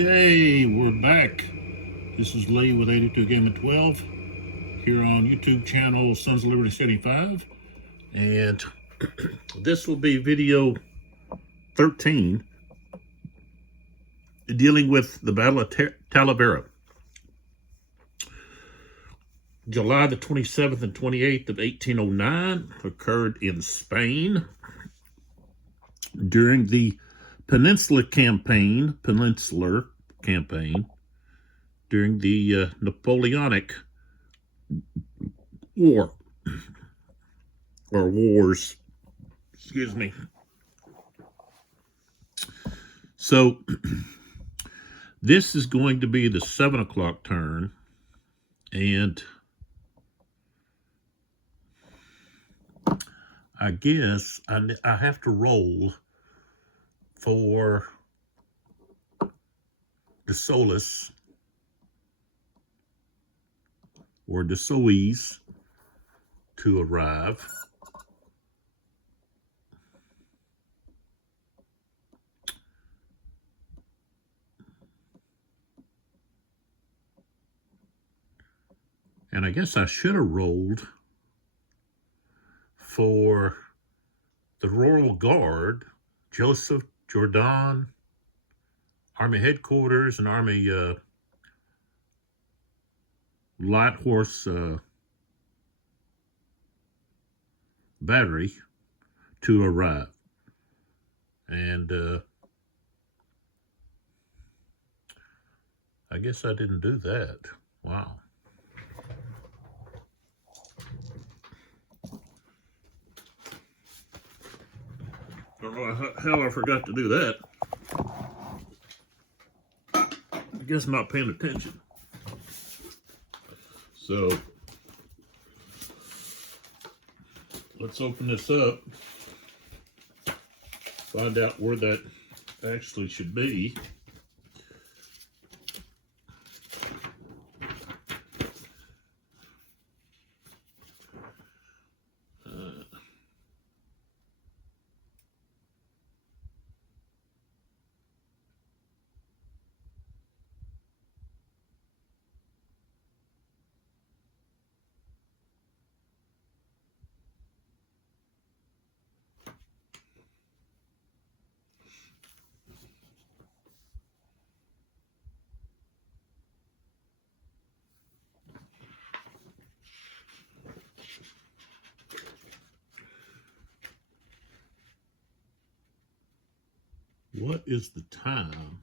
Okay, we're back. This is Lee with 82 Game at 12 here on YouTube channel Sons of Liberty 75, and this will be video 13 dealing with the Battle of Talavera. July the 27th and 28th of 1809 occurred in Spain during the Peninsular campaign during the Napoleonic War, or wars, excuse me. So this is going to be the 7 o'clock turn, and I guess I have to roll for the Solus or the Soes to arrive. And I guess I should have rolled for the Royal Guard, Joseph Jourdan, Army Headquarters, and Army Light Horse Battery to arrive. And I guess I didn't do that. Wow. Don't know how I forgot to do that. I guess I'm not paying attention. So let's open this up, find out where that actually should be. What is the time?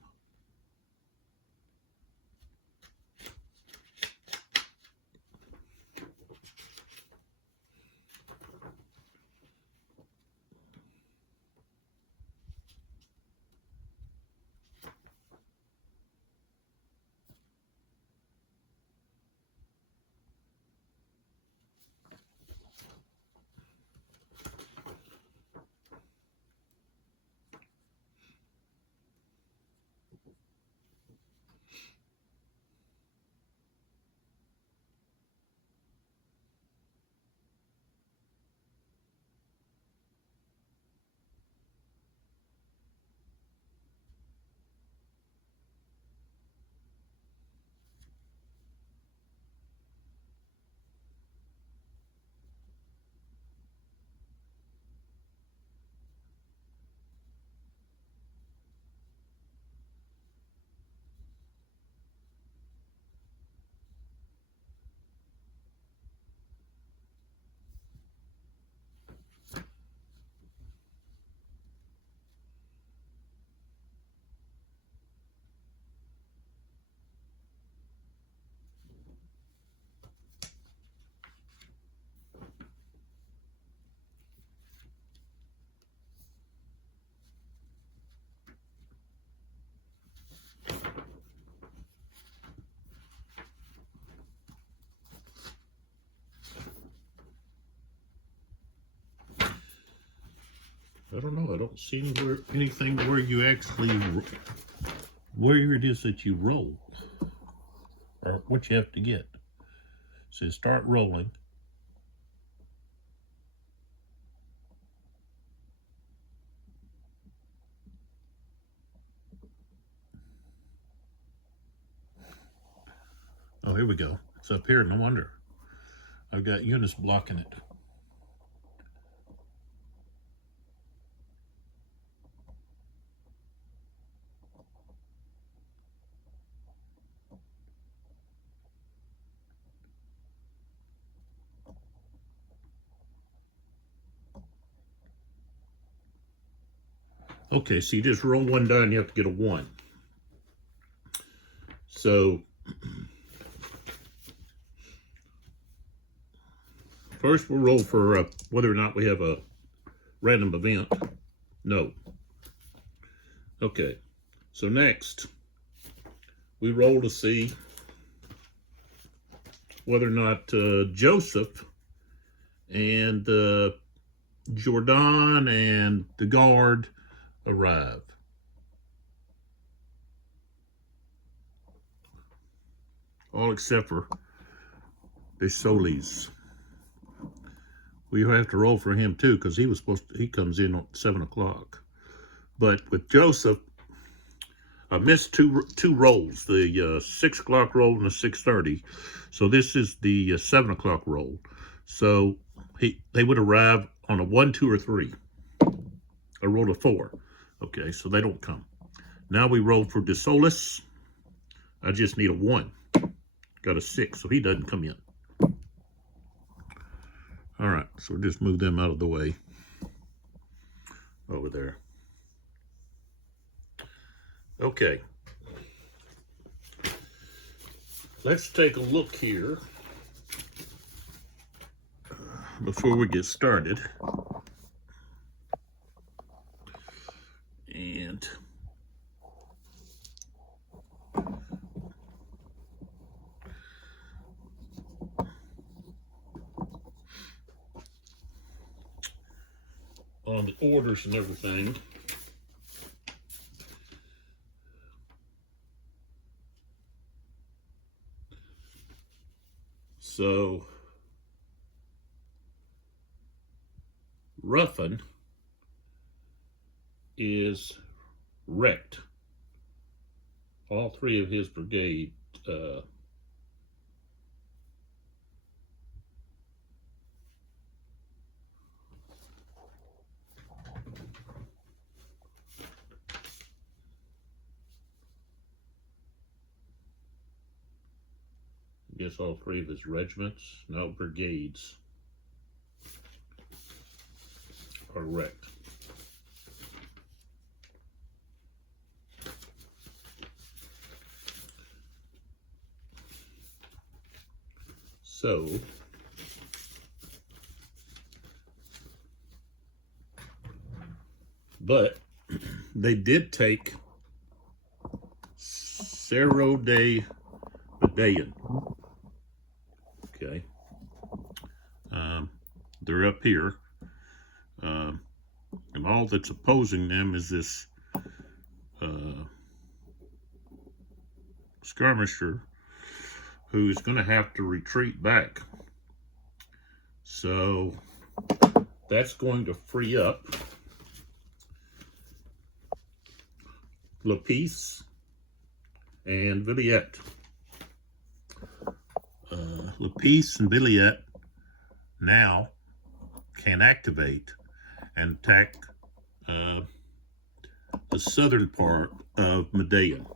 I don't know. I don't see anything where you actually, where it is that you roll, or what you have to get. It says start rolling. here we go. It's up here, no wonder. I've got units blocking it. Okay, so you just roll one die and you have to get a 1. So, first we'll roll for whether or not we have a random event. No. Okay, so next, we roll to see whether or not Joseph and Jordan and the guard arrive. All except for the Solis. We have to roll for him too, because he comes in at 7 o'clock. But with Joseph, I missed two rolls, the 6 o'clock roll and the 6:30. So this is the 7 o'clock roll. So they would arrive on a 1, 2, or 3. I rolled a 4. Okay, so they don't come. Now we roll for De Solis. I just need a 1. Got a 6, so he doesn't come in. All right, so we'll just move them out of the way over there. Okay. Let's take a look here before we get started. And on the orders and everything. So Ruffin is wrecked. All 3 of his brigade I guess all 3 of his regiments, no, brigades, are wrecked. So, but they did take Cerro de Medaillon. Okay. They're up here. And all that's opposing them is this skirmisher who's going to have to retreat back. So that's going to free up Lapice and Villette. Lapice and Villette now can activate and attack the southern part of Medaillon.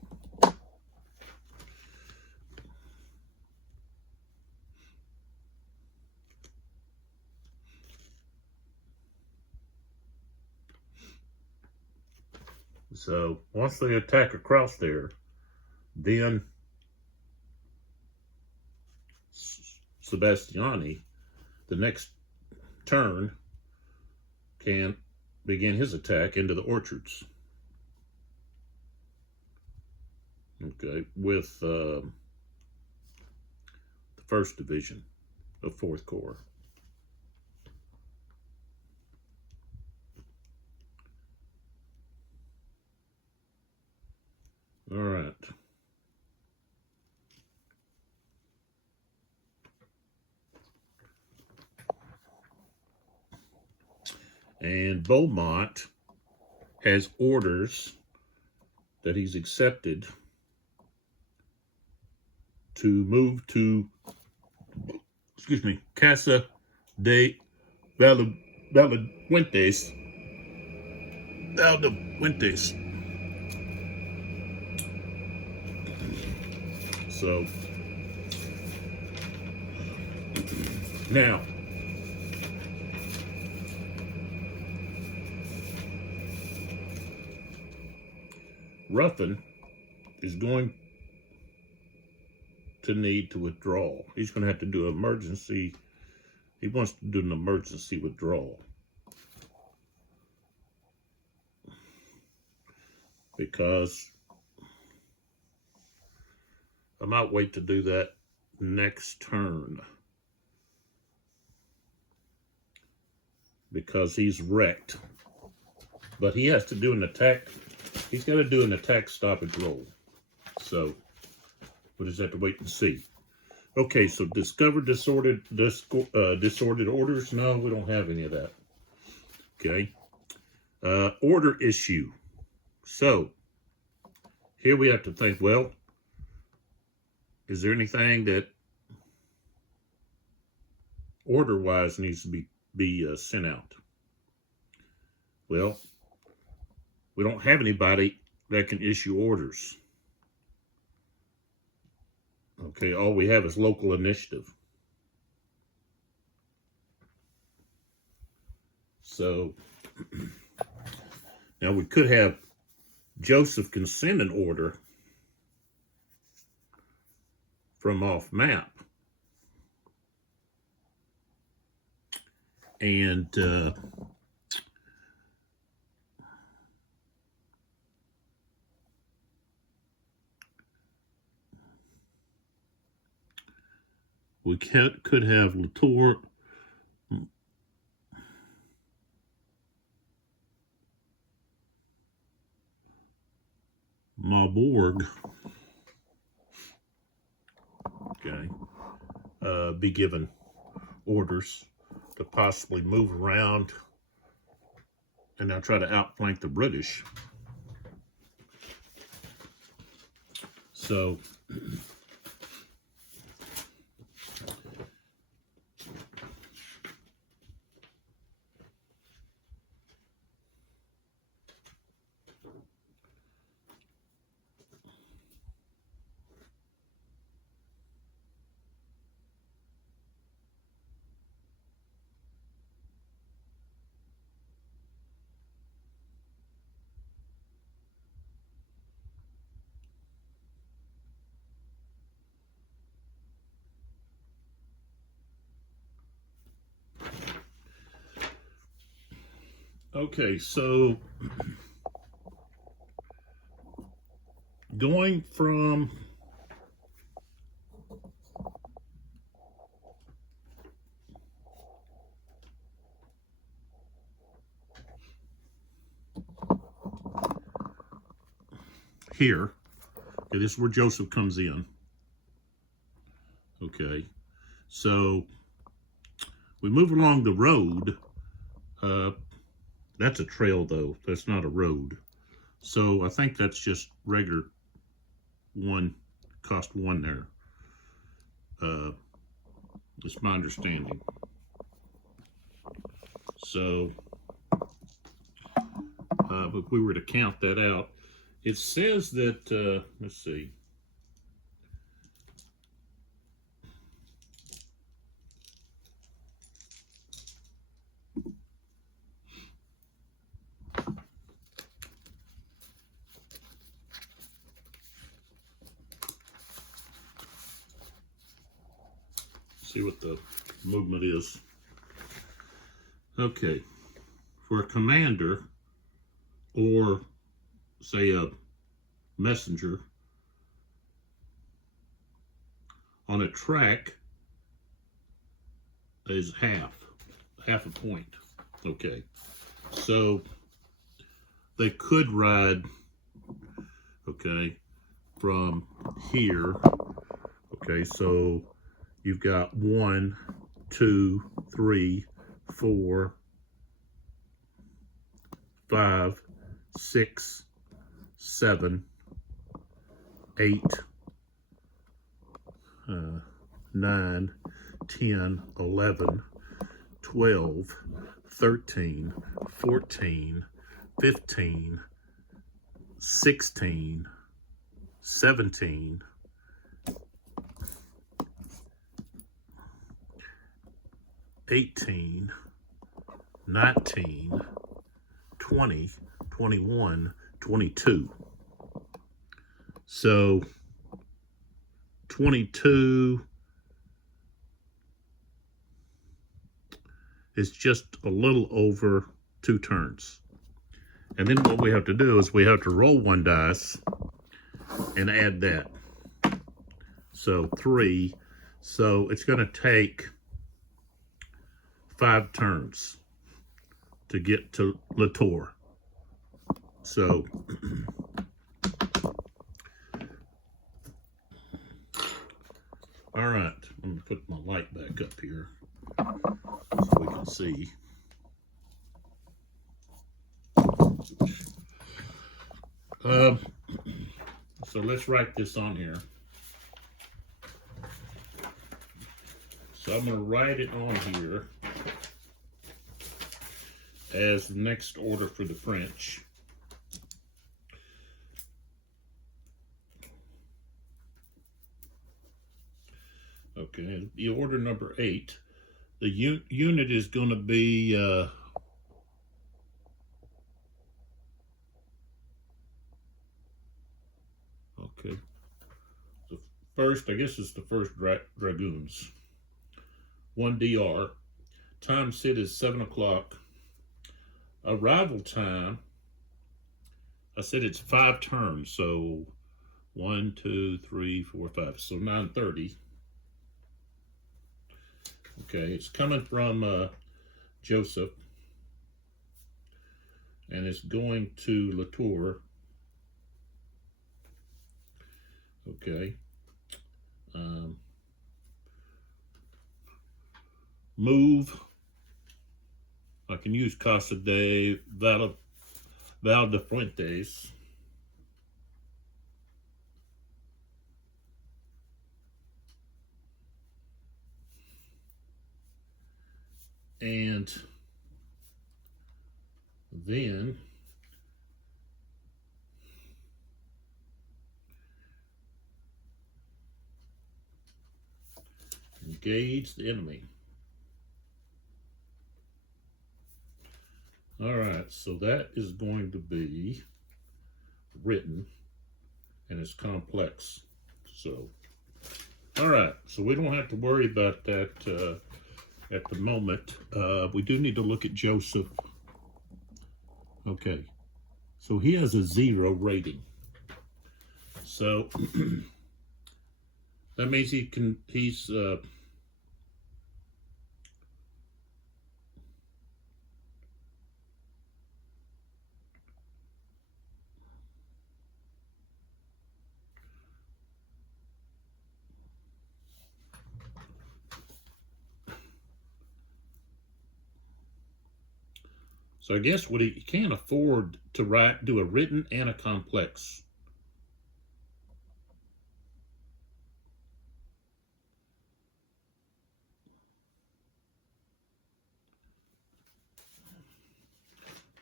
So once they attack across there, then Sebastiani, the next turn, can begin his attack into the orchards. Okay, with the 1st Division of 4th Corps. All right. And Beaumont has orders that he's accepted to move to, excuse me, Casa de Valdefuentes. So now, Ruffin is going to need to withdraw. He's going to have to do an emergency. He wants to do an emergency withdrawal, because I might wait to do that next turn, because he's wrecked. But he has to do an attack. He's got to do an attack stoppage roll. So we'll just have to wait and see. Okay, so discover disordered orders. No, we don't have any of that. Okay. Order issue. So here we have to think, well, is there anything that order-wise needs to be sent out? Well, we don't have anybody that can issue orders. Okay, all we have is local initiative. So now we could have Joseph can send an order from off map. And we could have Latour, Marburg, okay, be given orders to possibly move around and now try to outflank the British. So okay, so going from here, okay, this is where Joseph comes in. Okay, so we move along the road. That's a trail, though. That's not a road. So I think that's just regular cost one there. It's my understanding. So if we were to count that out, it says that, let's see. See what the movement is. Okay, for a commander or say a messenger on a track is half a point. Okay, so they could ride, okay, from here. Okay, so you've got 1, 2, 3, 4, 5, 6, 7, 8, 9, 10, 11, 12, 13, 14, 15, 16, 17, 18, 19, 20, 21, 22. So 22 is just a little over 2 turns. And then what we have to do is we have to roll 1 dice and add that. So 3. So it's going to take 5 turns to get to Latour. So all right, I'm gonna put my light back up here so we can see. So let's write this on here. So I'm gonna write it on here as the next order for the French. Okay, the order number 8. The unit is going to be okay. The first, I guess, is the first dragoons. 1 DR. Time set is 7 o'clock. Arrival time, I said it's 5 turns, so 1, 2, 3, 4, 5, so 9:30. Okay, it's coming from Joseph, and it's going to Latour. Okay. Move. I can use Casa de Valdefuentes. And then engage the enemy. All right, so that is going to be written, and it's complex. So, all right, so we don't have to worry about that at the moment. We do need to look at Joseph. Okay, so he has a 0 rating. So that means he's so I guess what he can't afford to do a written and a complex.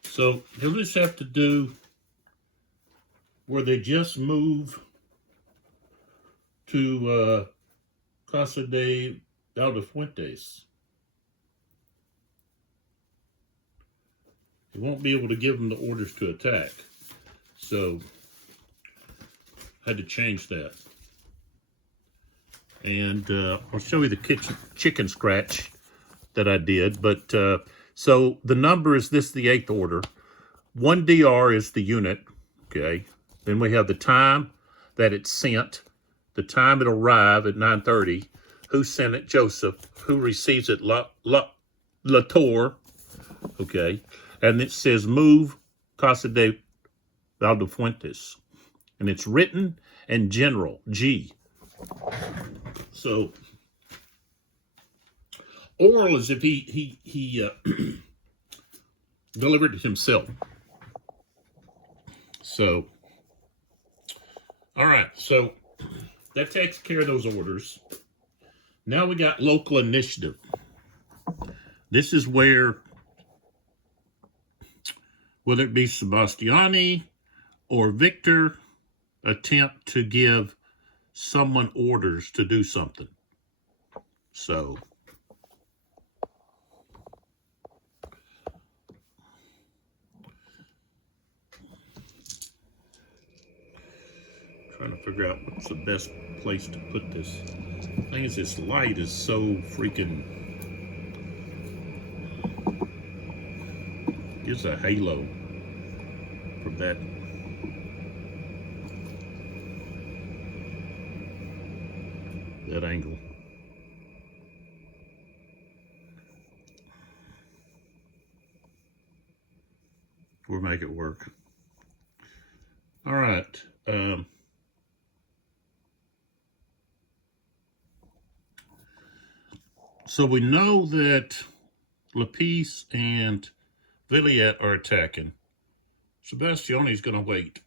So he'll just have to do where they just move to Casa de Valdefuentes. He won't be able to give them the orders to attack. So I had to change that. And I'll show you the chicken scratch that I did. But so the number is this, the 8th order. 1 DR is the unit, okay? Then we have the time that it's sent, the time it'll arrive at 9:30, who sent it, Joseph, who receives it, Latour, okay? And it says move Casa de Valdefuentes. And it's written and general, G. So oral is if he delivered it himself. So, all right, so that takes care of those orders. Now we got local initiative. This is where, whether it be Sebastiani or Victor, attempt to give someone orders to do something. So, trying to figure out what's the best place to put this. The thing is, this light is so freaking, gives a halo from that. That angle. We'll make it work. All right. So we know that Lapisse and Villiers are attacking. Sebastiani's going to wait.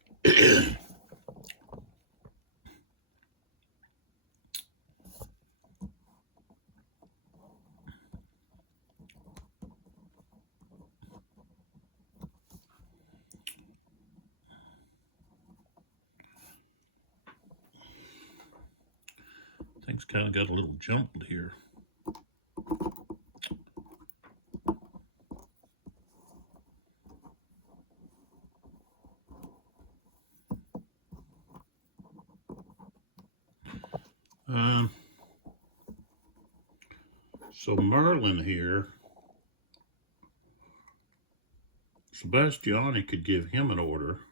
Things kind of got a little jumbled here. So Merlin here, Sebastiani could give him an order.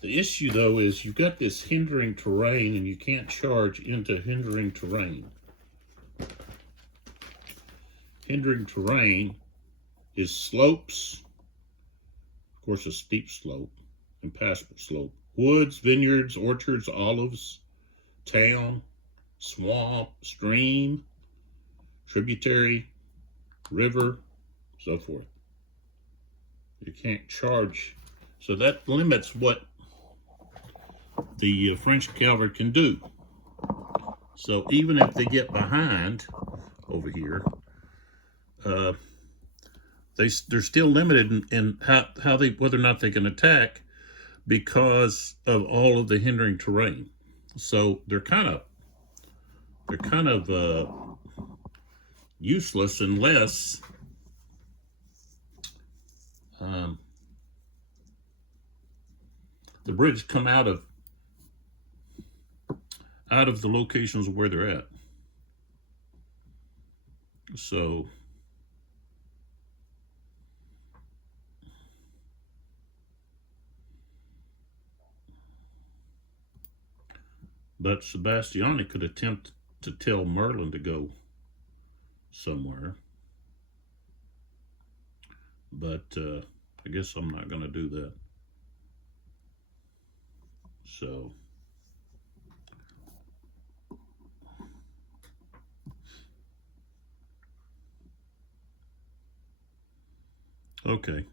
The issue, though, is you've got this hindering terrain, and you can't charge into hindering terrain. Hindering terrain is slopes, of course, a steep slope, impassable slope, woods, vineyards, orchards, olives, town, swamp, stream, tributary, river, so forth. You can't charge. So that limits what the French cavalry can do. So even if they get behind over here, they're still limited in how they, whether or not they can attack, because of all of the hindering terrain. So they're kind of useless unless the British come out of the locations where they're at. So but Sebastiani could attempt to tell Merlin to go somewhere. But I guess I'm not going to do that. So okay.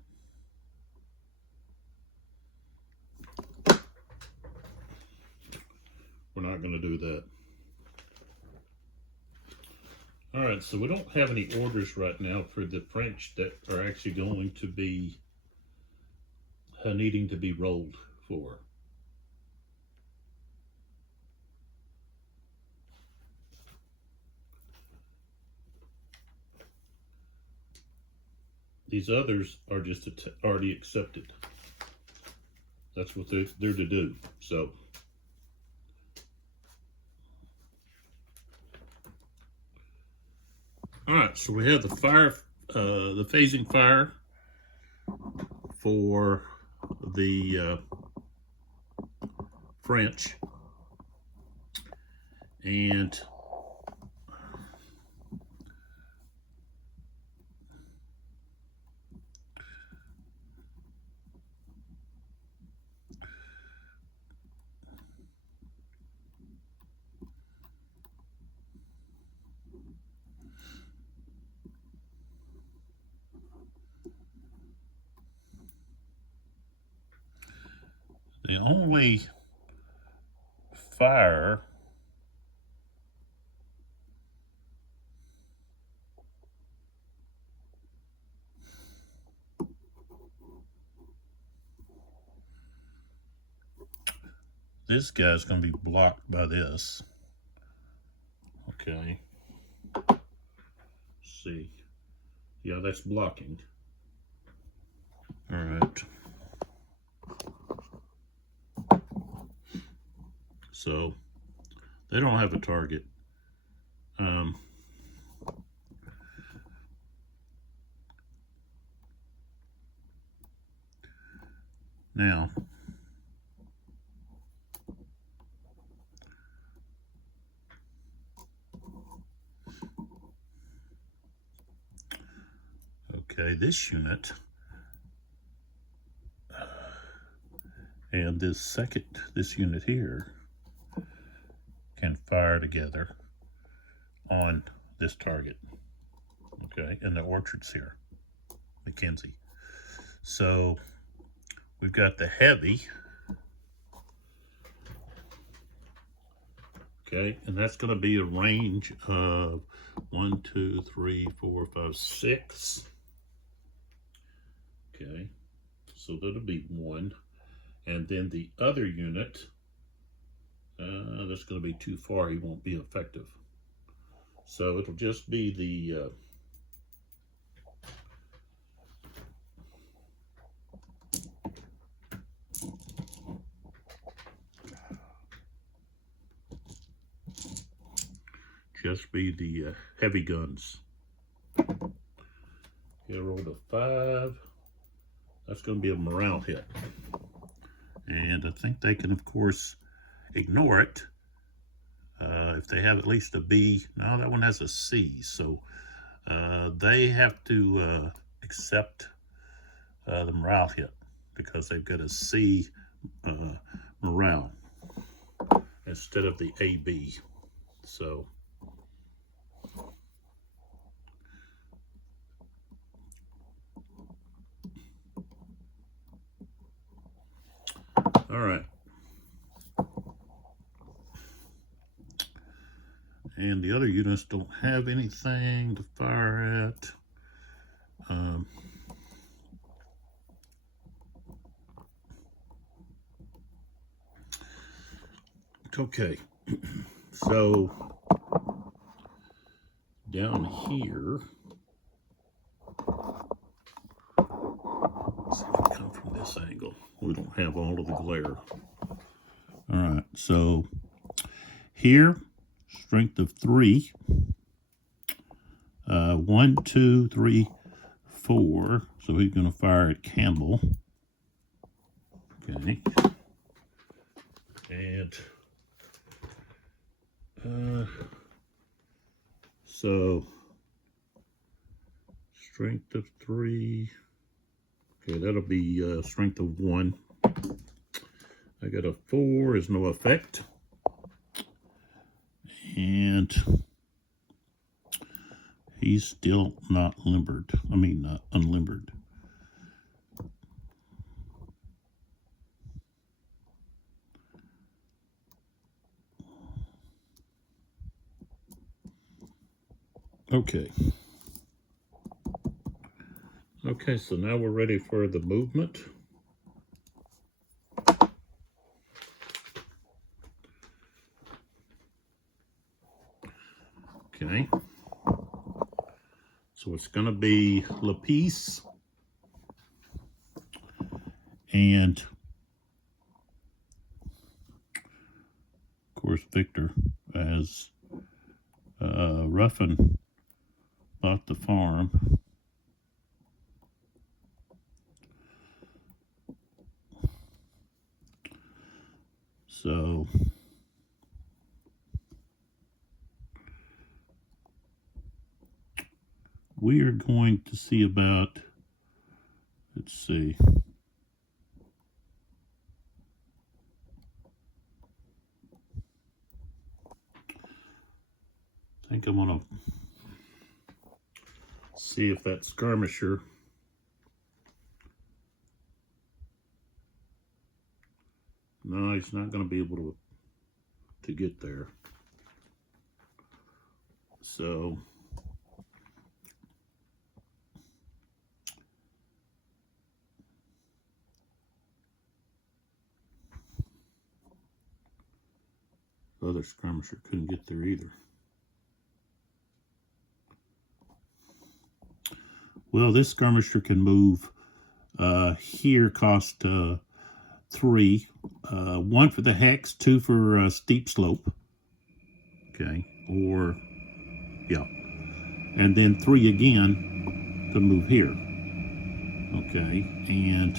We're not going to do that. All right, so we don't have any orders right now for the French that are actually going to be needing to be rolled for. These others are just already accepted. That's what they're to do. So all right, so we have the fire, the phasing fire for the French, and The only fire this guy's going to be blocked by this. Okay. Let's see. Yeah, that's blocking. All right. So they don't have a target. Now, okay, this unit and this unit here can fire together on this target. Okay, and the orchard's here, Mackenzie. So we've got the heavy. Okay, and that's going to be a range of 1, 2, 3, 4, 5, 6. Okay, so that'll be 1. And then the other unit, that's going to be too far. He won't be effective. So it'll just be the heavy guns. Here, roll the 5. That's going to be a morale hit. And I think they can, of course, ignore it if they have at least a B. No, that one has a C. So they have to accept the morale hit because they've got a C morale instead of the AB. So all right. And the other units don't have anything to fire at. Okay, so down here, let's see if we come from this angle. We don't have all of the glare. All right, so here, strength of 3. 1, 2, 3, 4. So he's going to fire at Campbell. Okay. And so strength of 3. Okay, that'll be strength of 1. I got a 4 is no effect. And he's still not limbered. I mean, unlimbered. Okay. Okay, so now we're ready for the movement. Okay. So it's going to be Lapis and, of course, Victor as Ruffin bought the farm. So we are going to see about, let's see, I think I'm going to see if that skirmisher No, he's not going to be able to get there. So the other skirmisher couldn't get there either. Well, this skirmisher can move here, cost 3. 1 for the hex, 2 for steep slope. Okay, or, yeah. And then 3 again to move here. Okay, and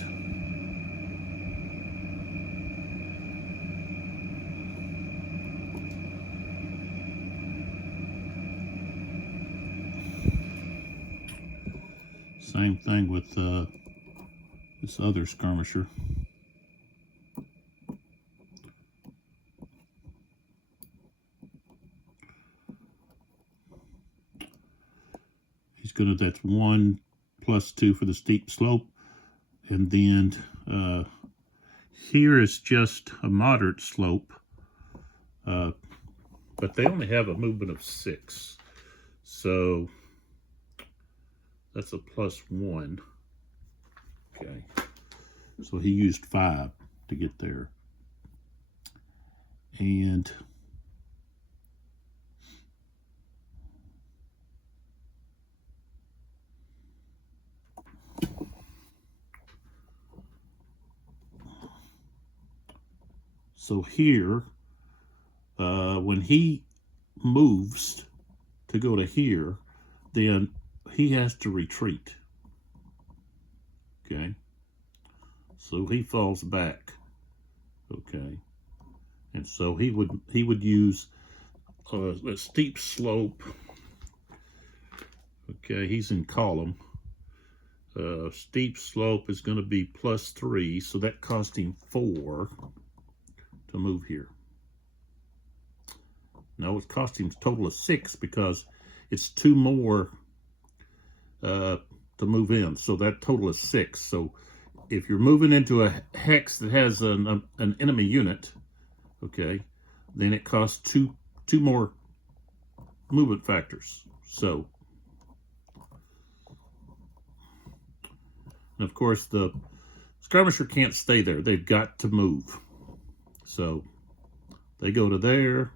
same thing with this other skirmisher. He's gonna, that's 1 plus 2 for the steep slope, and then here is just a moderate slope, but they only have a movement of 6, so that's a +1. Okay, so he used 5 to get there. And so here, when he moves to go to here, then he has to retreat. Okay, so he falls back. Okay, and so he would use a steep slope. Okay, he's in column. Steep slope is going to be +3, so that cost him 4 to move here. No, it cost him a total of 6 because it's 2 more to move in, so that total is 6. So if you're moving into a hex that has an enemy unit, okay, then it costs two more movement factors. So, and of course the skirmisher can't stay there, they've got to move. So they go to there,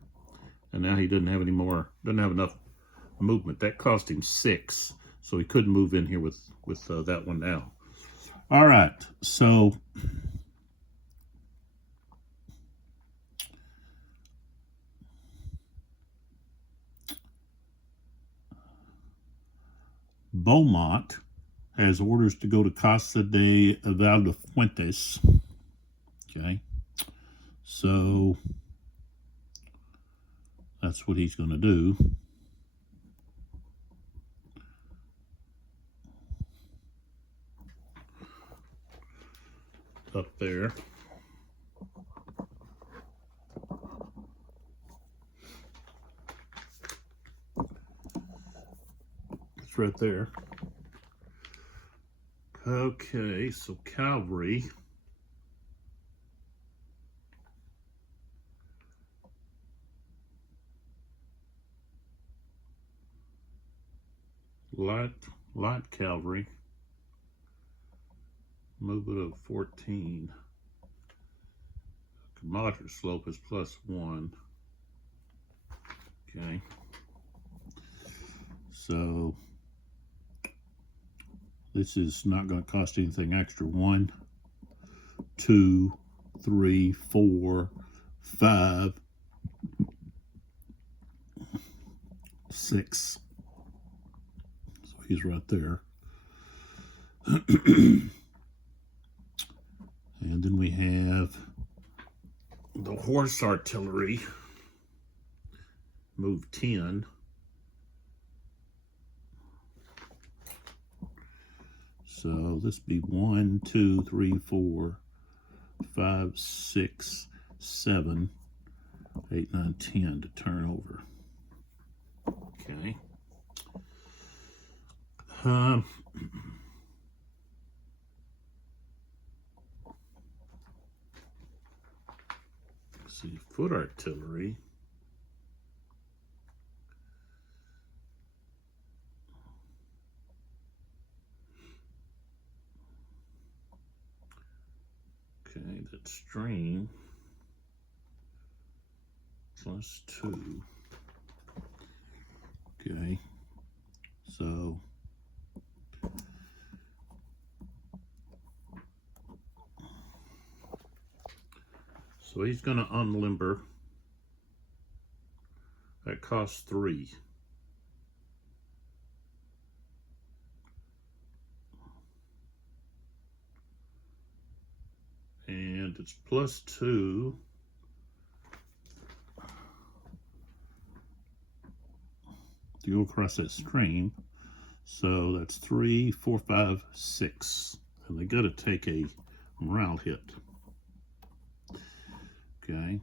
and now he doesn't have any more, doesn't have enough movement. That cost him 6, so he couldn't move in here with that one now. All right, so Beaumont has orders to go to Casa de Valdefuentes. Okay, so that's what he's going to do. Up there. It's right there. Okay, so cavalry. Light cavalry. Movement of 14. Moderate slope is +1. Okay. So this is not going to cost anything extra. 1, 2, 3, 4, 5, 6. So he's right there. And then we have the horse artillery, move 10. So this be 1, 2, 3, 4, 5, 6, 7, 8, 9, 10 to turn over. Okay. see, foot artillery. Okay, that's stream +2. Okay, so he's going to unlimber. That costs 3. And it's +2. To go across that stream. So that's 3, 4, 5, 6. And they got to take a morale hit. Okay.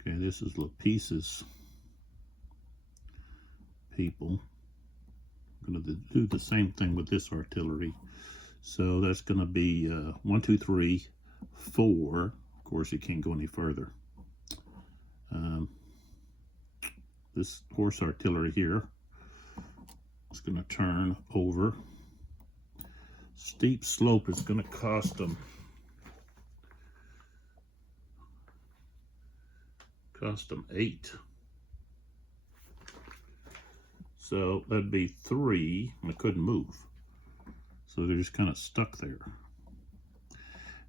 Okay, this is Lapice's people. I'm going to do the same thing with this artillery. So that's going to be 1, 2, 3, 4. Of course, you can't go any further. This horse artillery here is going to turn over. Steep slope is going to cost them cost them 8. So that'd be 3, and I couldn't move. So they're just kind of stuck there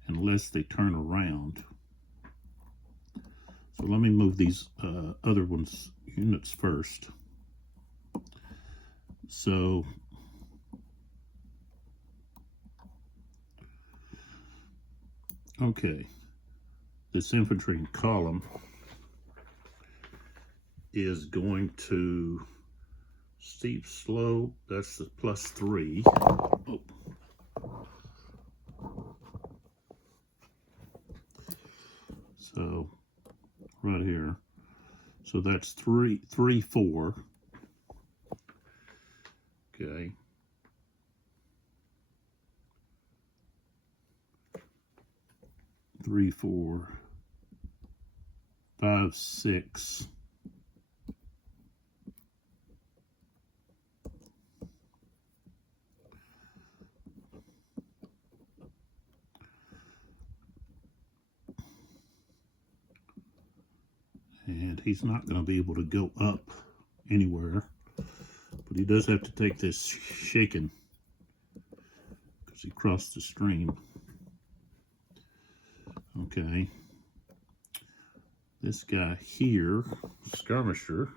unless they turn around. So let me move these other units first. So okay, this infantry in column is going to steep slope. That's the +3. Oh. So right here. So that's 3, 4. Okay. Three, 4, 5, 6. And he's not going to be able to go up anywhere, but he does have to take this shaking because he crossed the stream. Okay, this guy here, skirmisher,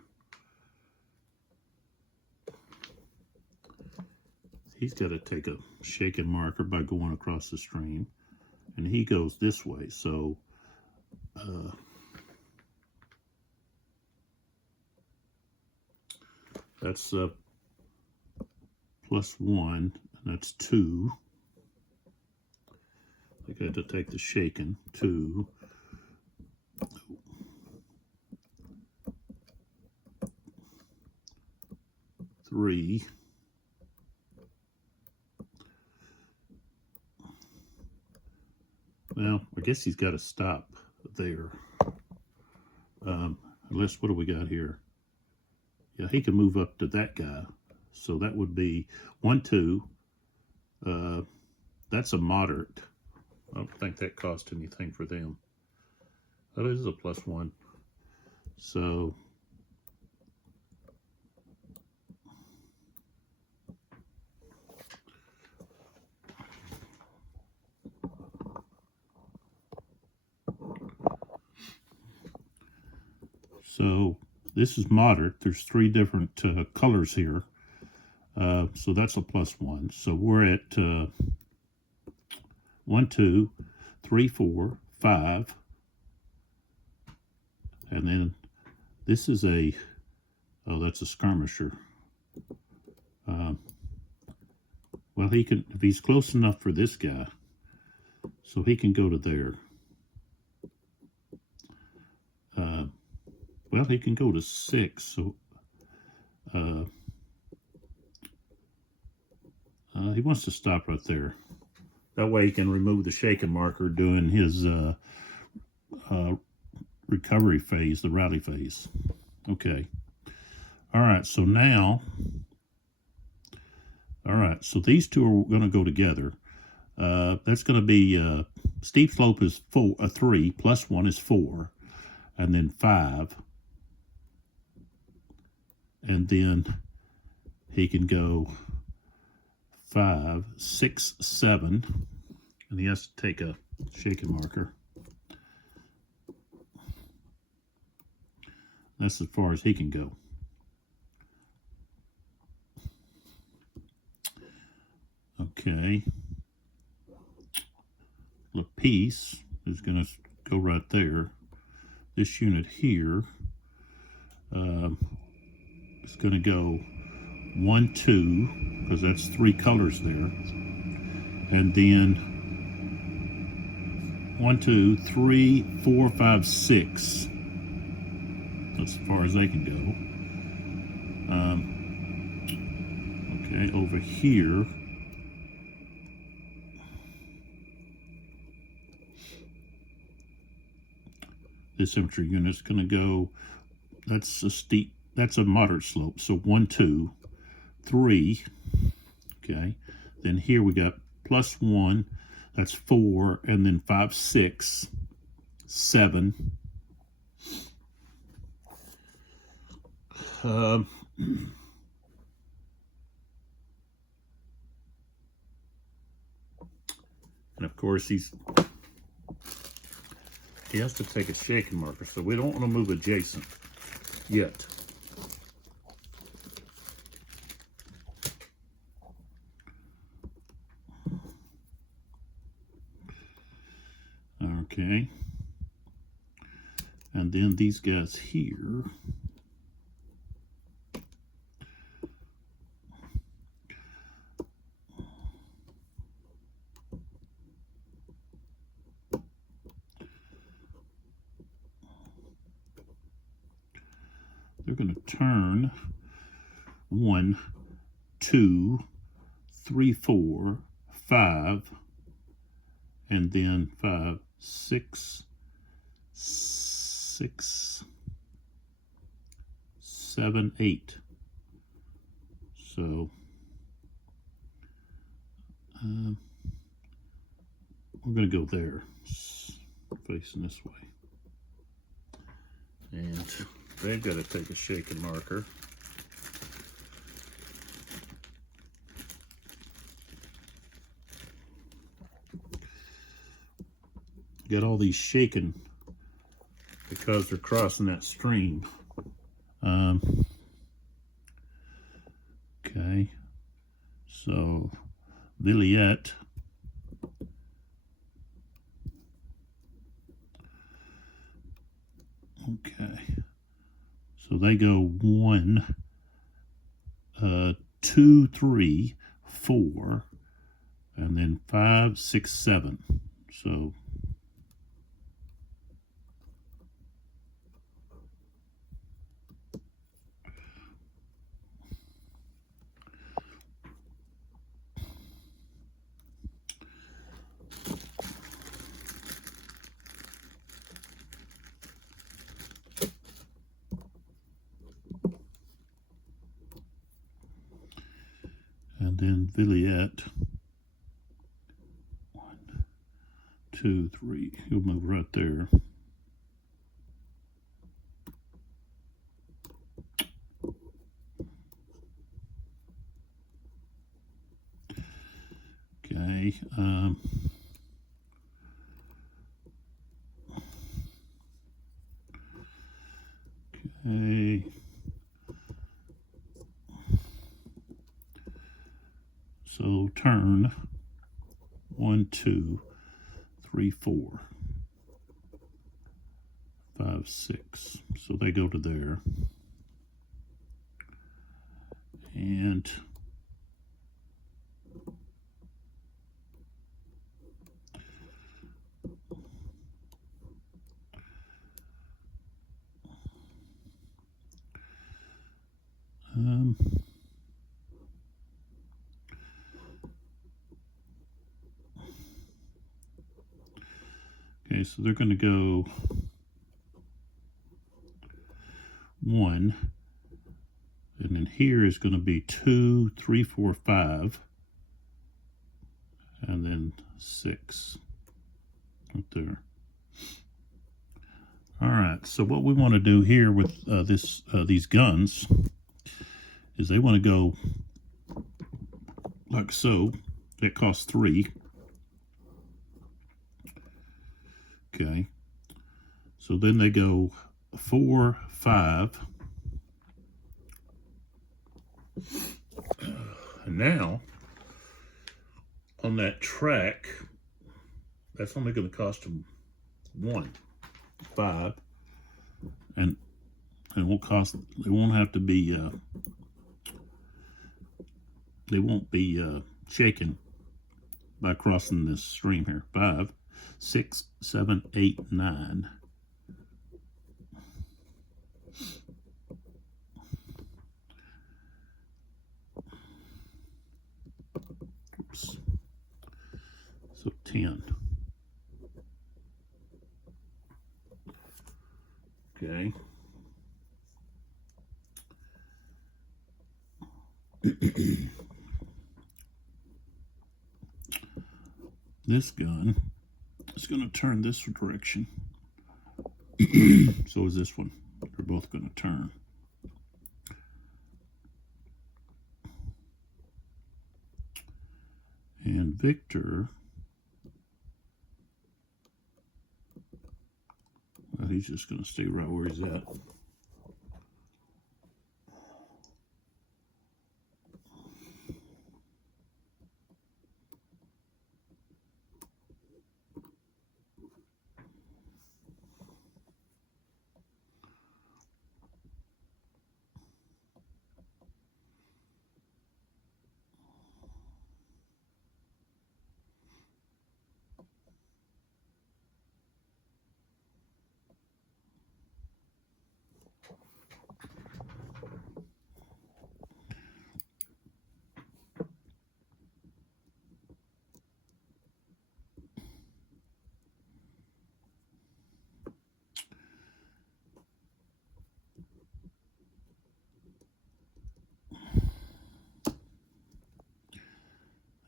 he's got to take a shaken marker by going across the stream, and he goes this way. So that's +1, and that's 2. I got to take the shaken, 2. 3. Well, I guess he's got to stop there. Unless, what do we got here? Yeah, he can move up to that guy. So that would be 1, 2. That's a moderate. I don't think that cost anything for them. That is a +1. So this is moderate. There's 3 different colors here. So that's a +1. So we're at 1, 2, 3, 4, 5. And then this is a, oh, that's a skirmisher. Well, he can, if he's close enough for this guy, so he can go to there. Well, he can go to 6, so he wants to stop right there. That way he can remove the shaking marker during his recovery phase, the rally phase. Okay. All right, so now, all right, so these two are going to go together. That's going to be, steep slope is 3, plus 1 is 4, and then 5. And then he can go 5, 6, 7, and he has to take a shaking marker. That's as far as he can go. Okay. The piece is going to go right there. This unit here is going to go 1, 2, because that's 3 colors there. And then 1, 2, 3, 4, 5, 6. That's as far as they can go. Okay, over here. This infantry unit is going to go, that's a steep, that's a moderate slope. So 1, 2, 3. Okay. Then here we got plus 1, that's 4, and then 5, 6, 7. And of course he has to take a shaking marker, so we don't want to move adjacent yet. Okay. And then these guys here. They're going to turn 1, 2, 3, 4, 5, and then 5, 6, 7, 8. So we're going to go there, facing this way. And they've got to take a shaking marker. Got all these shaking because they're crossing that stream. Okay, so Villiers. Okay, so they go 1, 2, 3, 4, and then 5, 6, 7. So and then Villiers, 1, 2, 3, he'll move right there. Okay, okay. So turn 1, 2, 3, 4, 5, 6. So they go to there. And Okay, so they're going to go 1, and then here is going to be 2, 3, 4, 5, and then 6 right there. All right, so what we want to do here with these guns is they want to go like so. That costs 3. Okay, so then they go 4, 5. And now on that track, that's only going to cost them 1, 5, and it won't cost. They won't have to be. They won't be shaken by crossing this stream here. 5, 6, 7, 8, 9. Oops. So 10. Okay. This gun is going to turn this direction. So is this one. They're both going to turn. And Victor, well, he's just going to stay right where he's at.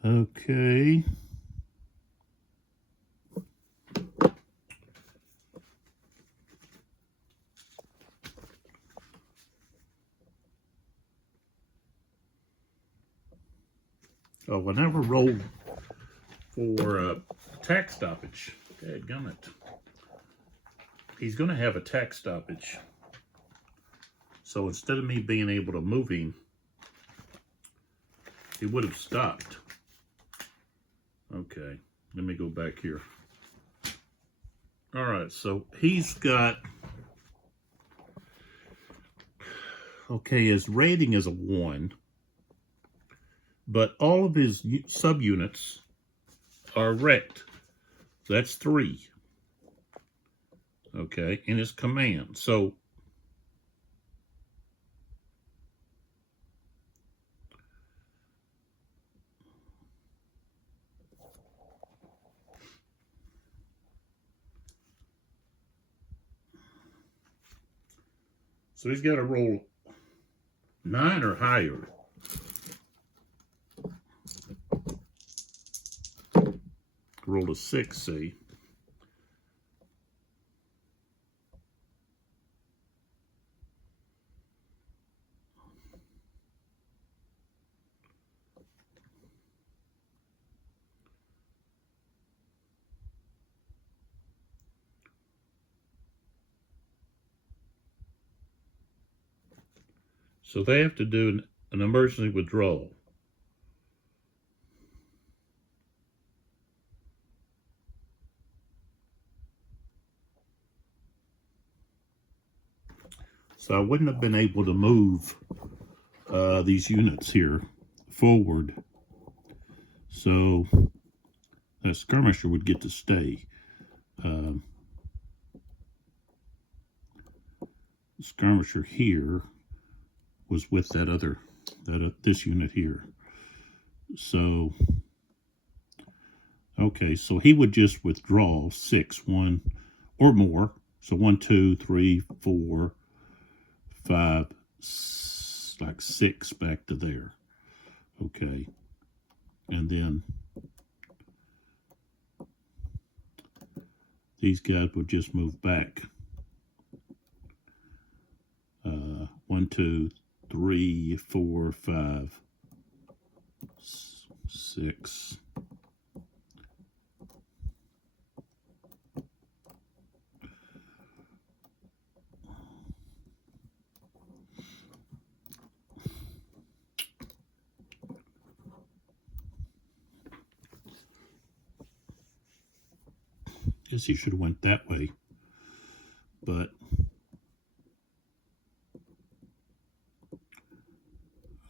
Okay. Oh, I never rolled for tack stoppage. Dadgummit. He's going to have a tack stoppage. So instead of me being able to move him, he would have stopped. Okay, let me go back here. All right, so he's got, okay, his rating is a 1, but all of his subunits are wrecked. So that's 3. Okay, in his command. So he's got to roll 9 or higher. Roll a 6, see. So they have to do an emergency withdrawal. So I wouldn't have been able to move these units here forward. So that skirmisher would get to stay. Skirmisher here was with that other, this unit here. So, Okay, so he would just withdraw 6, 1 or more. So 1, 2, 3, 4, 5, like 6 back to there. Okay, and then these guys would just move back. 1, 2, 3, 4, 5, 6. Guess he should have went that way, but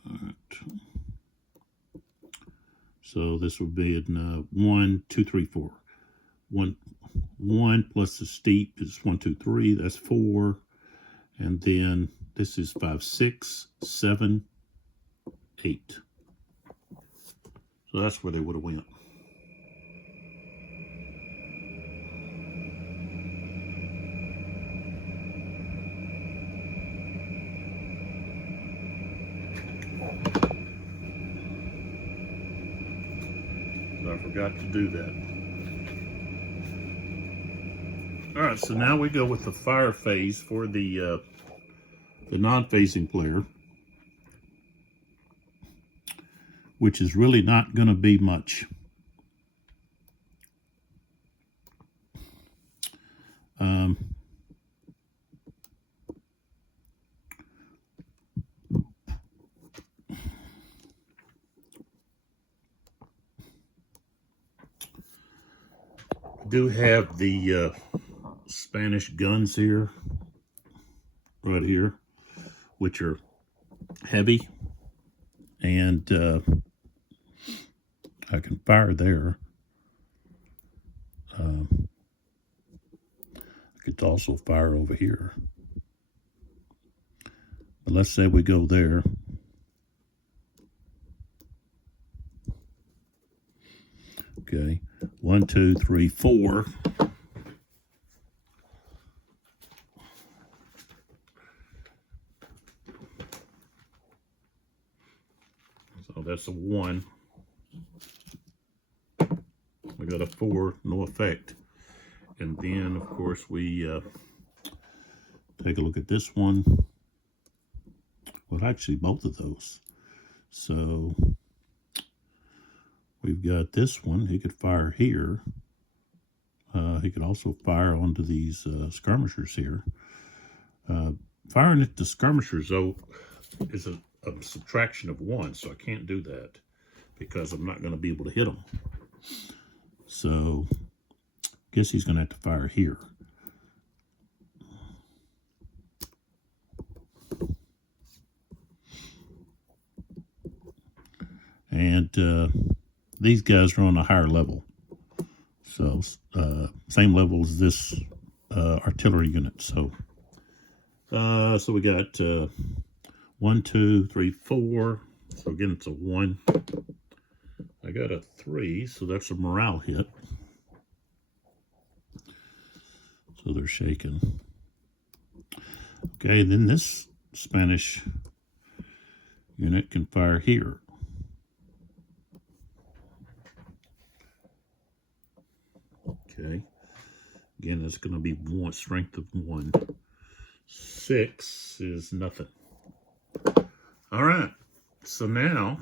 all right. So this would be in 1, 2, 3, 4. 1 plus the steep is 1, 2, 3. That's 4, and then this is 5, 6, 7, 8. So that's where they would have went. I forgot to do that. All right, so now we go with the fire phase for the non-phasing player, which is really not going to be much. Do have the Spanish guns here, right here, which are heavy, and I can fire there. I could also fire over here. But let's say we go there. Okay, 1, 2, 3, 4. So that's a 1. We got a 4, no effect. And then, of course, we take a look at this one. Well, actually, both of those. So we've got this one. He could fire here. He could also fire onto these skirmishers here. Firing at the skirmishers, though, is a subtraction of 1, so I can't do that because I'm not going to be able to hit them. So I guess he's going to have to fire here. And these guys are on a higher level. So same level as this artillery unit. So we got 1, 2, 3, 4. So again, it's a 1. I got a 3, so that's a morale hit. So they're shaking. Okay, then this Spanish unit can fire here. Okay, again, it's going to be 1, strength of 1. 6 is nothing. All right, so now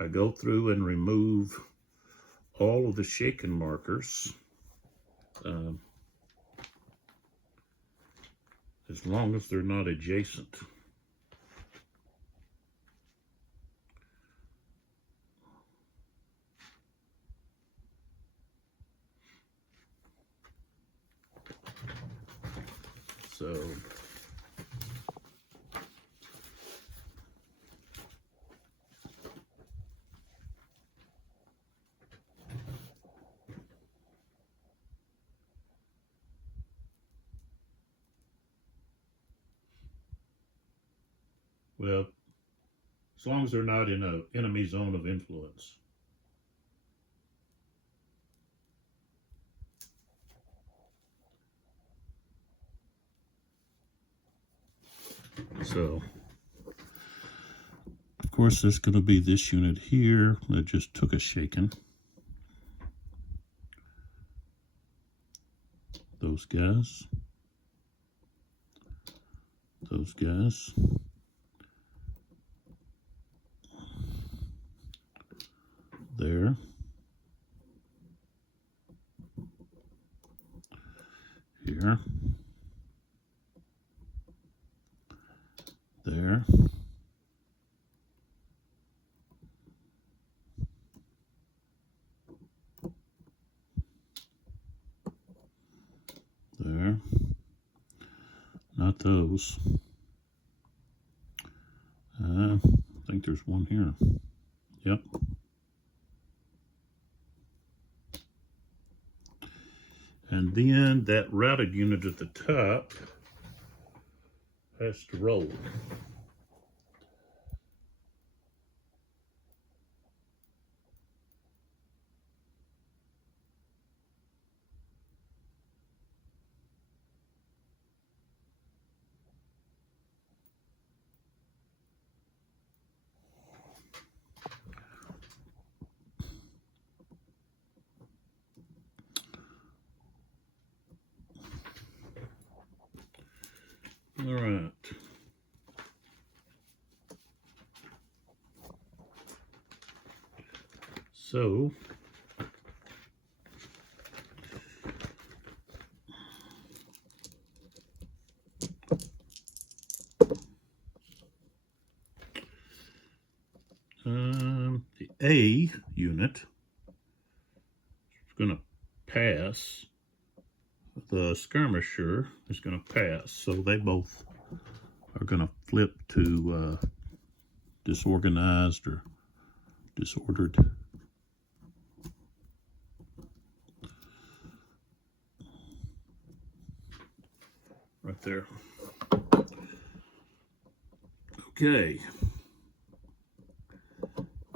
I go through and remove all of the shaken markers. As long as they're not adjacent. So well, as long as they're not in an enemy zone of influence. So, of course, there's going to be this unit here that just took a shaking. Those guys. Those guys. There. Here. There. There. Not those. I think there's one here. Yep. And then that routed unit at the top has to roll. All right. So, the A unit is going to pass. The skirmisher is going to pass, so they both are going to flip to disorganized or disordered. Right there. Okay.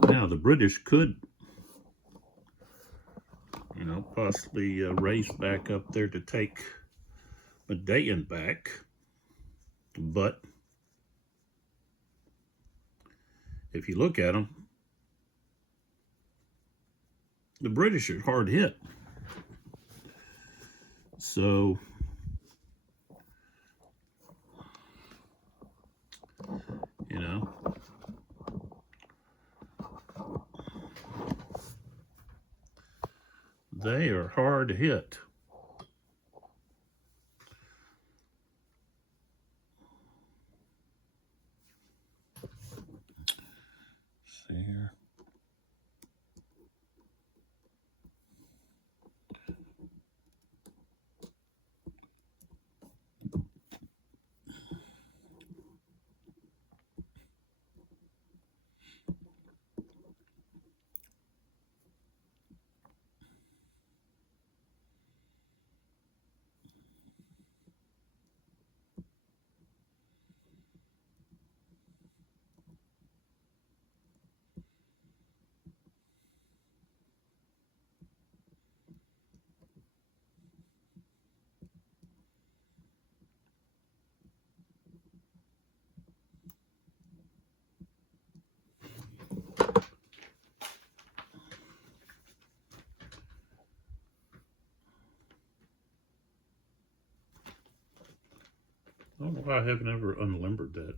Now the British could, you know, possibly race back up there to take Bataille back, but if you look at them, the British are hard hit. So, you know, they are hard hit. See here. I don't know why I haven't ever unlimbered that.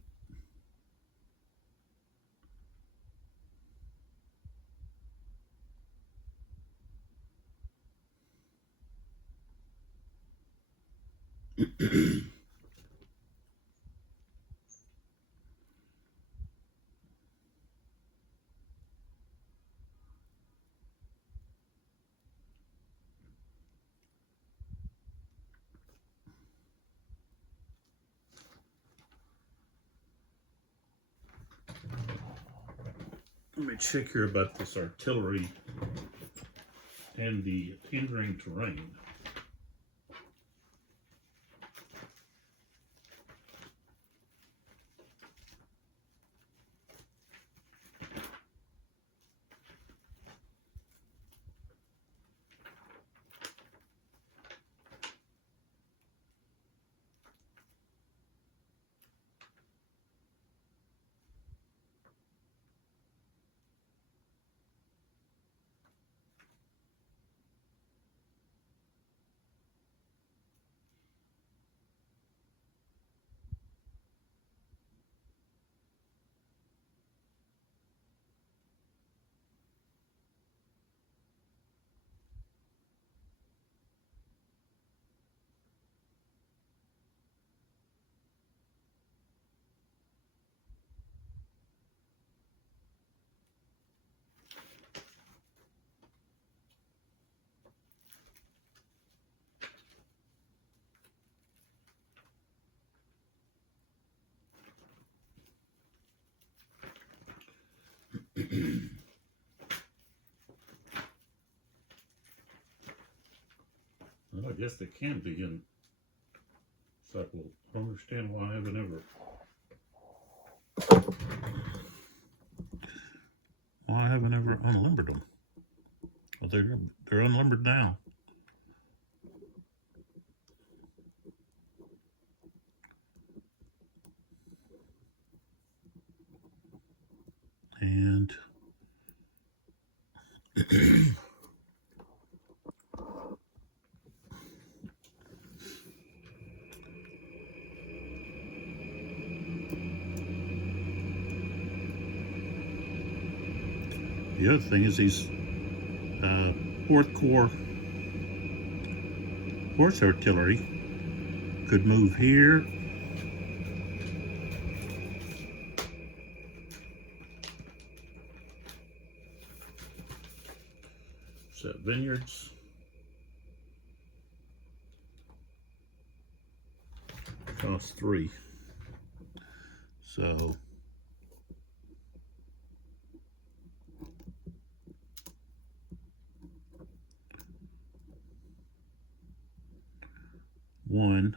Let me check here about this artillery and the hindering terrain. Well, I guess they can be in cycle. I don't understand why I haven't ever. Why I haven't ever unlimbered them. Well, they're unlimbered now. And the other thing is these 4th Corps horse artillery could move here. Set vineyards. Cost 3. So one,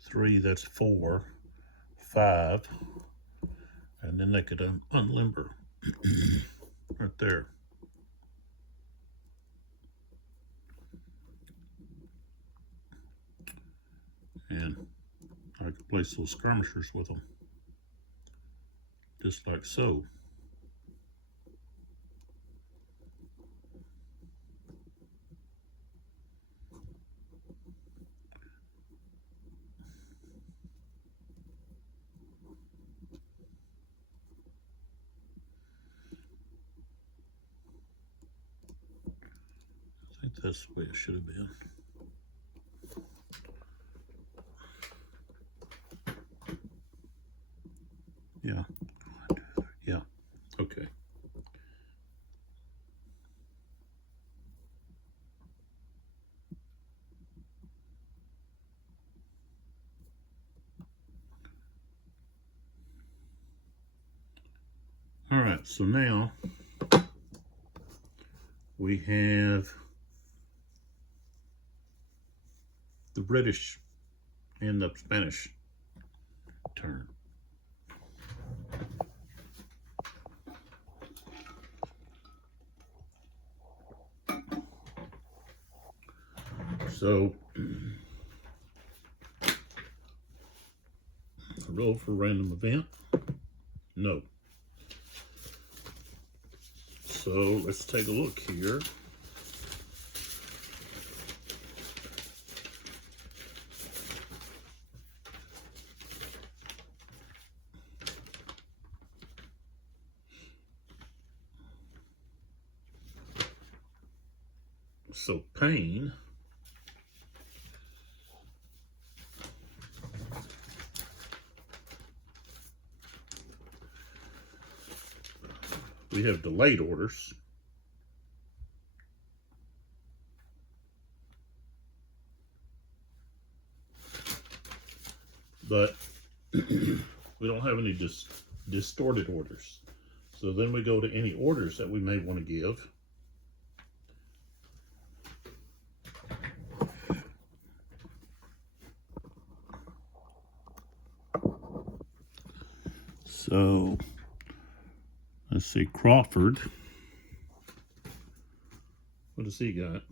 3, that's 4, 5, and then they could unlimber right there. And I could place those skirmishers with them, just like so. I think that's the way it should have been. Yeah, okay. All right, so now we have the British and the Spanish turn. So, roll for random event? No. So, let's take a look here. So, pain. We have delayed orders. But we don't have any distorted orders. So then we go to any orders that we may want to give. So let's see, Crawford. What does he got?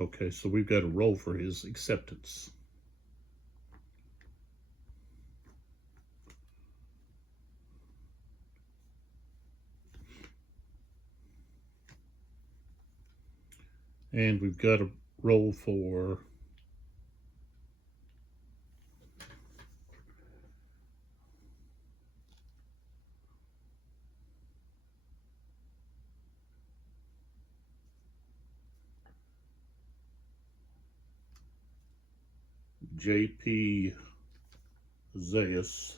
Okay, so we've got to roll for his acceptance. And we've got to roll for J.P. Zayas.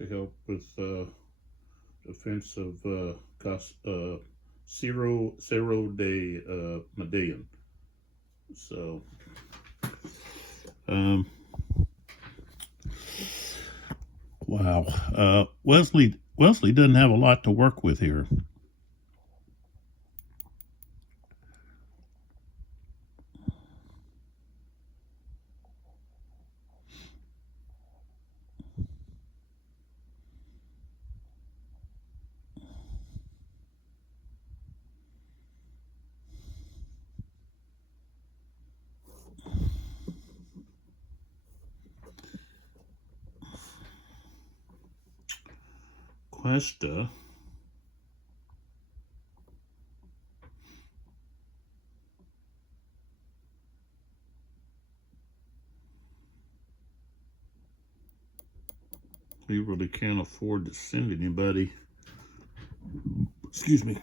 to help with defense of Cerro de Medellin. So, wow. Wesley doesn't have a lot to work with here. Cuesta. He really can't afford to send anybody. Excuse me.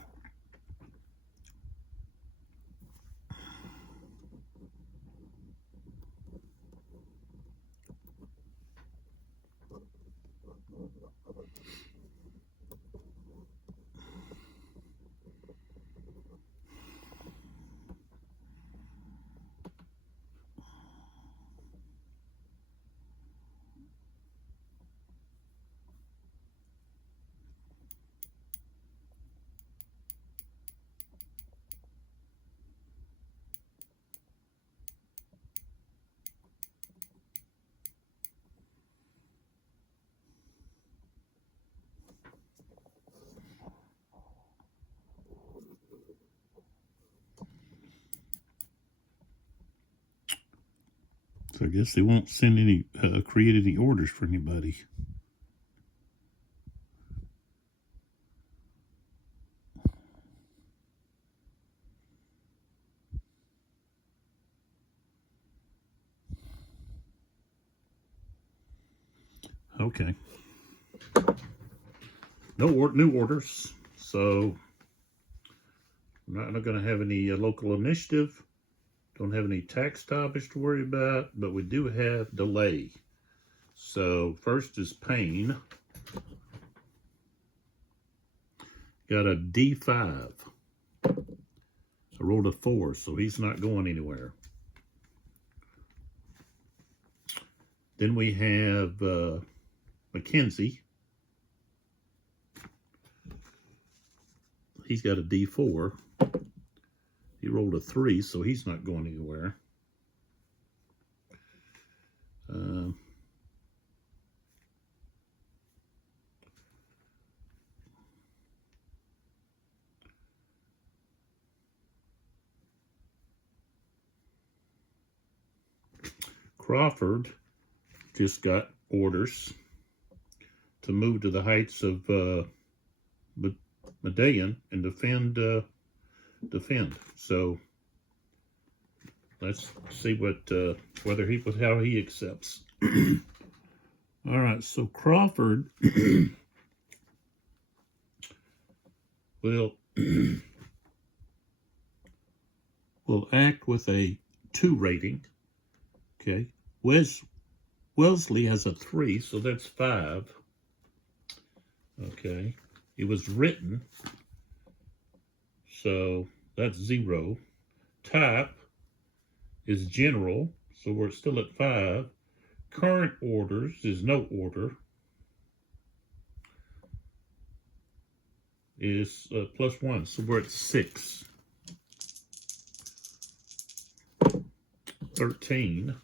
So I guess they won't send any, create any orders for anybody. Okay. No new orders. So I'm not going to have any local initiative. Don't have any tax topics to worry about, but we do have delay. So first is pain. Got a D5. I rolled a 4, so he's not going anywhere. Then we have Mackenzie. He's got a D4. He rolled a 3, so he's not going anywhere. Crawford just got orders to move to the heights of Medellin and defend. So let's see what how he accepts. All right, so Crawford will act with a 2 rating. Okay, Wellesley has a 3, so that's 5. Okay, it was written, so that's 0. Type is general, so we're still at 5. Current orders is no order, is +1, so we're at 6. 13.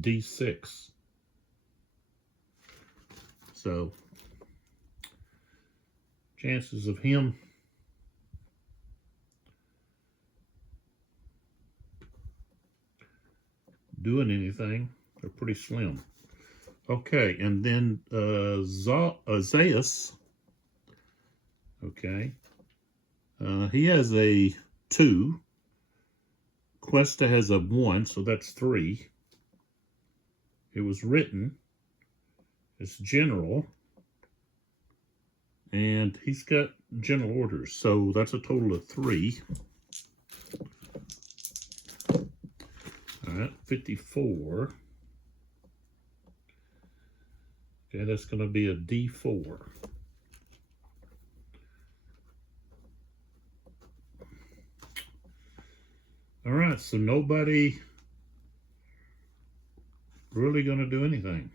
D6. So chances of him doing anything are pretty slim. Okay, and then Zaius, okay, he has a 2. Cuesta has a 1, so that's 3. It was written. It's general. And he's got general orders, so that's a total of 3. All right, 54. Okay, that's going to be a D4. All right, so nobody really going to do anything.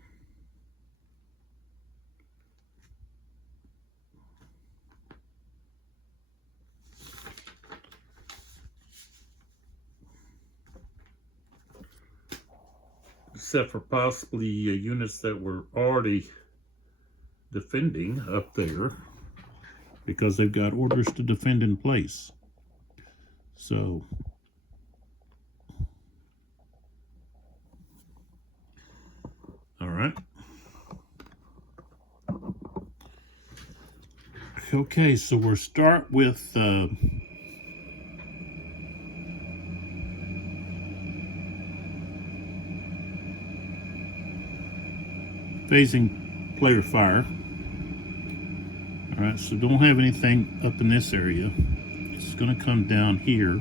Except for possibly units that were already defending up there, because they've got orders to defend in place. So all right. Okay, so we'll start with phasing player fire. All right, so don't have anything up in this area. It's going to come down here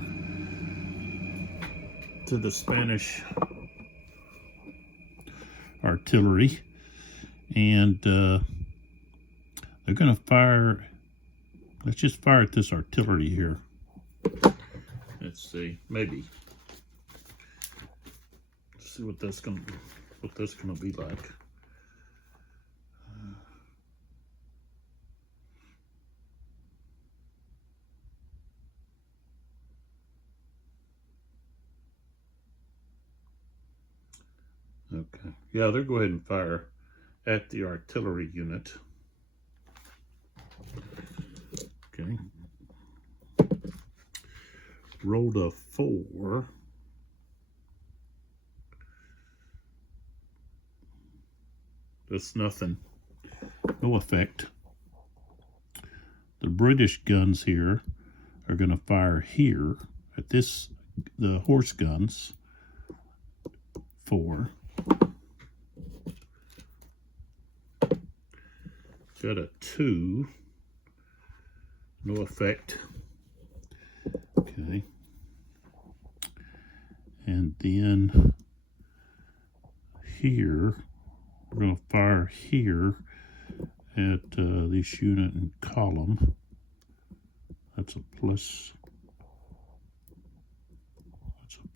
to the Spanish artillery, and they're going to fire. Let's just fire at this artillery here. Let's see, maybe. Let's see what that's going to be like. Okay, yeah, they'll go ahead and fire at the artillery unit. Okay. Rolled a 4. That's nothing. No effect. The British guns here are going to fire here at this, the horse guns. 4. Got a 2. No effect. Okay. And then here, we're going to fire here at this unit and column. That's a plus.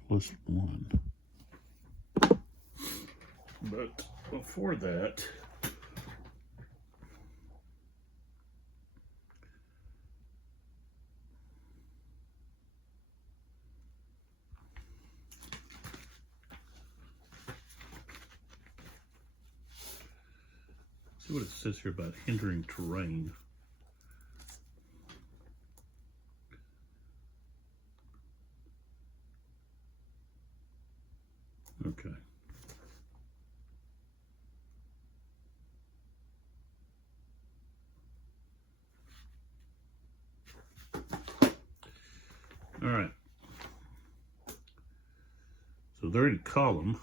That's a +1. But before that, see what it says here about hindering terrain. Okay. All right. So they're in column.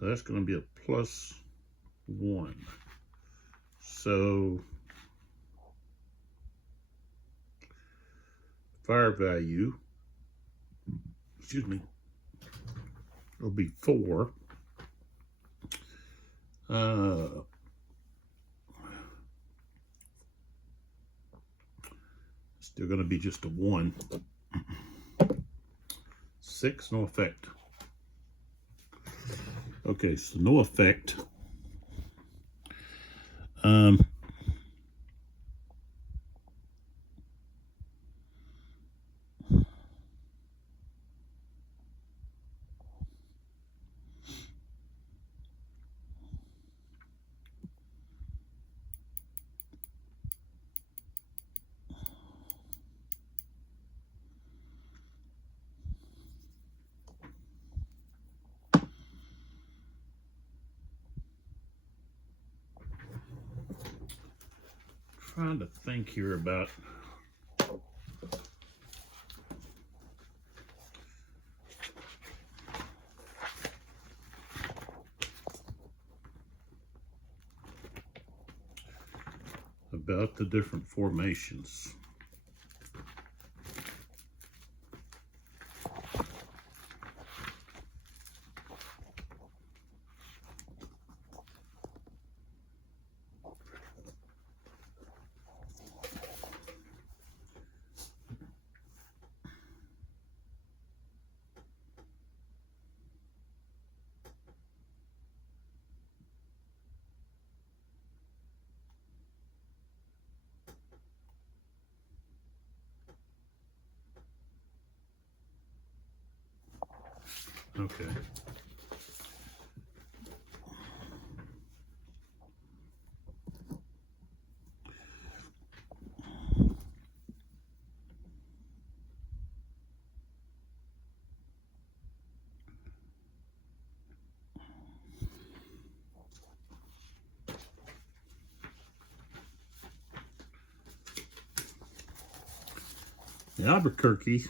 So that's going to be a +1. So fire value, excuse me, will be 4. Still going to be just a 1. 6, no effect. Okay, so no effect. Trying to think here about the different formations. Okay. Albuquerque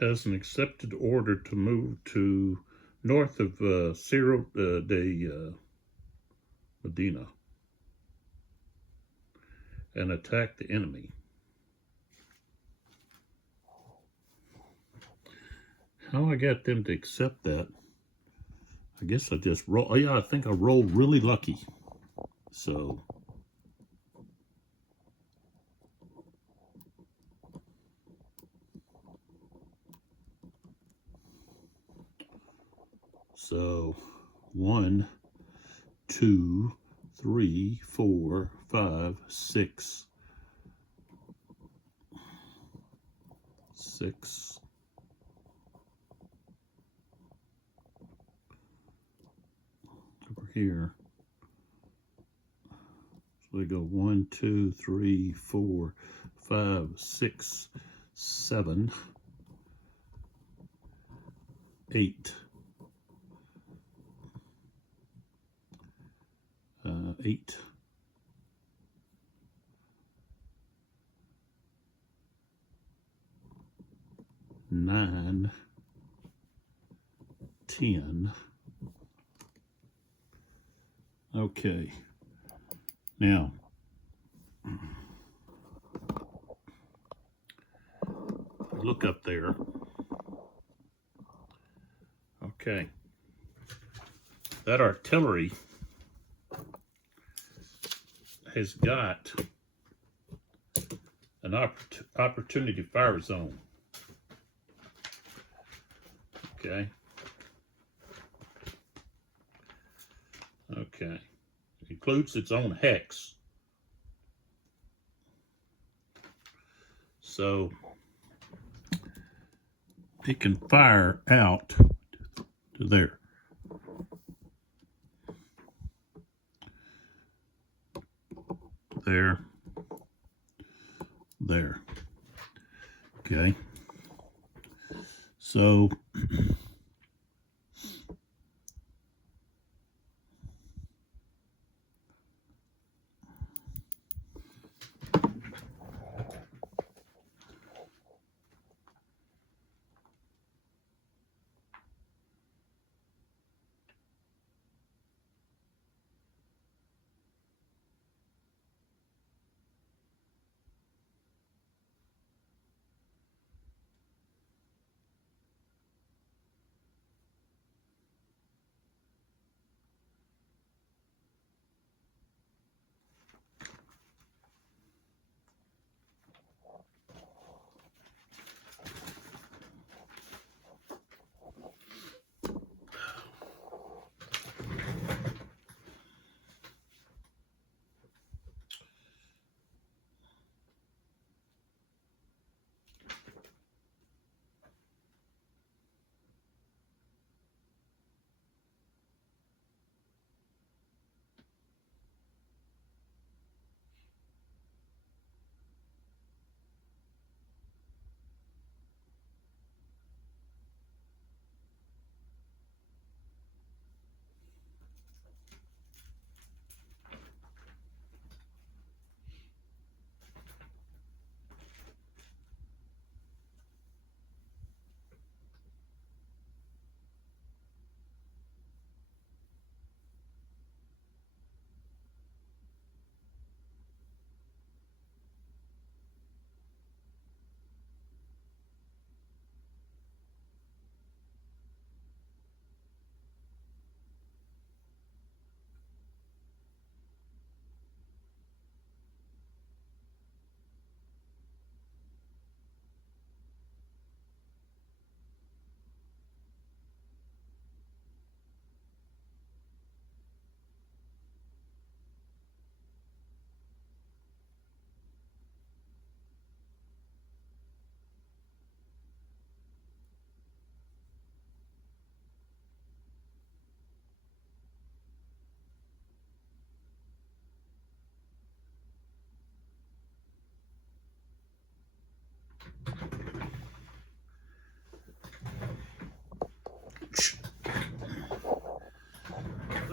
has an accepted order to move to north of Cerro de Medina and attack the enemy. How I got them to accept that? I guess I just roll. Oh yeah, I think I rolled really lucky. So So 1, 2, 3, 4, 5, 6, 6. Over here. So we go 1, 2, 3, 4, 5, 6, 7, 8. 8. 9, 10. Okay. Now, look up there. Okay. That artillery has got an opportunity fire zone. Okay. Okay. It includes its own hex. So it can fire out to there. There. There. Okay. So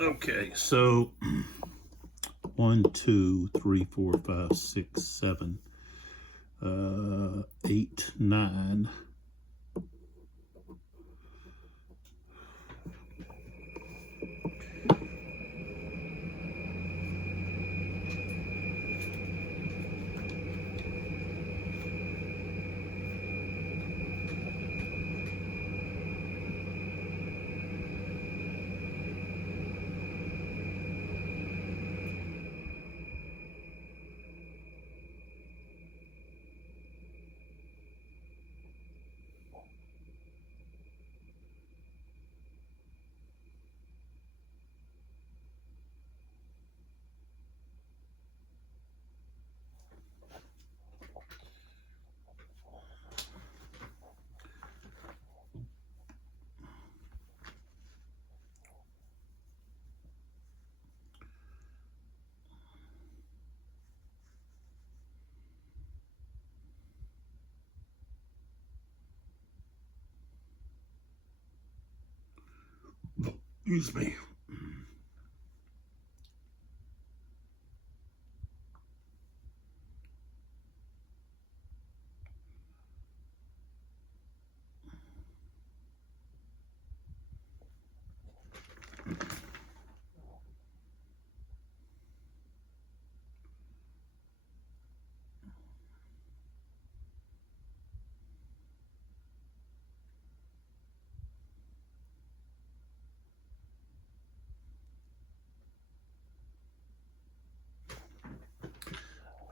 Okay, so 1, 2, 3, 4, 5, 6, 7, 8, 9. Excuse me.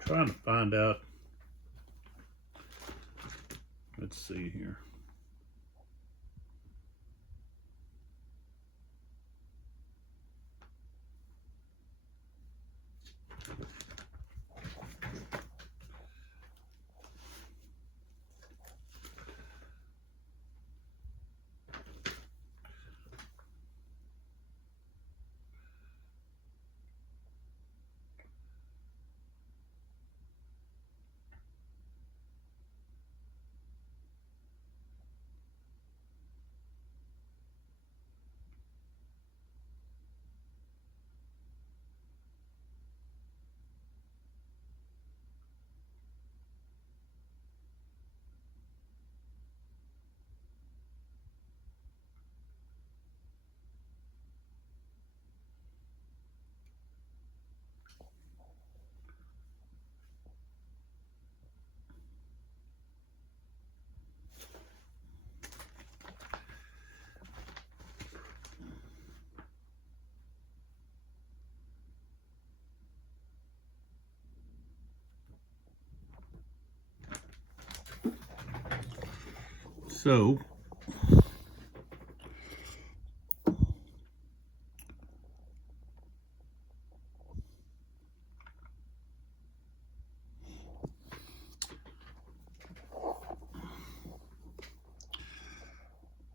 Trying to find out. Let's see here. So,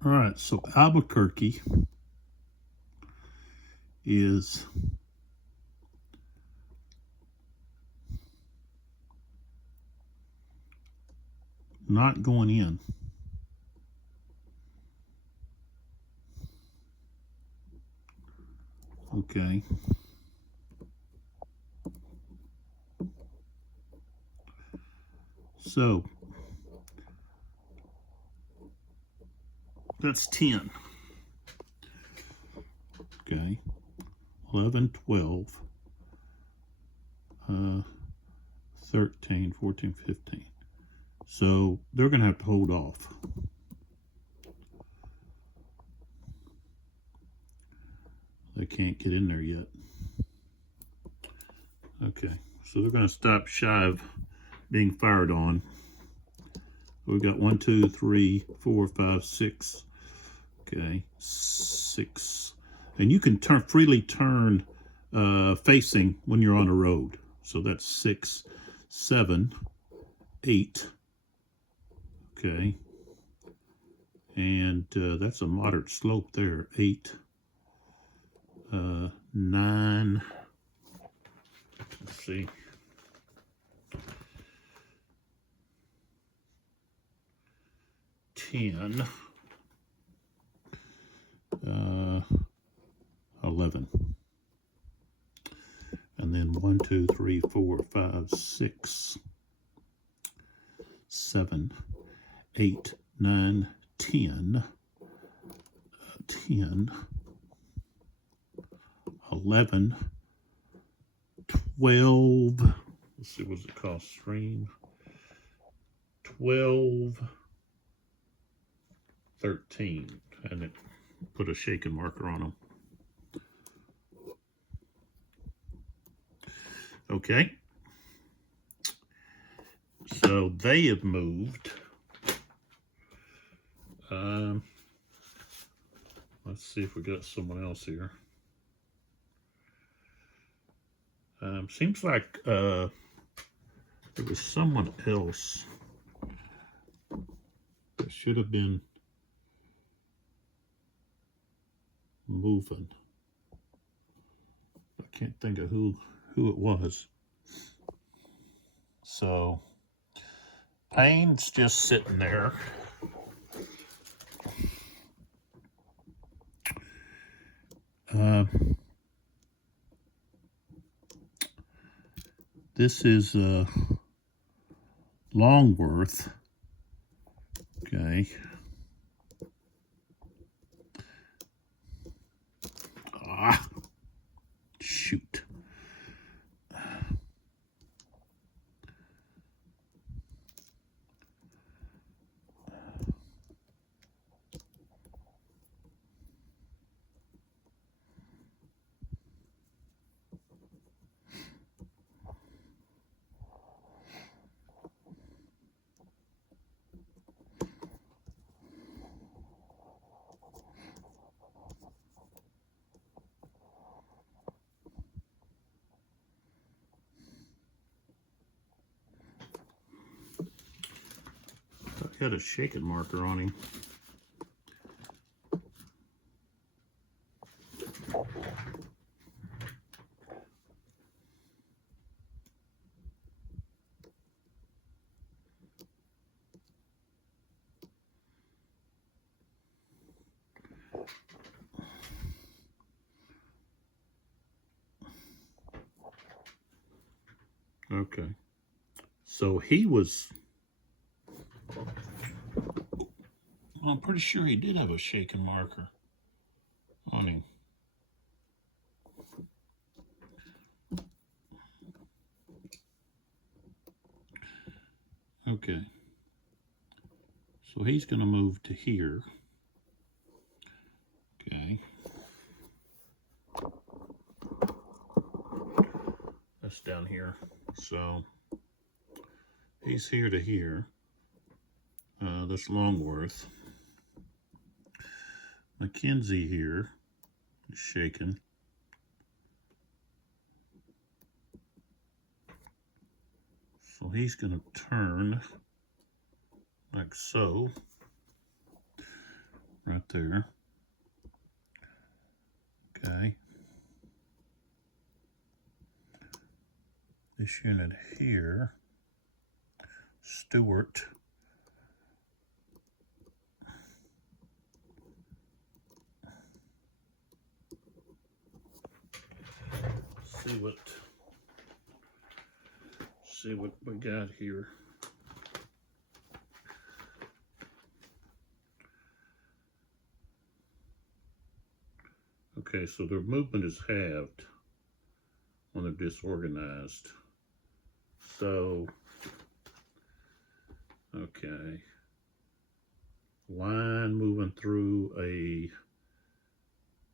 all right, so Albuquerque is not going in. Okay. So that's 10. Okay. 11, 12, 13, 14, 15. So they're going to have to hold off. They can't get in there yet. Okay, so they're going to stop shy of being fired on. We've got 1, 2, 3, 4, 5, 6. Okay, 6. And you can freely turn facing when you're on a road. So that's 6, 7, 8. Okay, and that's a moderate slope there. 8, 9. Let's see. 10. 11. And then 1, 2, 3, 4, 5, 6, 7, 8, 9, 10, 10, 11, 12. Let's see, what's it cost? Stream. 12, 13. And it put a shaking marker on them. Okay. So they have moved. Let's see if we got someone else here. Seems like there was someone else that should have been moving. I can't think of who it was. So Payne's just sitting there. This is Longworth. Okay. Shoot. He had a shaking marker on him. Okay. So he was... I'm pretty sure he did have a shaking marker on him. Okay. So he's going to move to here. Okay. That's down here. So he's here to here. That's Longworth. Mackenzie here is shaking. So he's going to turn like so, right there. Okay. This unit here, Stewart. See what we got here. Okay, so their movement is halved when they're disorganized. So, okay. Line moving through a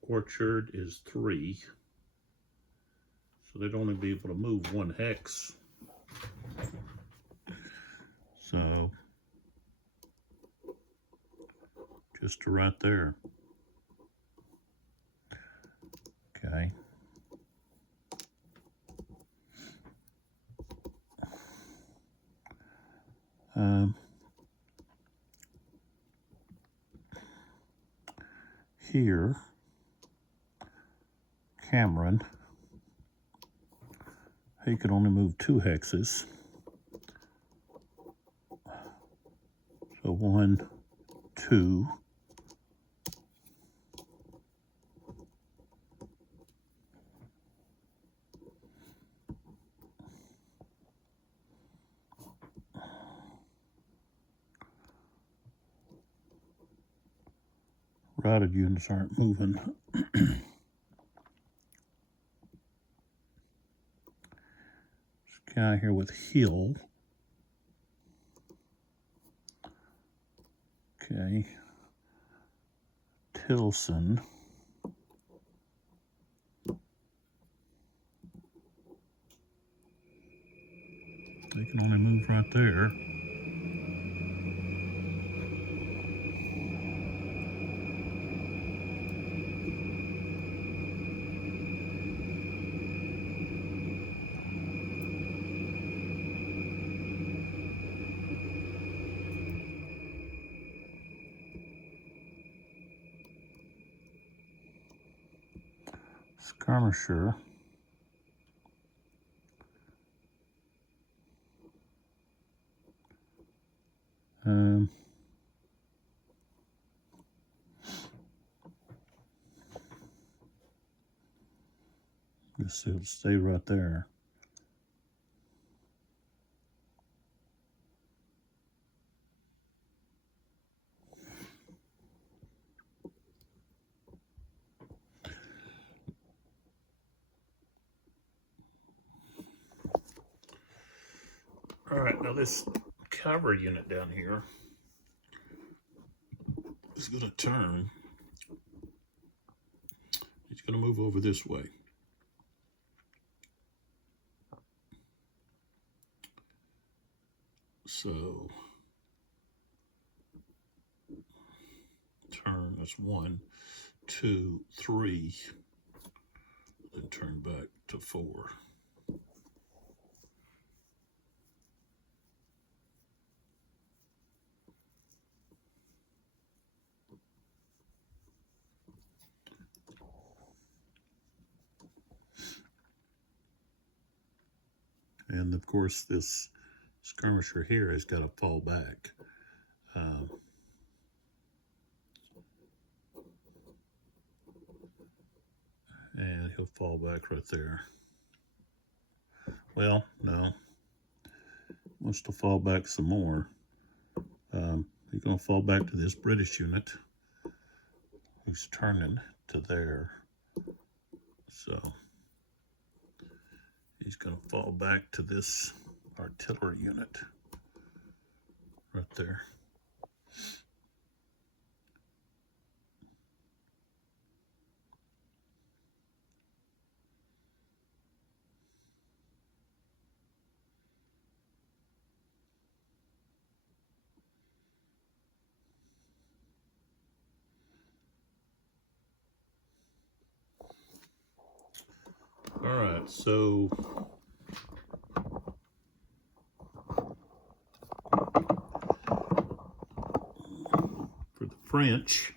orchard is 3. So they'd only be able to move 1 hex. So, just to right there. Okay. Here, Cameron, he could only move 2 hexes. So 1, 2. Routed units aren't moving. This guy here with Hill. Okay. Tilson. They can only move right there. Skirmisher. Just it'll stay right there. All right, now this cavalry unit down here is going to turn. It's going to move over this way. So, turn, that's 1, 2, 3, then turn back to 4. And of course, this skirmisher here has got to fall back. And he'll fall back right there. Well, no. Wants to fall back some more. He's going to fall back to this British unit, who's turning to there. So he's going to fall back to this artillery unit right there. All right, so for the French,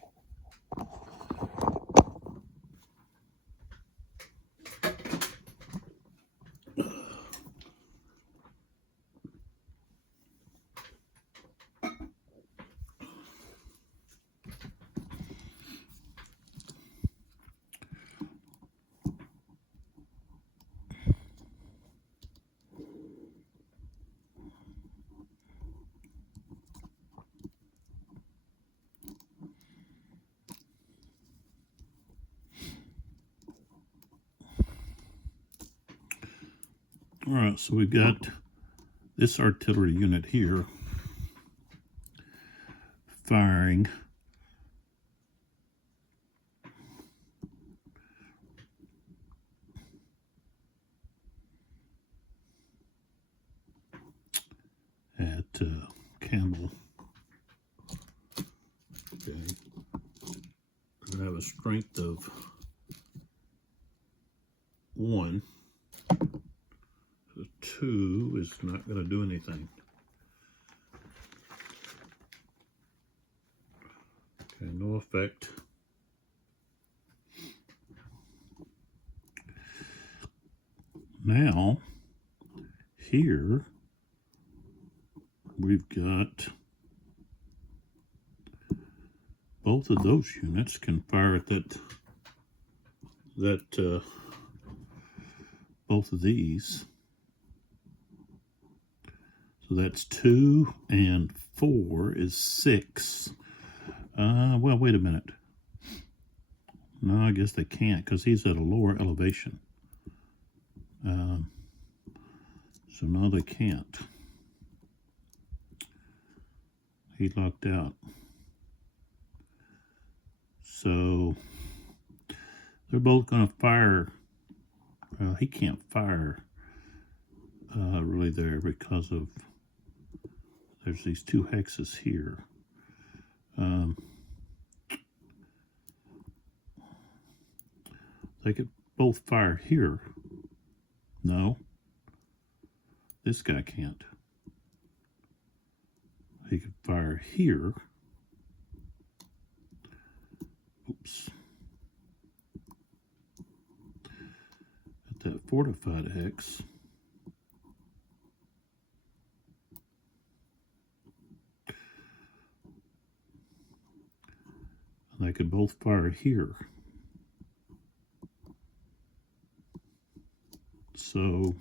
all right, so we've got this artillery unit here firing at Campbell. Okay, we're going to have a strength of 1. 2 is not going to do anything. Okay, no effect. Now, here we've got both of those units can fire at both of these. So that's 2 and 4 is 6. Well, wait a minute. No, I guess they can't because he's at a lower elevation. So no, they can't. He locked out. So they're both going to fire. He can't fire really there because of there's these two hexes here. They could both fire here. No, this guy can't. He could fire here. Oops. At that fortified hex. And they could both fire here. So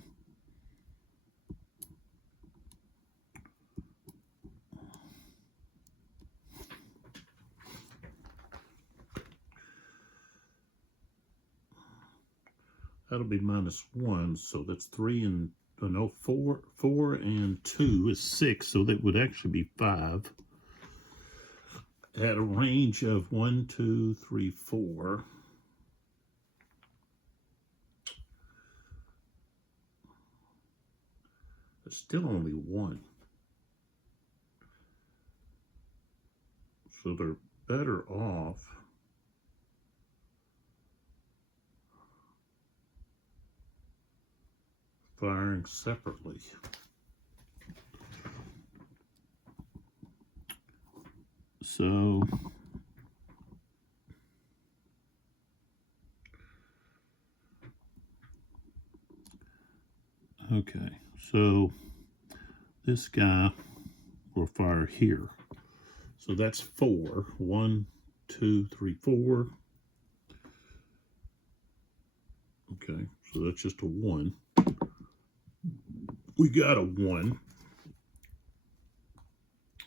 that'll be -1, so that's 3 and no 4 and 2 is 6, so that would actually be 5 at a range of 1, 2, 3, 4. It's still only 1. So they're better off firing separately. So okay, so this guy will fire here. So that's 4. 1, 2, 3, 4. Okay, so that's just a 1. We got a 1.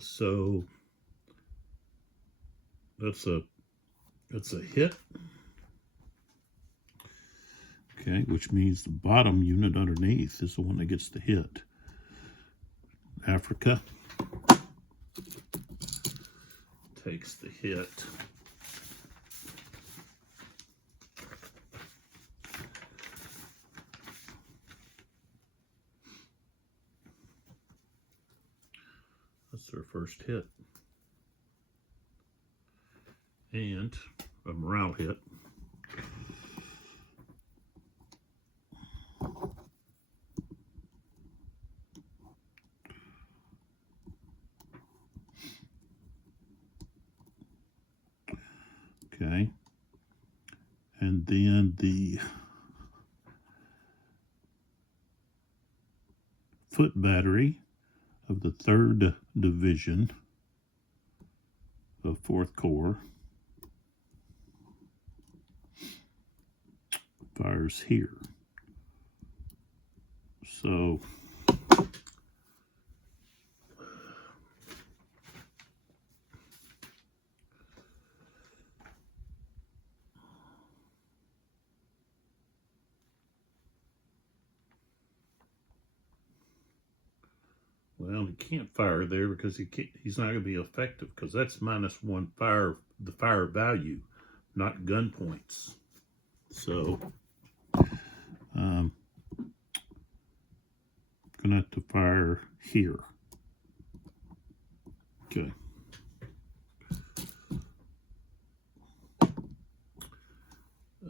So that's a hit. Okay, which means the bottom unit underneath is the one that gets the hit. Africa takes the hit. That's their first hit. And a morale hit. Okay. And then the foot battery of the 3rd Division of 4th Corps fires here. So well, he can't fire there because he's not going to be effective because that's -1 fire, the fire value, not gun points. So gonna have to fire here. Okay.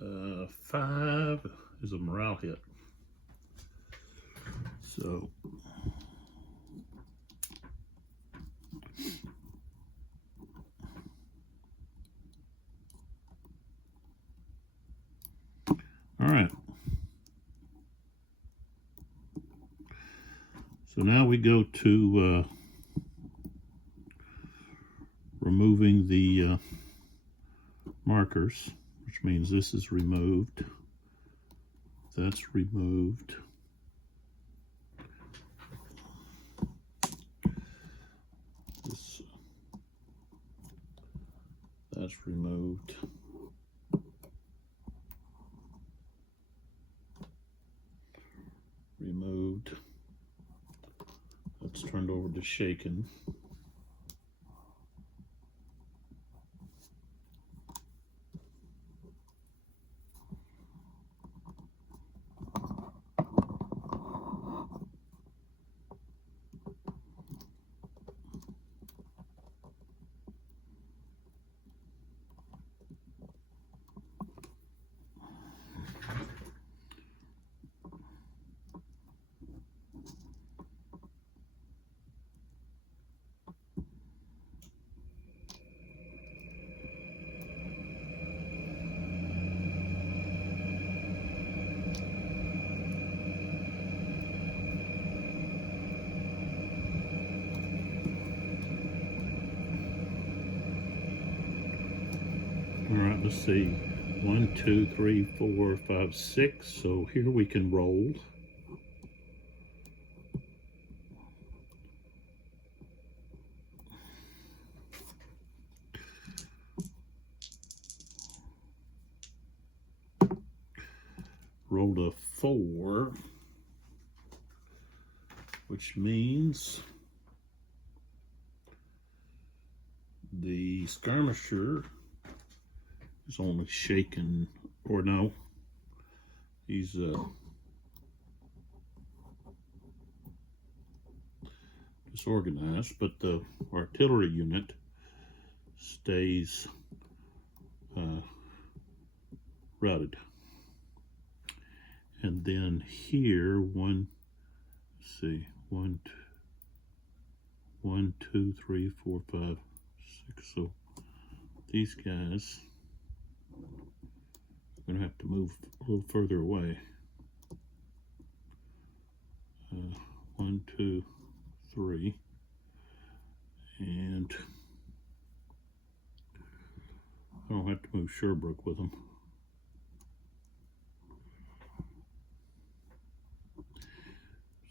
Uh, 5 is a morale hit. So all right. So now we go to removing the markers, which means this is removed. That's removed. That's removed. It's turned over to shaken. Alright, let's see. 1, 2, 3, 4, 5, 6. So here we can roll. Rolled a 4, which means the skirmisher is only shaken, or no, he's disorganized, but the artillery unit stays routed. And then here, let's see, 1, 2, 3, 4, 5, 6. So these guys are going to have to move a little further away. 1, 2, 3. And I don't have to move Sherbrooke with them.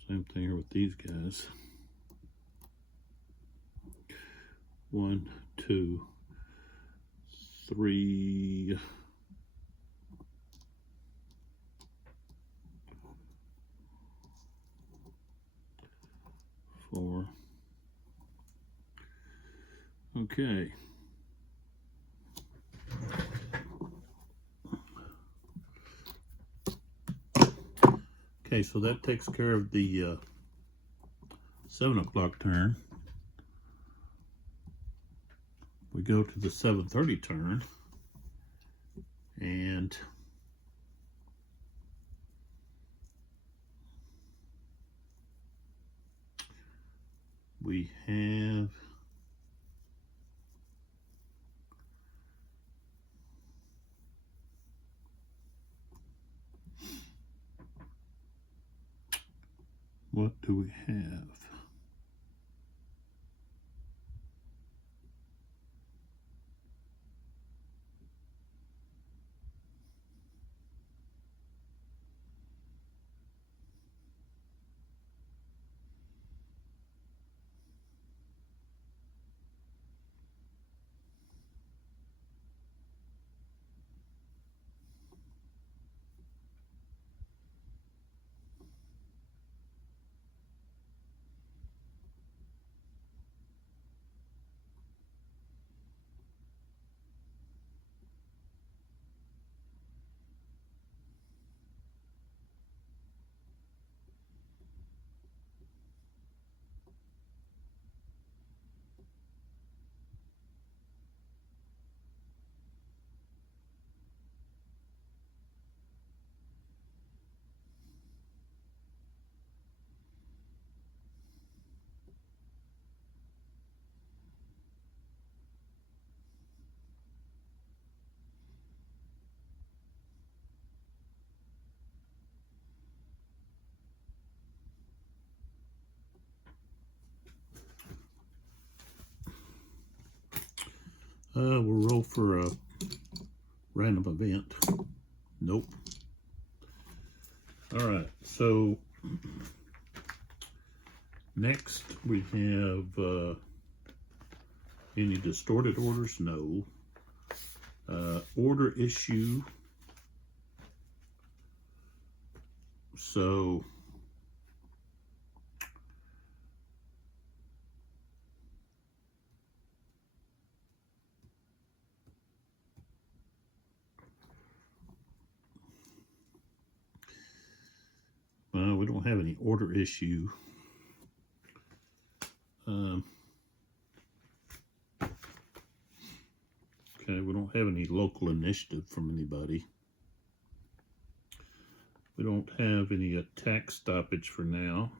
Same thing here with these guys. 1, 2, 3. 4. Okay. Okay, so that takes care of the 7 o'clock turn. We go to the 7:30 turn, and we have what do we have? We'll roll for a random event. Nope. All right, so next we have any distorted orders? No. Order issue. So have any order issue. Okay, we don't have any local initiative from anybody. We don't have any attack stoppage for now.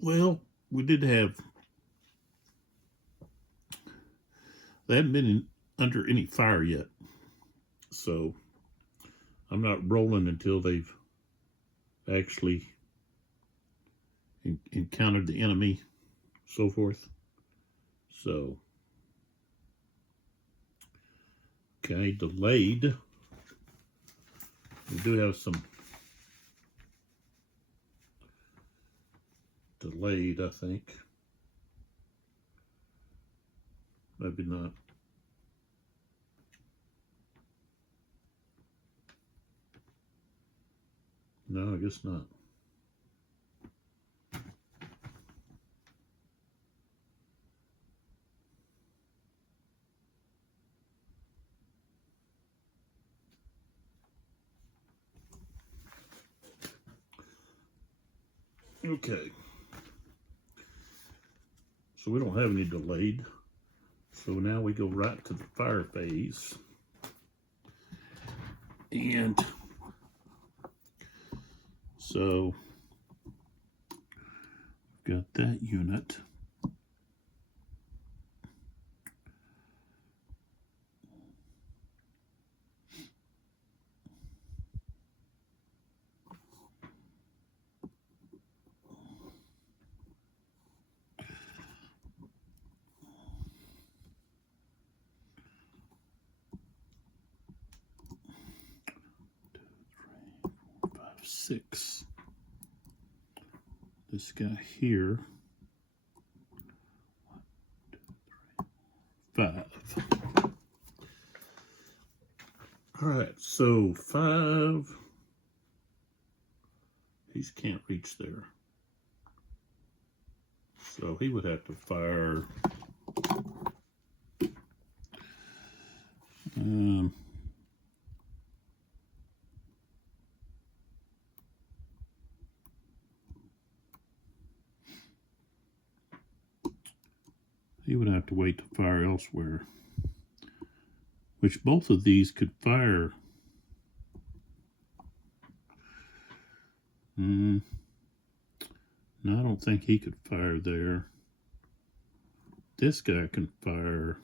Well, we did have, they haven't been under any fire yet. So I'm not rolling until they've actually encountered the enemy, so forth. So, okay, delayed. We do have some delayed, I think. Maybe not. No, I guess not. Okay. So we don't have any delayed. So now we go right to the fire phase. And so got that unit. Six. This guy here. 1, 2, 3, 4, 5. All right, so 5. He can't reach there. So he would have to fire. He would have to wait to fire elsewhere, which both of these could fire. No, I don't think he could fire there. This guy can fire.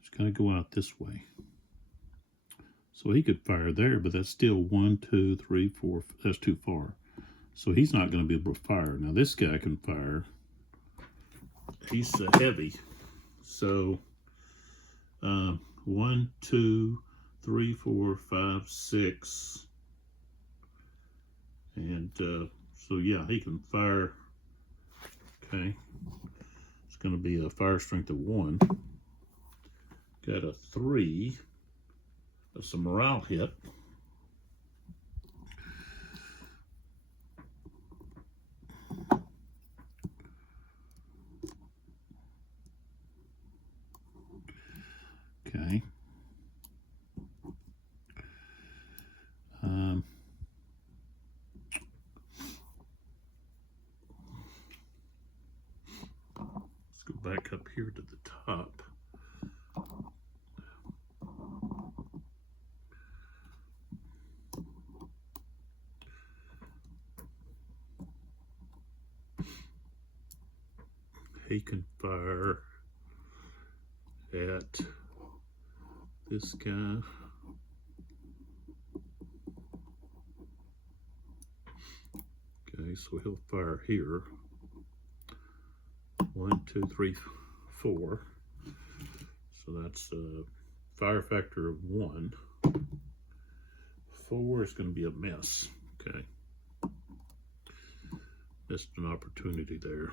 It's going to go out this way. So he could fire there, but that's still 1, 2, 3, 4. That's too far. So he's not going to be able to fire. Now this guy can fire. He's heavy. So 1, 2, 3, 4, 5, 6. And so yeah, he can fire. Okay. It's going to be a fire strength of 1. Got a 3. That's a morale hit. Okay. Let's go back up here to the top. He can fire at this guy. Okay, so he'll fire here. 1, 2, 3, 4. So that's a fire factor of 1. 4 is going to be a miss. Okay. Missed an opportunity there.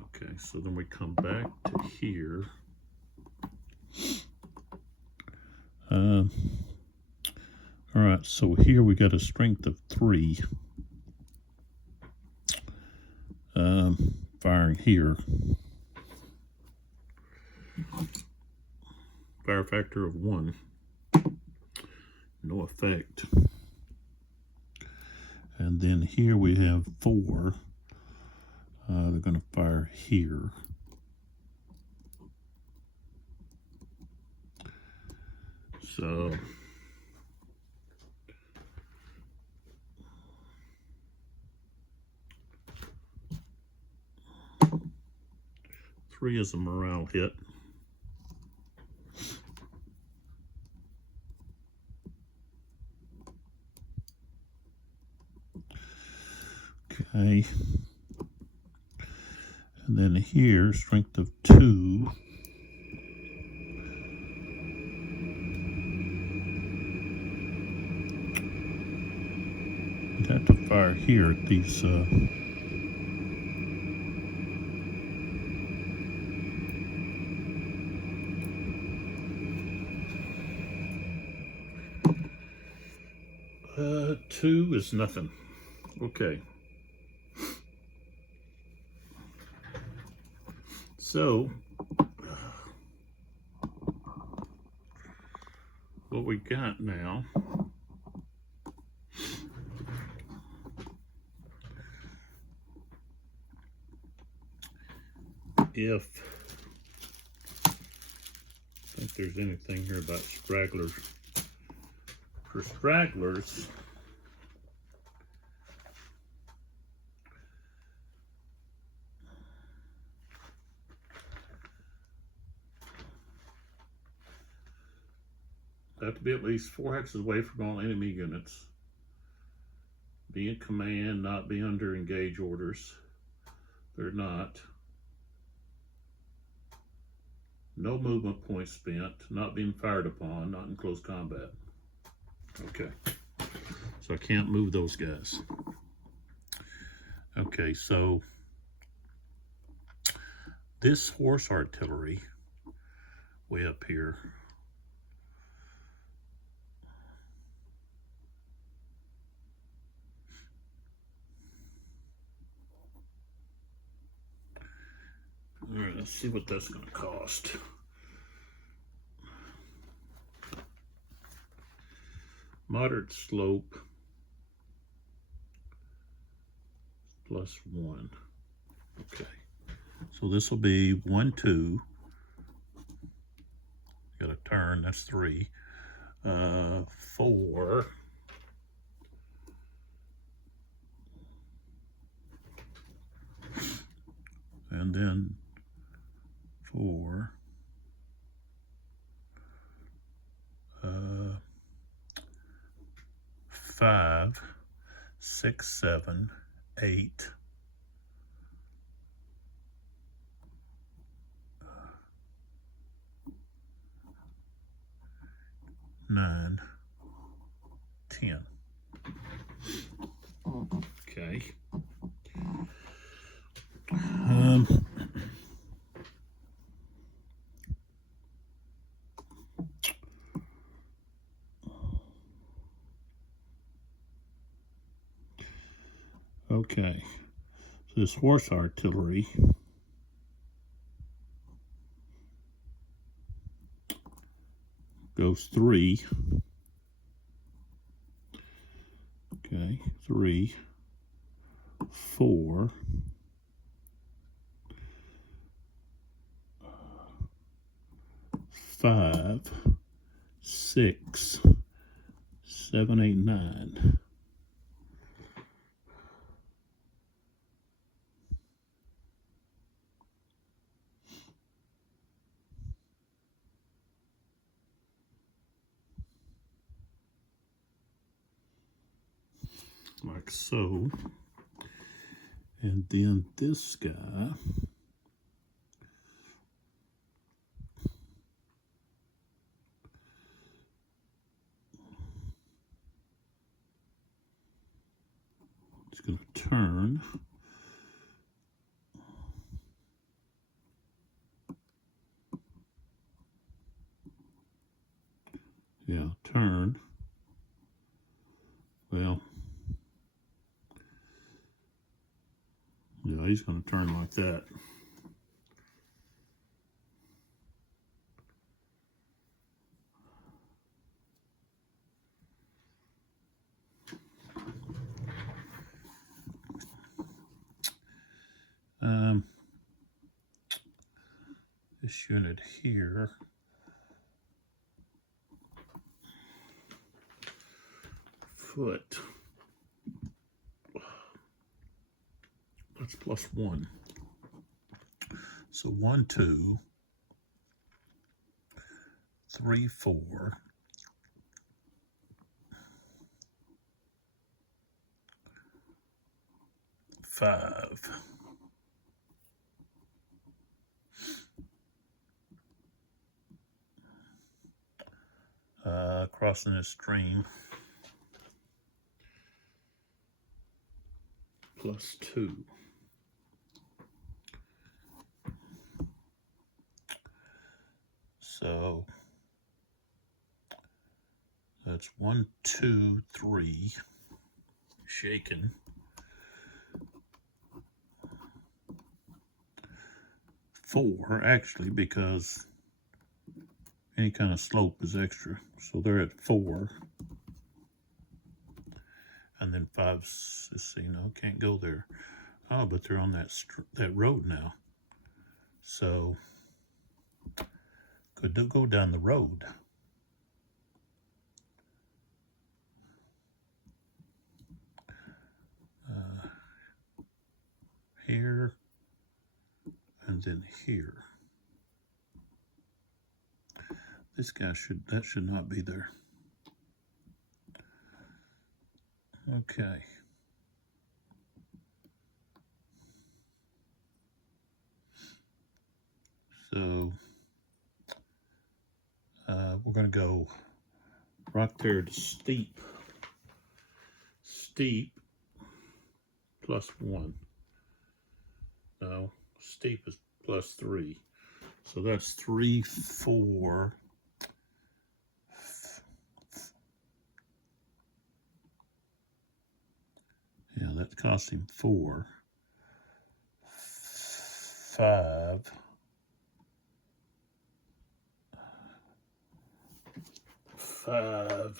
Okay, so then we come back to here. All right, so here we got a strength of 3. Firing here. fire factor of 1. No effect. And then here we have 4. They're going to fire here. So 3 is a morale hit. Okay. And then here, strength of 2. You'd have to fire here at these two is nothing. Okay. So what we got now if I think there's anything here about stragglers. For stragglers, they have to be at least 4 hexes away from all enemy units. Be in command, not be under engage orders. They're not. No movement points spent, not being fired upon, not in close combat. Okay, so I can't move those guys. Okay, so this horse artillery way up here, all right, let's see what that's going to cost. Moderate slope +1. Okay, so this will be 1, 2. Got a turn, that's 3. 4. And then 4. 5, 6, 7, 8. 9, 10. Okay. Okay, so this horse artillery goes 3. Okay, 3, 4, 5, 6, 7, 8, 9. Like so, and then this guy is going to turn. Yeah, turn. Well, yeah, he's going to turn like that. this unit here. Foot. That's +1. So 1, 2, 3, 4, 5. Crossing this stream. +2. So that's 1, 2, 3, shaken. 4, actually, because any kind of slope is extra. So they're at 4. And then 5, let's see, no, can't go there. Oh, but they're on that road now. So could go down the road. Here and then here. This guy that should not be there. Okay. So we're going to go right there to steep. Steep +1. No, steep is +3. So that's 3, 4. Yeah, that cost him 4. 5. 5,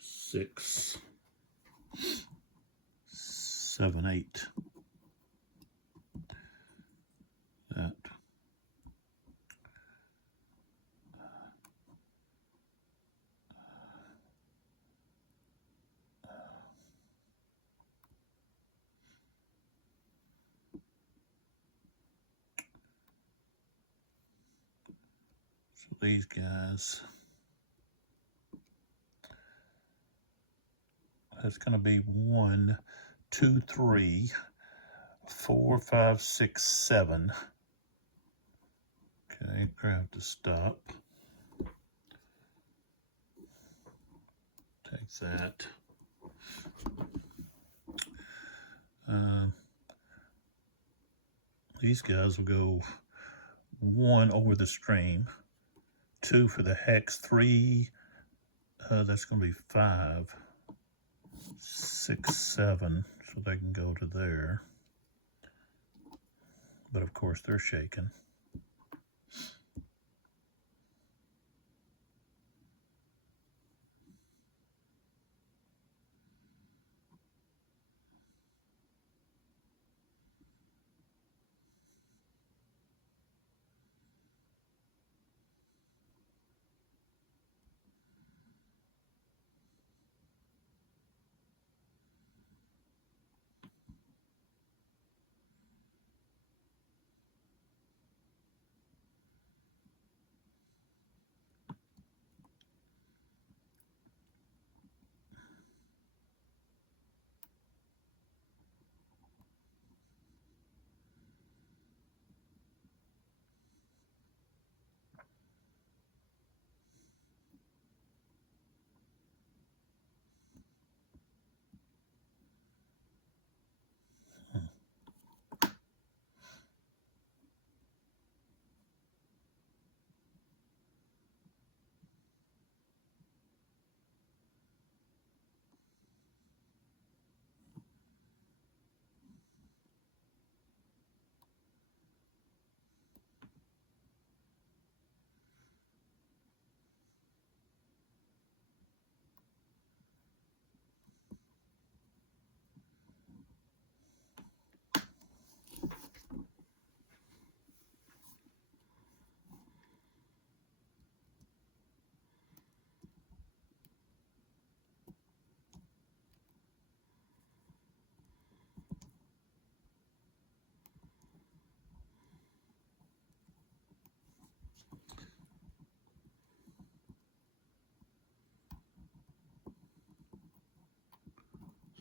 6, 7, 8. That. So these guys, that's going to be 1, 2, 3, 4, 5, 6, 7. Okay, grab to stop. Take that. These guys will go 1 over the stream, 2 for the hex, 3, that's going to be 5, 6, 7, so they can go to there. But of course they're shaken.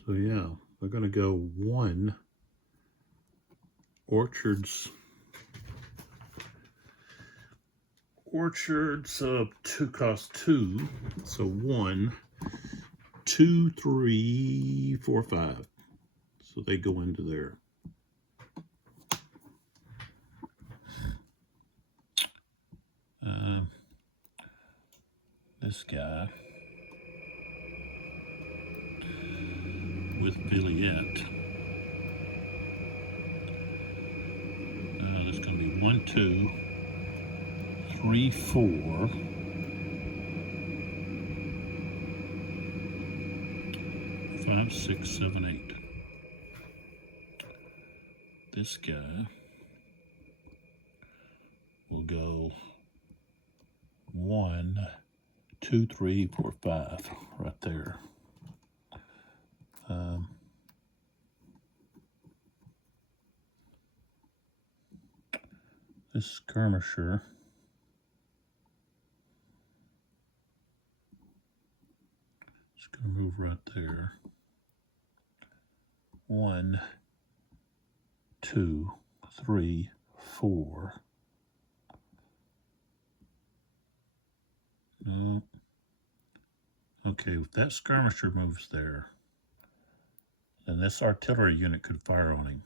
So yeah, we're going to go 1 orchards. Orchards of 2 cost 2. So 1, 2, 3, 4, 5. So they go into there. This guy with Villiet. That's going to be 1, 2, 3, 4. 5, 6, 7, 8. This guy will go 1, 2, 3, 4, 5 right there. This skirmisher is going to move right there. 1, 2, 3, 4. No. Okay, if that skirmisher moves there, then this artillery unit could fire on him.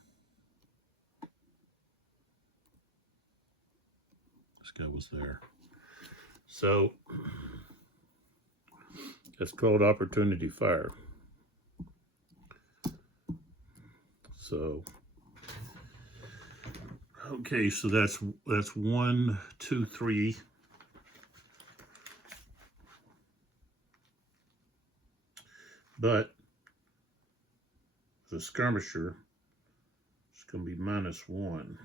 This guy was there. So, it's called opportunity fire. So, okay, so that's 1, 2, 3. But the skirmisher is going to be -1.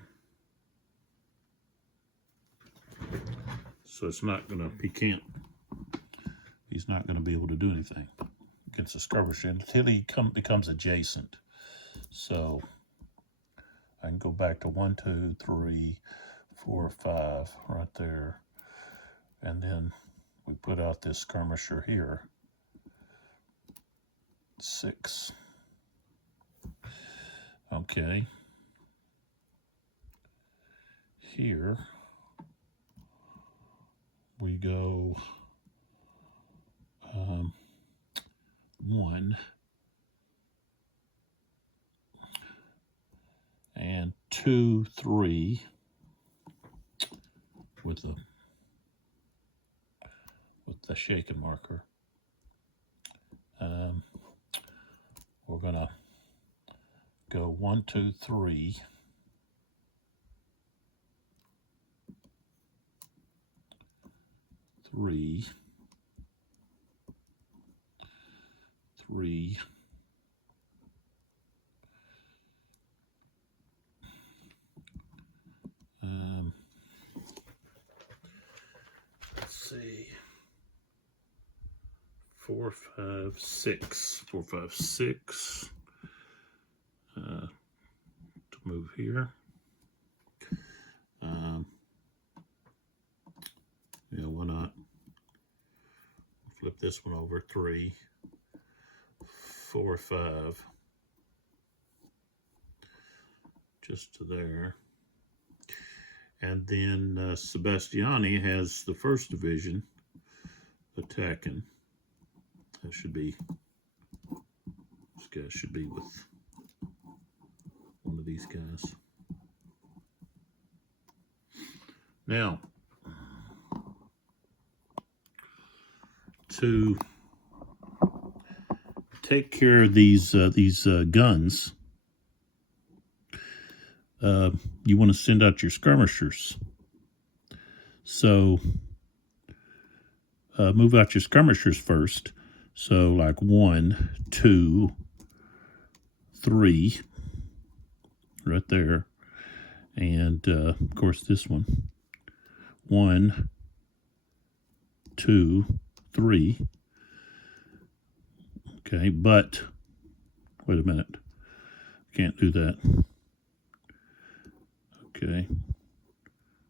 So it's not going to, he's not going to be able to do anything against the skirmisher until he becomes adjacent. So I can go back to 1, 2, 3, 4, 5 right there. And then we put out this skirmisher here. 6. Okay. Here we go 1 and 2, 3 with the shaken marker. We're gonna go 1, 2, 3. 3, 3. Let's see. 4, 5, 6. 4, 5, 6. To move here. Yeah, why not? Flip this one over. 3, 4, 5. Just to there. And then Sebastiani has the 1st Division attacking. That should be, this guy should be with one of these guys. Now, to take care of these guns, you want to send out your skirmishers. So move out your skirmishers first. So like 1, 2, 3, right there. And of course this one. 1, 2, 3. Okay, but wait a minute. Can't do that. Okay.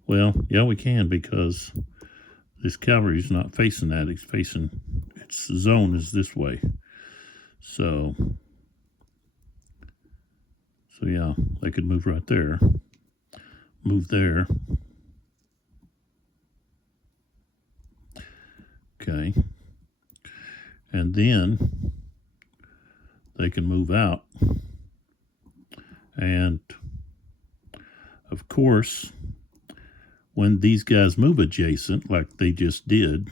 Well, yeah, we can, because this cavalry's not facing that. It's facing, its zone is this way. So So yeah, they could move right there, move there. Okay. And then they can move out. And of course, when these guys move adjacent, like they just did,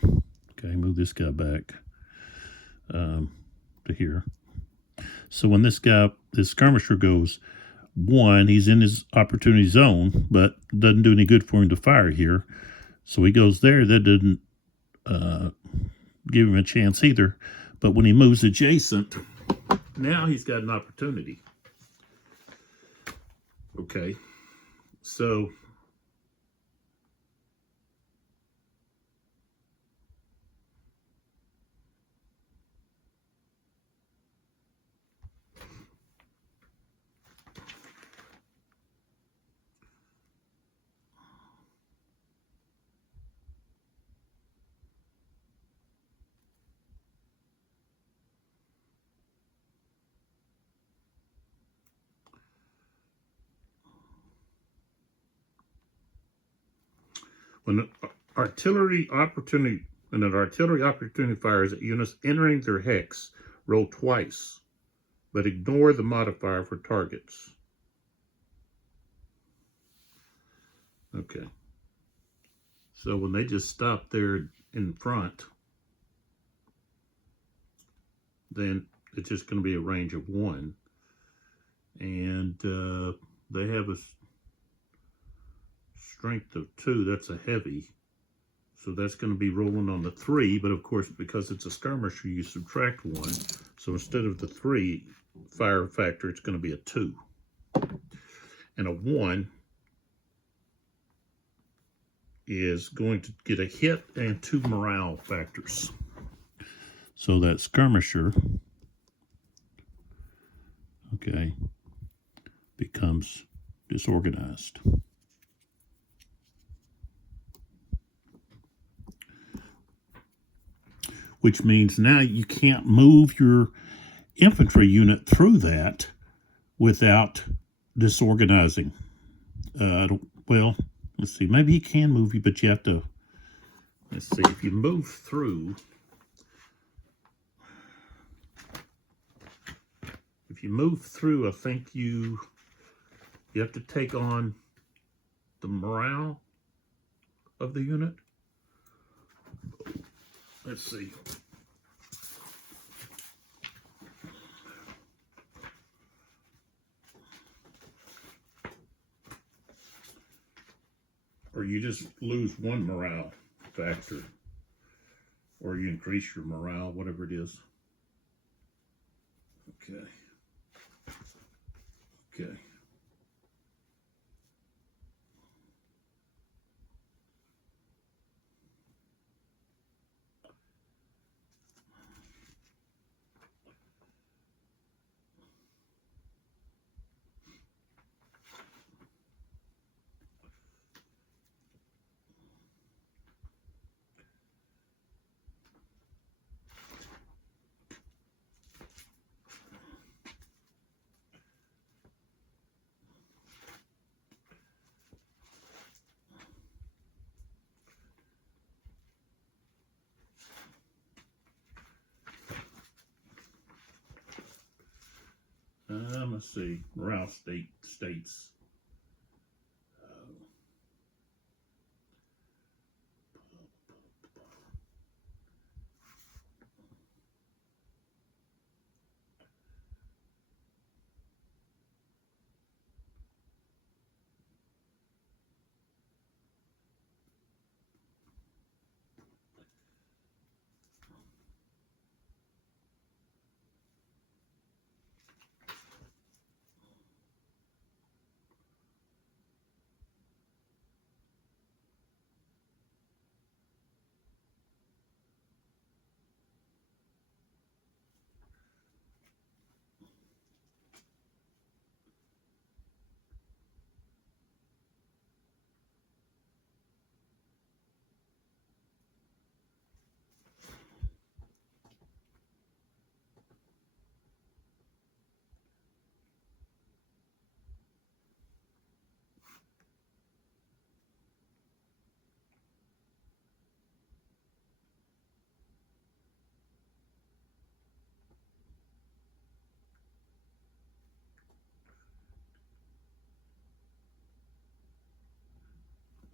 okay, move this guy back to here. So when this skirmisher goes 1, he's in his opportunity zone, but doesn't do any good for him to fire here. So he goes there. That didn't give him a chance either. But when he moves adjacent, now he's got an opportunity. Okay, so when an artillery opportunity fires at units entering their hex, roll twice, but ignore the modifier for targets. Okay. So when they just stop there in front, then it's just going to be a range of 1. And they have a strength of 2. That's a heavy. So that's going to be rolling on the 3. But of course, because it's a skirmisher, you subtract 1. So instead of the 3 fire factor, it's going to be a 2. And a 1 is going to get a hit and 2 morale factors. So that skirmisher, okay, becomes disorganized. Which means now you can't move your infantry unit through that without disorganizing. Well, let's see, maybe you can move you, but you have to, let's see, if you move through, I think you have to take on the morale of the unit. Let's see. Or you just lose 1 morale factor, or you increase your morale, whatever it is. Okay. Okay. Let's see, morale states.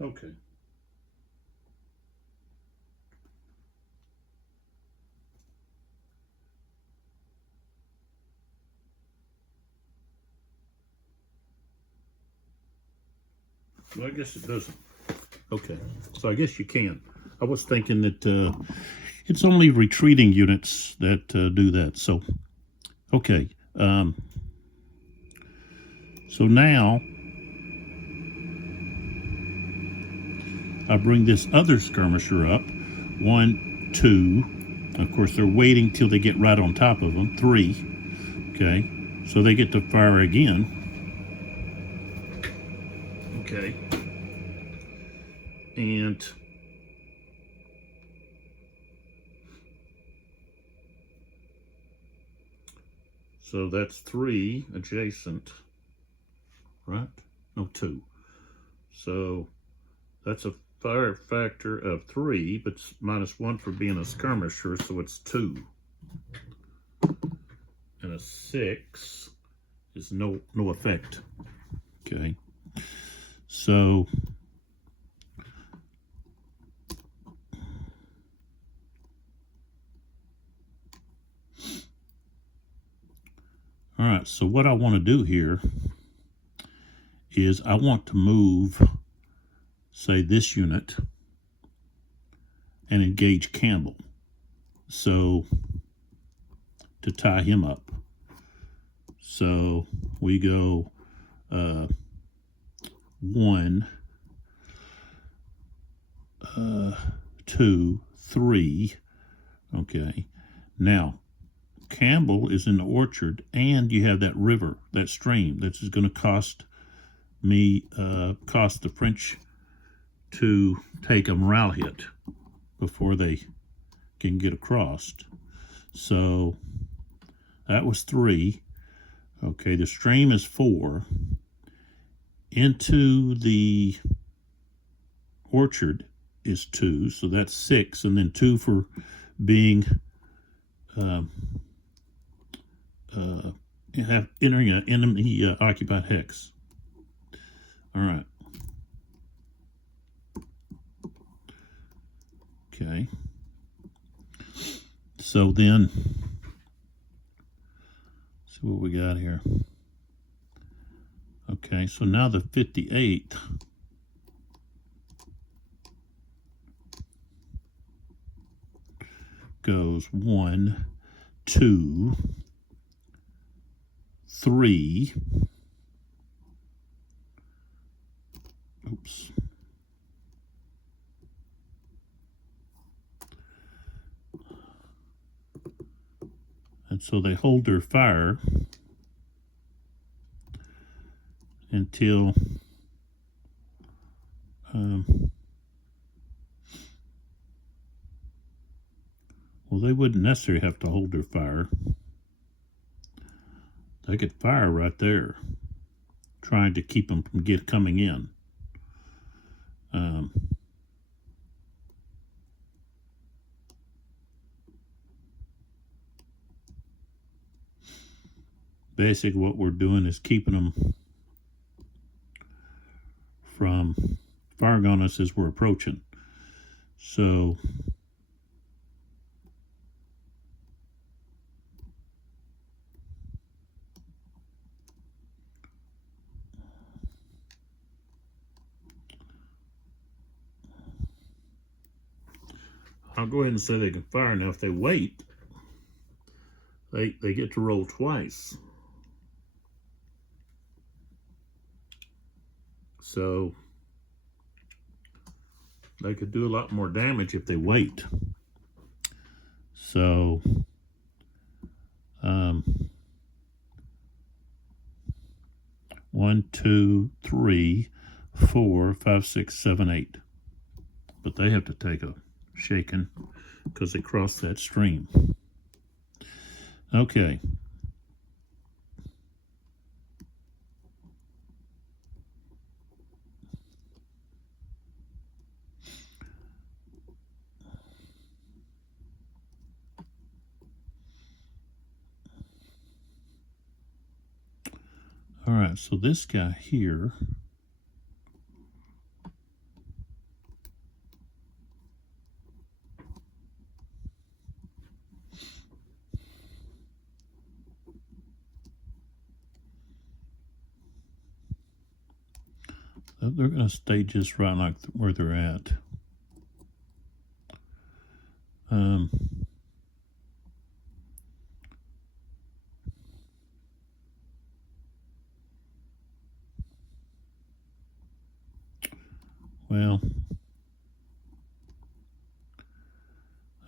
Okay. Well, I guess it doesn't. Okay, so I guess you can. I was thinking that it's only retreating units that do that. So, okay. So now I bring this other skirmisher up. 1, 2. Of course, they're waiting till they get right on top of them. 3. Okay, so they get to fire again. Okay. And so that's 3 adjacent, right? No, 2. So that's a fire factor of 3, but it's -1 for being a skirmisher, so it's 2. And a 6 is no effect. Okay. So all right, so what I want to do here is I want to move, say, this unit and engage Campbell. So to tie him up. So we go 1, 2, 3. Okay. Now, Campbell is in the orchard, and you have that river, that stream. That's going to cost me, cost the French to take a morale hit before they can get across. So that was 3. Okay, the stream is 4. Into the orchard is 2, so that's 6, and then 2 for being entering an enemy occupied hex. All right. Okay. So then, see what we got here. Okay, so now the 58th goes 1, 2, 3. Oops. And so they hold their fire until well, they wouldn't necessarily have to hold their fire. They could fire right there, trying to keep them from coming in. Basically, what we're doing is keeping them from firing on us as we're approaching. So I'll go ahead and say they can fire. Now, if they wait, they get to roll twice. So they could do a lot more damage if they wait. So 1, 2, 3, 4, 5, 6, 7, 8. But they have to take a shaking because they crossed that stream. Okay. All right, so this guy here they're going to stay just right like where they're at. Well,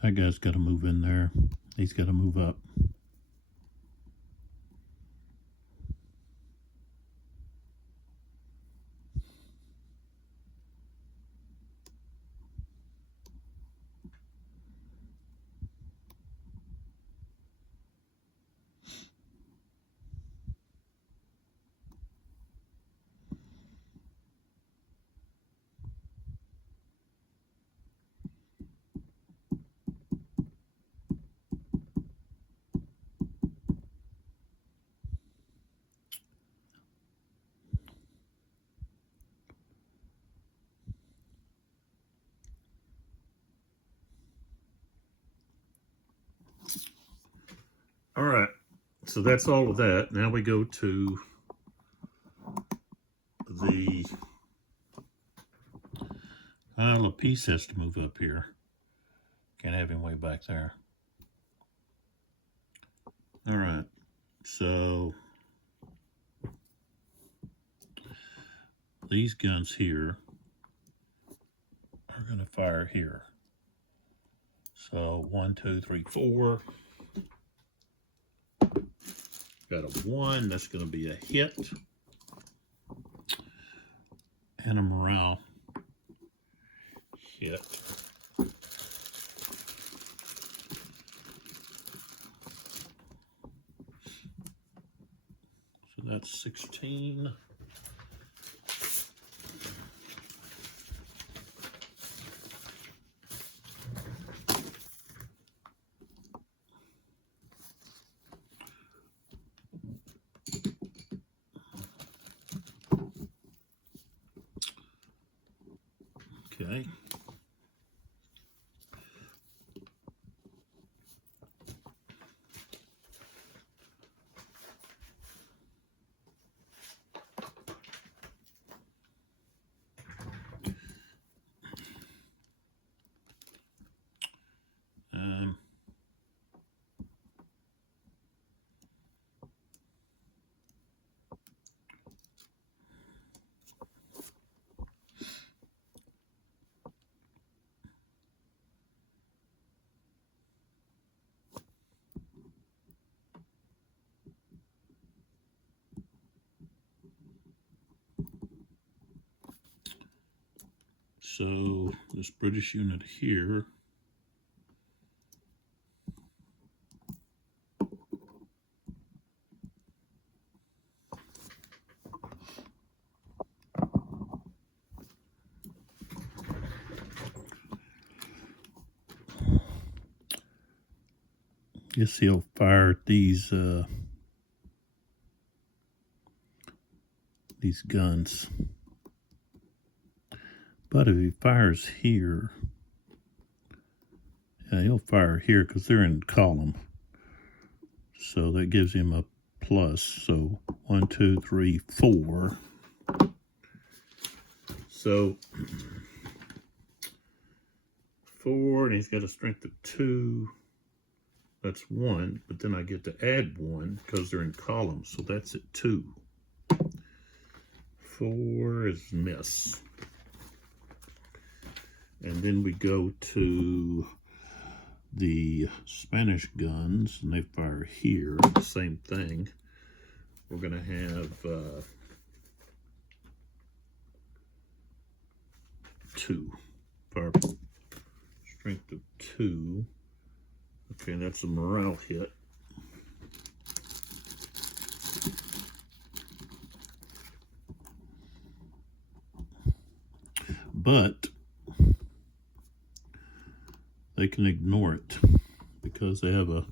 that guy's got to move in there. He's got to move up. All right, so that's all of that. Now we go to the Lapice has to move up here. Can't have him way back there. All right, so these guns here are going to fire here. So 1, 2, 3, 4. Got a 1, that's going to be a hit. And a morale hit. So that's 16. Okay. So this British unit here guess he'll fire at these guns. But if he fires here, yeah, he'll fire here because they're in column. So that gives him a plus. So 1, 2, 3, 4. So 4, and he's got a strength of 2. That's 1, but then I get to add 1 because they're in column. So that's at 2. 4 is miss. And then we go to the Spanish guns, and they fire here. Same thing. We're going to have 2. Fire strength of 2. Okay, that's a morale hit. But they can ignore it because they have a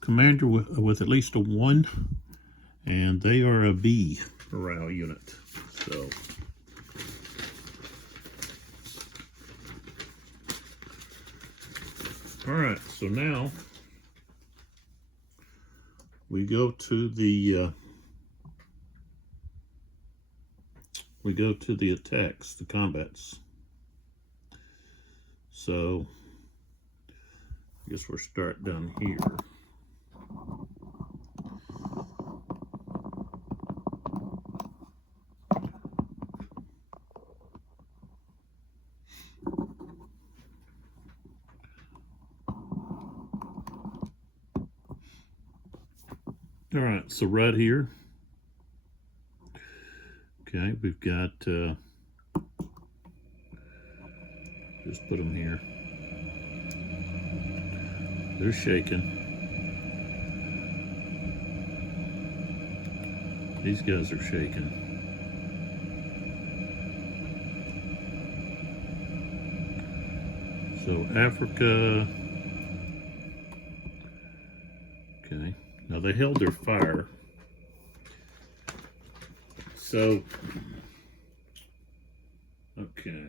commander with at least a 1, and they are a B morale unit. So all right, so now we go to the we go to the attacks, the combats. So I guess we'll start down here. All right, so right here, okay, we've got, just put them here. They're shaking. These guys are shaking. So Africa, okay. Now they held their fire. So, okay.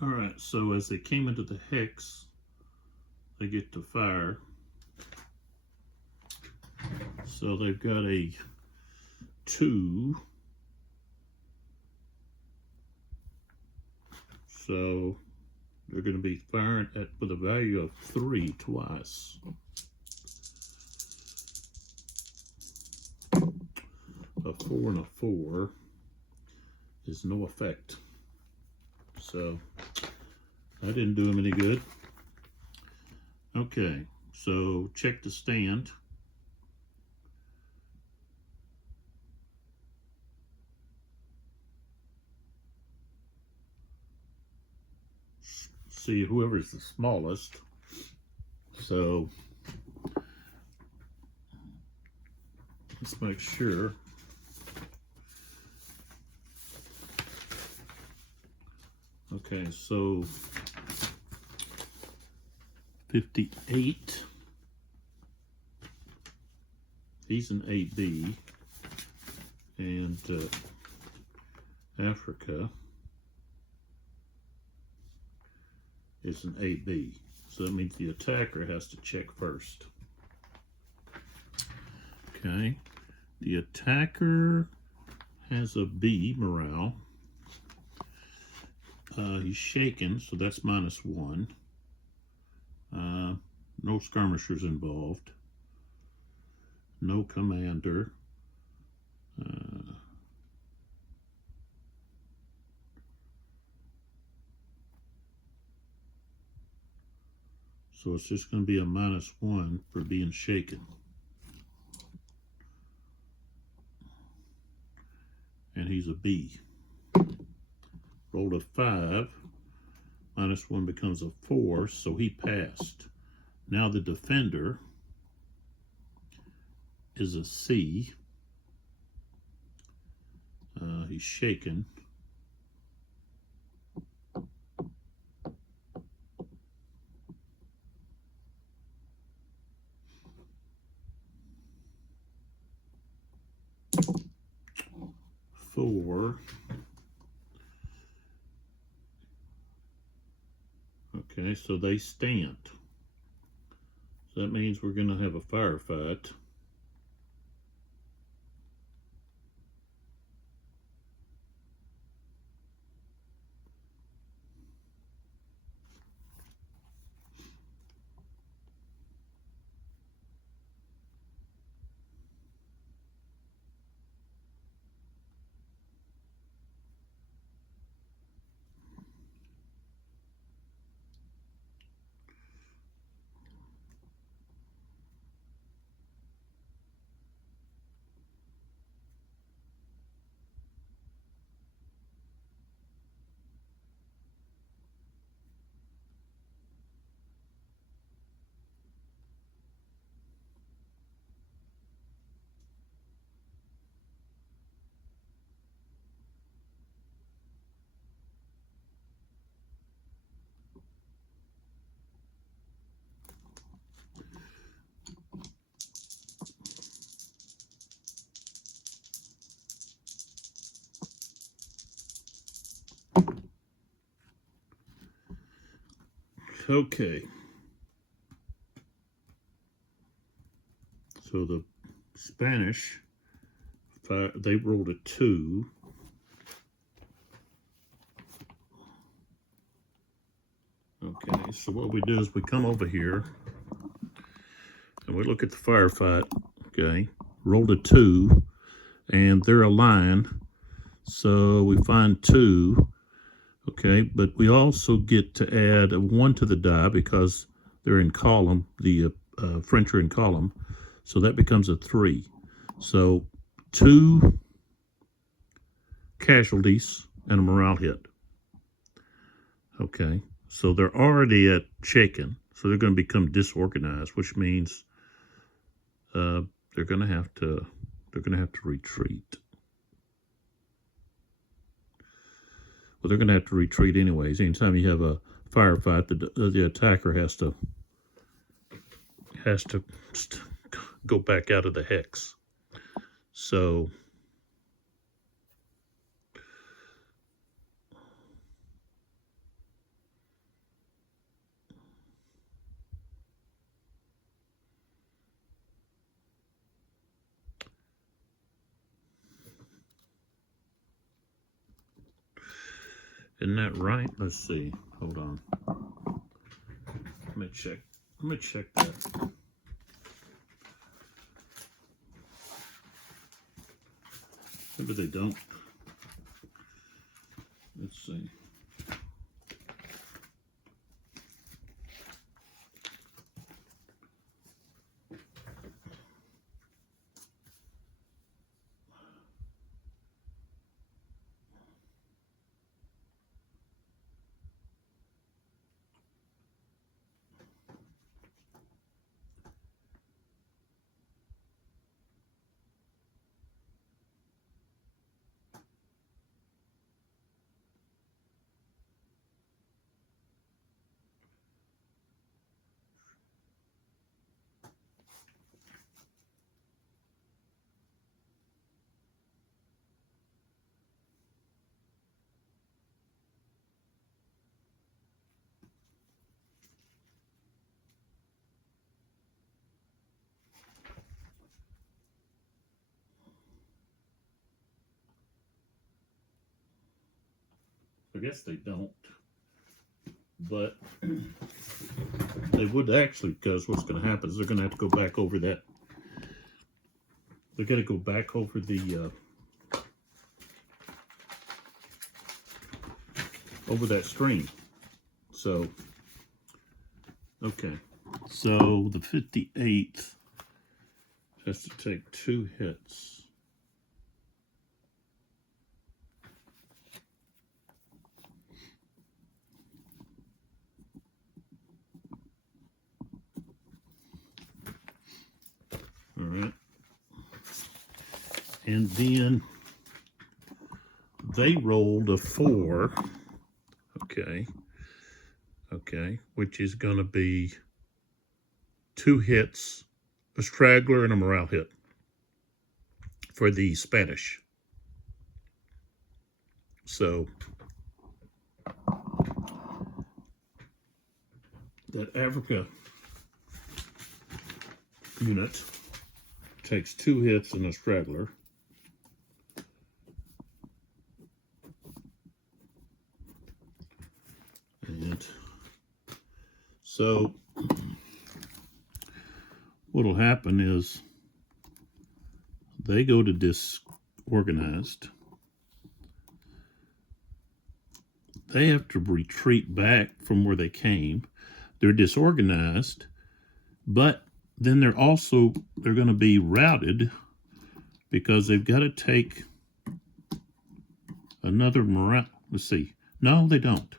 All right, so as they came into the hex, they get to fire. So they've got a 2. So they're going to be firing at with a value of 3 twice. A 4 and a 4 is no effect. So that didn't do him any good. Okay, so check the stand. See whoever's the smallest. So let's make sure. Okay, so 58. He's an 8B. And Africa is an 8B. So that means the attacker has to check first. Okay. The attacker has a B morale. He's shaken, so that's -1. No skirmishers involved. No commander. So it's just going to be a -1 for being shaken. And he's a B. Rolled a 5. -1 becomes a 4, so he passed. Now the defender is a C. He's shaken. Four. Okay, so they stand. So that means we're going to have a firefight. Okay. So the Spanish, they rolled a 2. Okay, so what we do is we come over here and we look at the firefight. Okay, rolled a 2, and they're aligned. So we find 2. Okay, but we also get to add a 1 to the die because they're in column. The French are in column. So that becomes a 3. So 2 casualties and a morale hit. Okay, so they're already at shaken. So they're going to become disorganized, which means they're going to have to retreat. Well, they're going to have to retreat anyways. Anytime you have a firefight, the attacker has to go back out of the hex. So isn't that right? Let's see. Hold on. Let me check that. Maybe they don't. Let's see. I guess they don't, but they would actually, because what's going to happen is they're going to have to go back over that. They're going to go back over the over that stream. So, okay. So the 58th has to take 2 hits. All right. And then they rolled a 4. Okay. Okay. Which is going to be 2 hits, a straggler, and a morale hit for the Spanish. So that Africa unit takes 2 hits and a straggler. And so what'll happen is they go to disorganized. They have to retreat back from where they came. They're disorganized, but then they're going to be routed because they've got to take another morale. Let's see. No, they don't.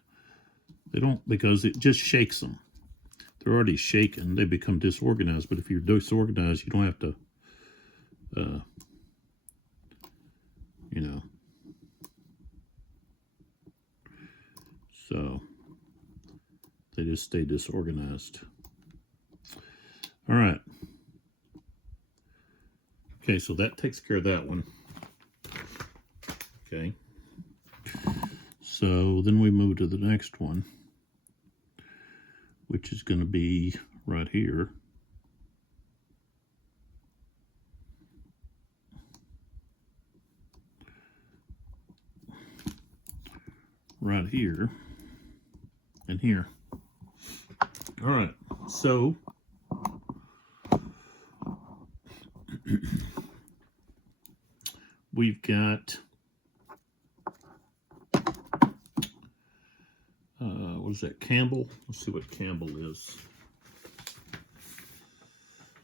They don't, because it just shakes them. They're already shaken. They become disorganized. But if you're disorganized, you don't have to, you know. So they just stay disorganized. All right. Okay, so that takes care of that one. Okay. So then we move to the next one, which is going to be right here. Right here and here. All right, so we've got what is that, Campbell? Let's see what Campbell is.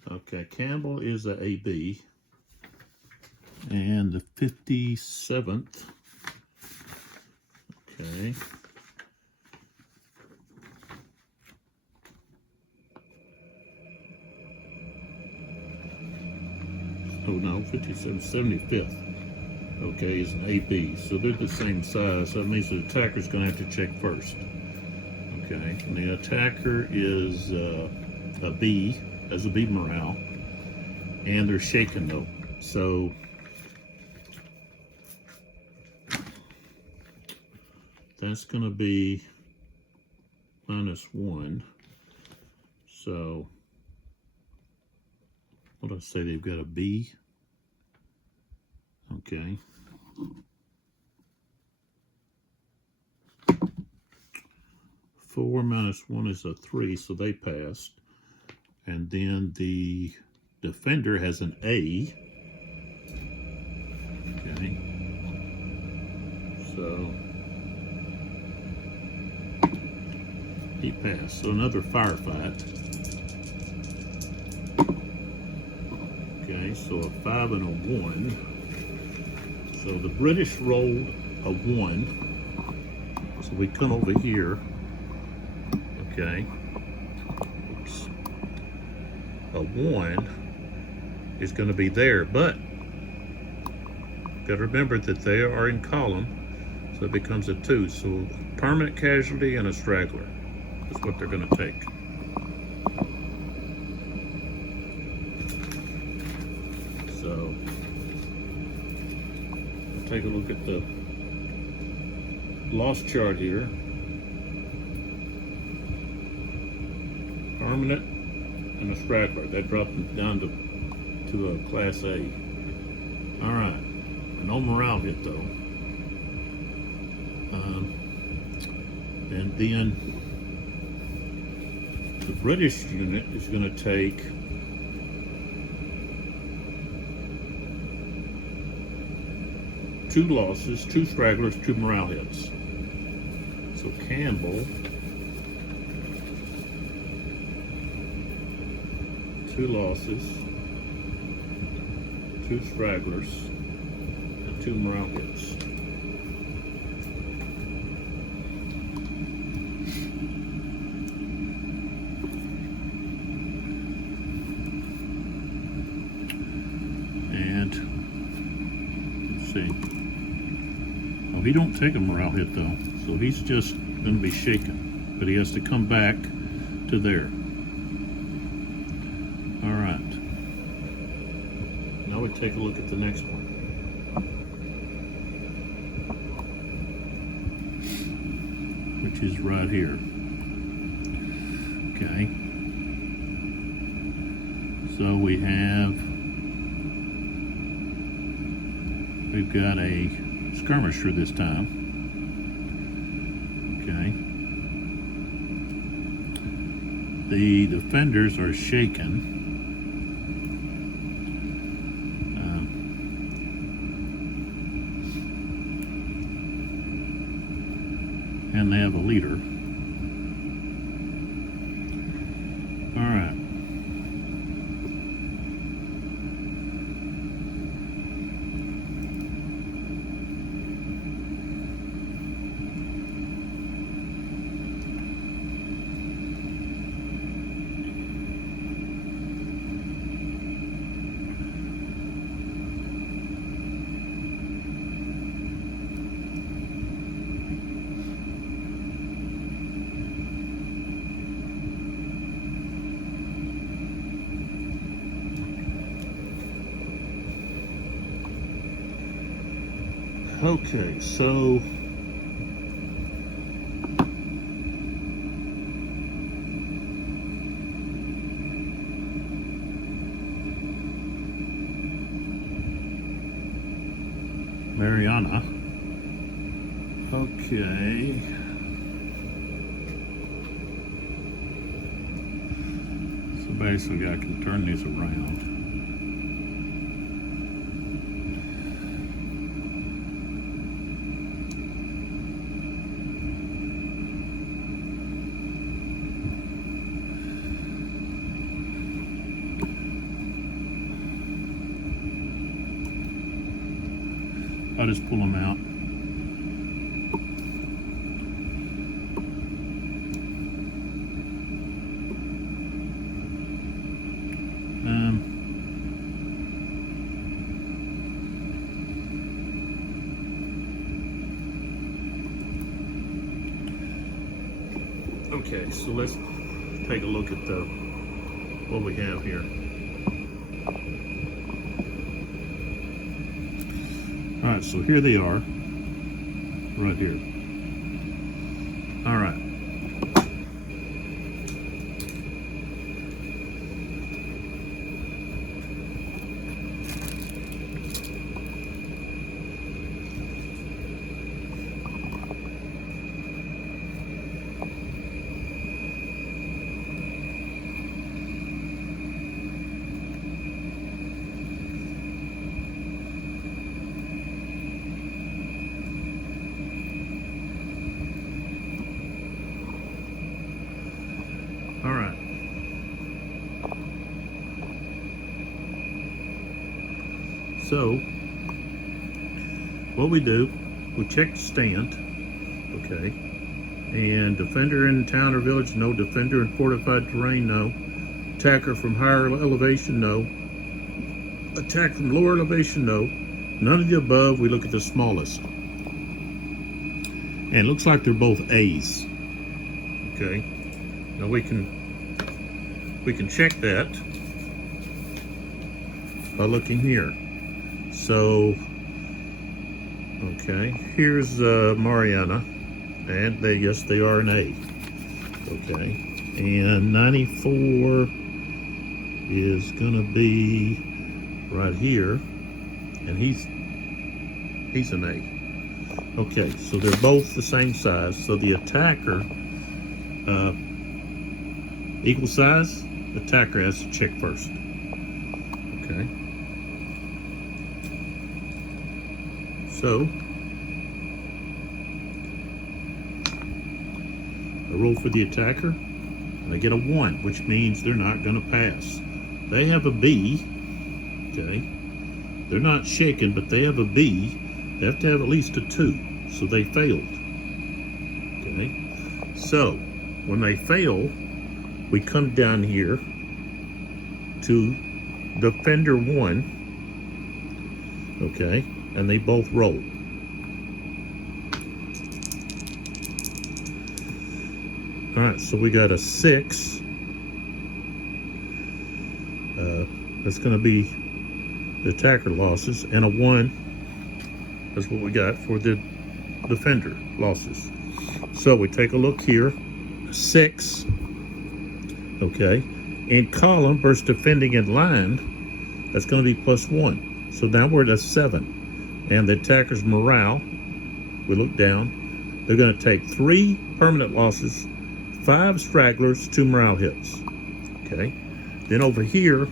Okay, Campbell is a AB, and the 57th. Okay. Oh no, 57, 75th. Okay, is an AB. So they're the same size. So that means the attacker's going to have to check first. Okay, and the attacker is a B, as a B morale, and they're shaken though. So that's going to be -1. So what did I say? They've got a B. Okay. Four -1 is a 3, so they passed. And then the defender has an A. Okay. So he passed. So another firefight. Okay, so a 5 and a 1. So the British rolled a 1. So we come over here. Okay. Oops. A 1 is going to be there, but got to remember that they are in column, so it becomes a 2. So permanent casualty and a straggler is what they're going to take. So take a look at the loss chart here. Permanent and a straggler. That dropped them down to a class A. All right. No morale hit though. And then the British unit is going to take two losses, 2 stragglers, 2 morale hits. So Campbell, 2 losses, 2 stragglers, and 2 morale hits. And let's see. Oh, he don't take a morale hit though, so he's just going to be shaken, but he has to come back to there. All right. Now we take a look at the next one. Which is right here. Okay. So we've got a skirmisher this time. Okay. The defenders are shaken. And they have a leader. All right. Okay, so Mariana. Okay. So basically I can turn these around. I'll just pull them out. Okay, so let's take a look at what we have here. All right, so here they are, right here. All right. So, what we do, we check the stand, okay, and defender in town or village, no. Defender in fortified terrain, no. Attacker from higher elevation, no. Attack from lower elevation, no. None of the above. We look at the smallest. And it looks like they're both A's, okay. Now we can check that by looking here. So, okay, here's Mariana, and yes, they are an A, okay, and 94 is gonna be right here, and he's an A. Okay, so they're both the same size, so the attacker, equal size, attacker has to check first, okay. So, I roll for the attacker, and I get a 1, which means they're not going to pass. They have a B, okay? They're not shaken, but they have a B. They have to have at least a 2, so they failed, okay? So, when they fail, we come down here to defender 1, okay? And they both roll. All right, so we got a 6. That's going to be the attacker losses, and a 1. That's what we got for the defender losses. So we take a look here. 6. Okay. In column versus defending in line, that's going to be +1. So now we're at a 7. And the attacker's morale, we look down, they're going to take 3 permanent losses, 5 stragglers, 2 morale hits. Okay. Then over here,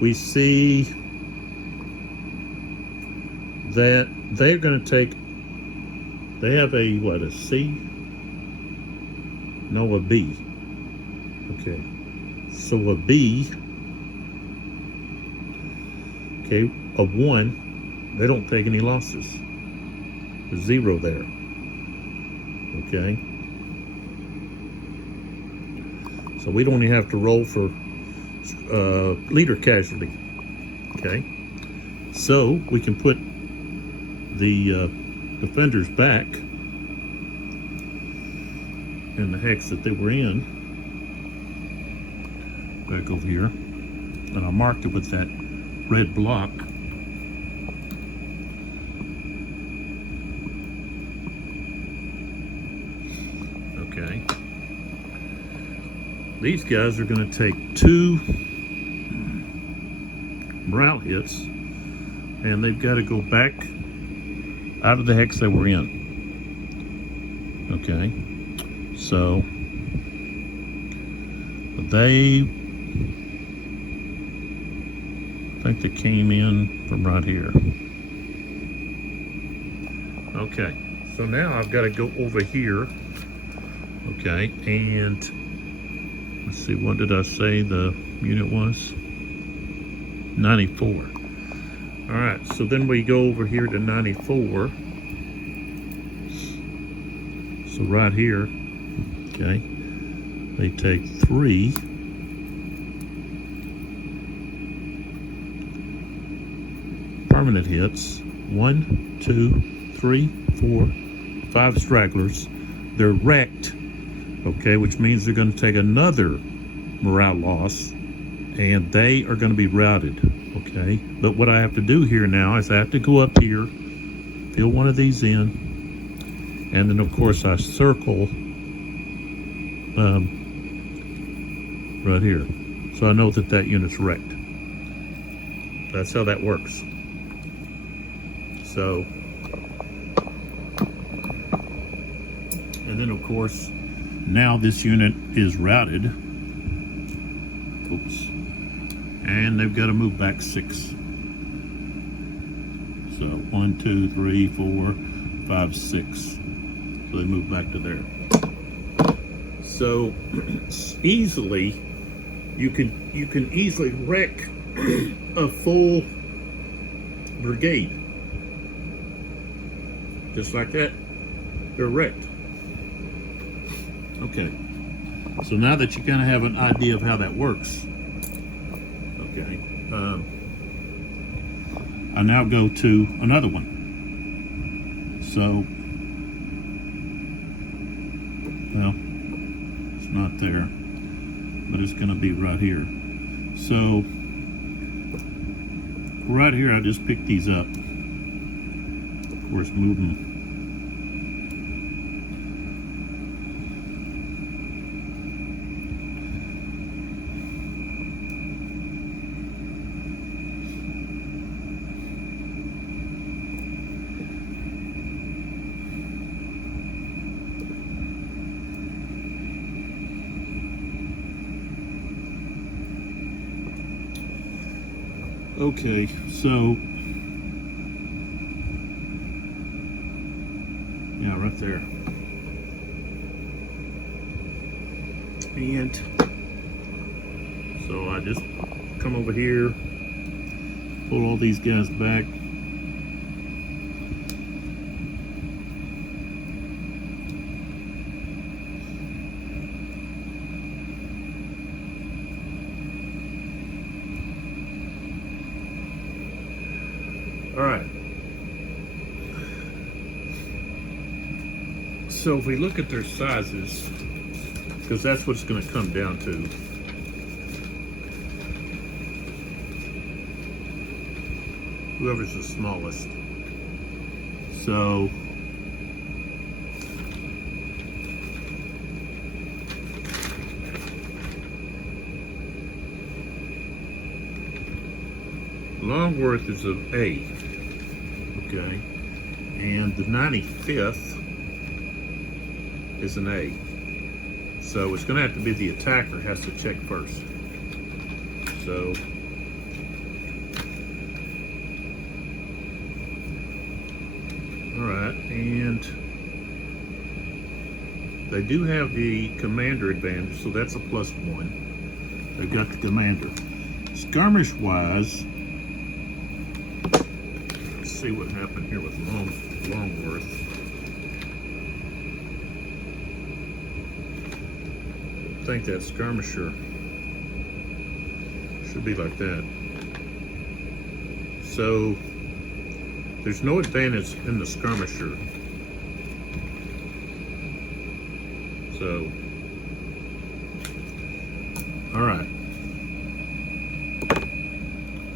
we see that they're going to take, they have a, what, a C? No, a B. Okay. So a B, okay, a 1. They don't take any losses. There's 0 there. Okay. So we don't even have to roll for leader casualty. Okay. So we can put the defenders back in the hex that they were in. Back over here. And I marked it with that red block. Okay. These guys are going to take 2 morale hits, and they've got to go back out of the hex they were in. Okay, so I think they came in from right here. Okay, so now I've got to go over here. Okay, and let's see, what did I say the unit was? 94. All right, so then we go over here to 94. So right here, okay, they take 3 permanent hits. 1, 2, 3, 4, 5 stragglers. They're wrecked, okay, which means they're going to take another morale loss, and they are going to be routed, okay. But what I have to do here now is I have to go up here, fill one of these in, and then of course I circle right here, so I know that that unit's wrecked. That's how that works. So, and then of course, now this unit is routed. Oops. And they've got to move back 6. So 1, 2, 3, 4, 5, 6. So they move back to there. So easily, you can easily wreck a full brigade. Just like that, they're wrecked. Okay, so now that you kind of have an idea of how that works, okay, I now go to another one. So, well, it's not there, but it's going to be right here. So, right here, I just pick these up. Of course, move them. Okay, so yeah, right there. And so I just come over here, pull all these guys back. All right. So if we look at their sizes, because that's what it's going to come down to. Whoever's the smallest. So Longworth is an A, okay, and the 95th is an A. So it's going to have to be the attacker has to check first. So all right, and they do have the commander advantage, so that's a +1. They've got the commander. Skirmish wise, let's see what happened here with Longworth. I think that skirmisher should be like that. So there's no advantage in the skirmisher. So, all right.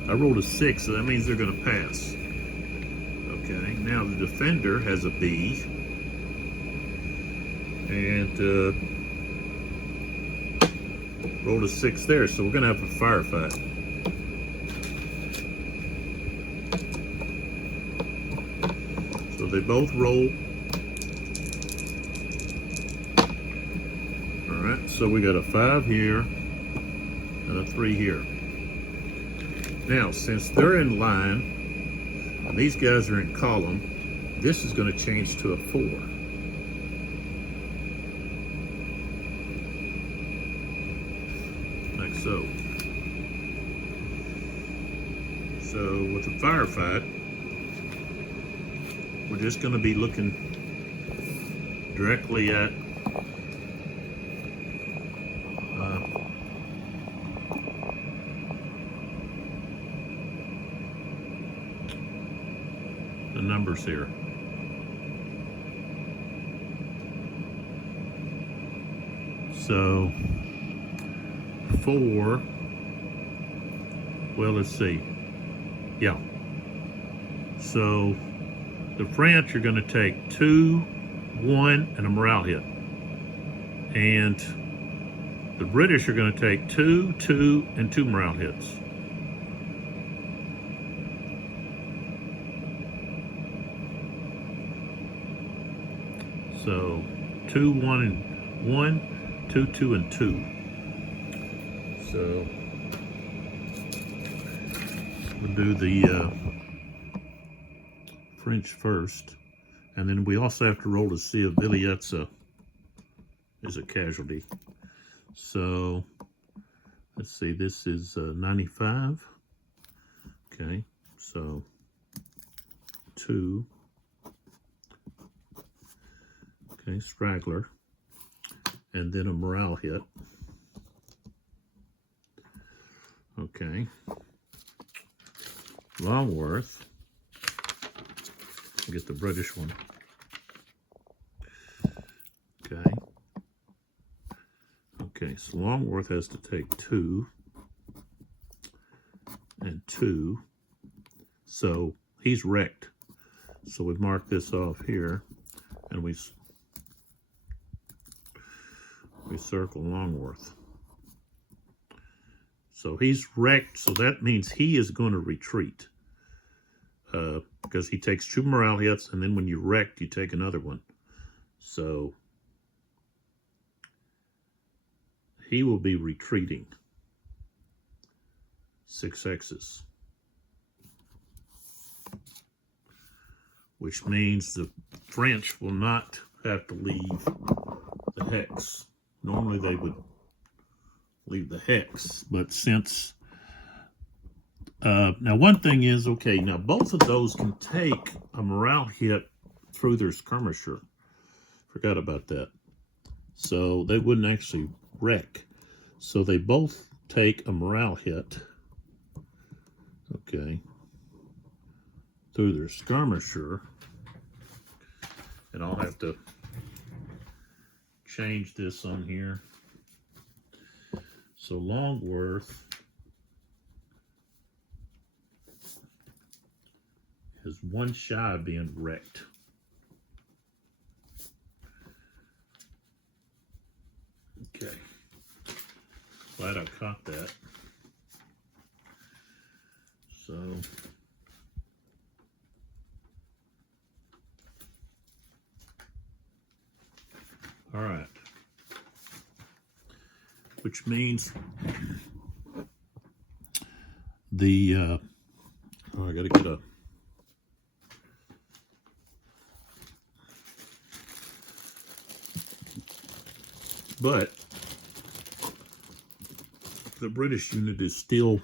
I rolled a 6, so that means they're going to pass. Okay, now the defender has a B. And rolled a 6 there, so we're going to have a firefight. So they both roll. All right, so we got a 5 here and a 3 here. Now, since they're in line and these guys are in column, this is going to change to a 4. Like so. So with the firefight, we're just going to be looking directly at the numbers here. So 4, well, let's see. Yeah. So the French are going to take 2, 1, and a morale hit. And the British are going to take 2, 2, and 2 morale hits. So 2, 1, and 1, 2, 2, and 2. So we'll do the French first, and then we also have to roll to see if Villiers is a casualty. So let's see, this is 95. Okay, so 2. Okay, straggler, and then a morale hit. Okay, Longworth. Get the British one. Okay. Okay, so Longworth has to take 2 and 2. So he's wrecked. So we mark this off here, and we circle Longworth. So he's wrecked, so that means he is going to retreat. Because he takes 2 morale hits, and then when you're wrecked, you take another one. So he will be retreating 6 hexes, which means the French will not have to leave the hex. Normally they would leave the hex, but since now one thing is, okay, now both of those can take a morale hit through their skirmisher. Forgot about that. So they wouldn't actually wreck. So they both take a morale hit, okay, through their skirmisher. And I'll have to change this on here. So Longworth is 1 shy of being wrecked. Okay. Glad I caught that. So all right. Which means the I gotta get a but the British unit is still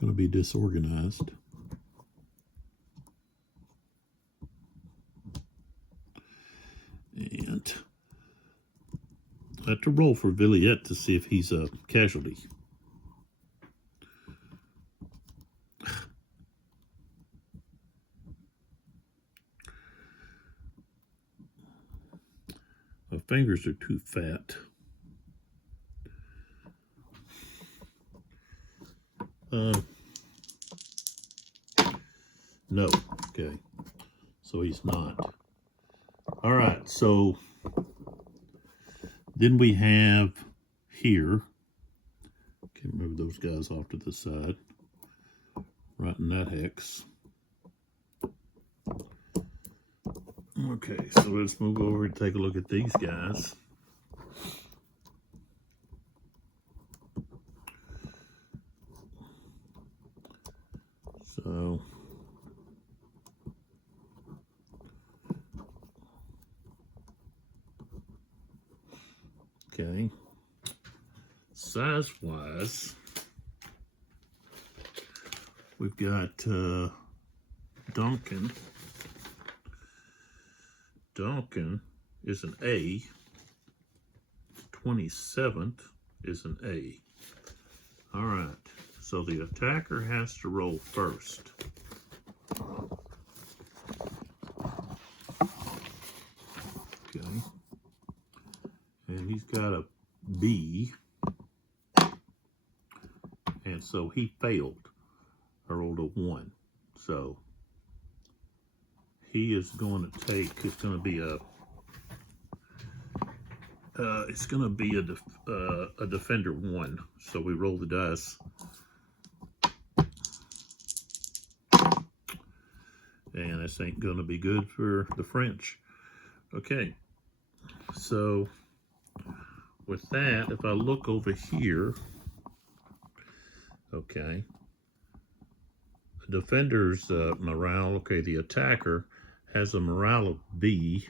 going to be disorganized. And I have to roll for Villiers to see if he's a casualty. My fingers are too fat. No. Okay. So he's not. All right. So then we have here. Okay, move those guys off to the side. Right in that hex. Okay, so let's move over and take a look at these guys. So, okay, size-wise, we've got Duncan. Duncan is an A. 27th is an A. All right, so the attacker has to roll first. Okay, and he's got a B, and so he failed. I rolled a 1, so he is going to take, it's going to be a defender 1. So we roll the dice. And this ain't going to be good for the French. Okay. So with that, if I look over here, okay, the defender's morale, okay, the attacker has a morale of B,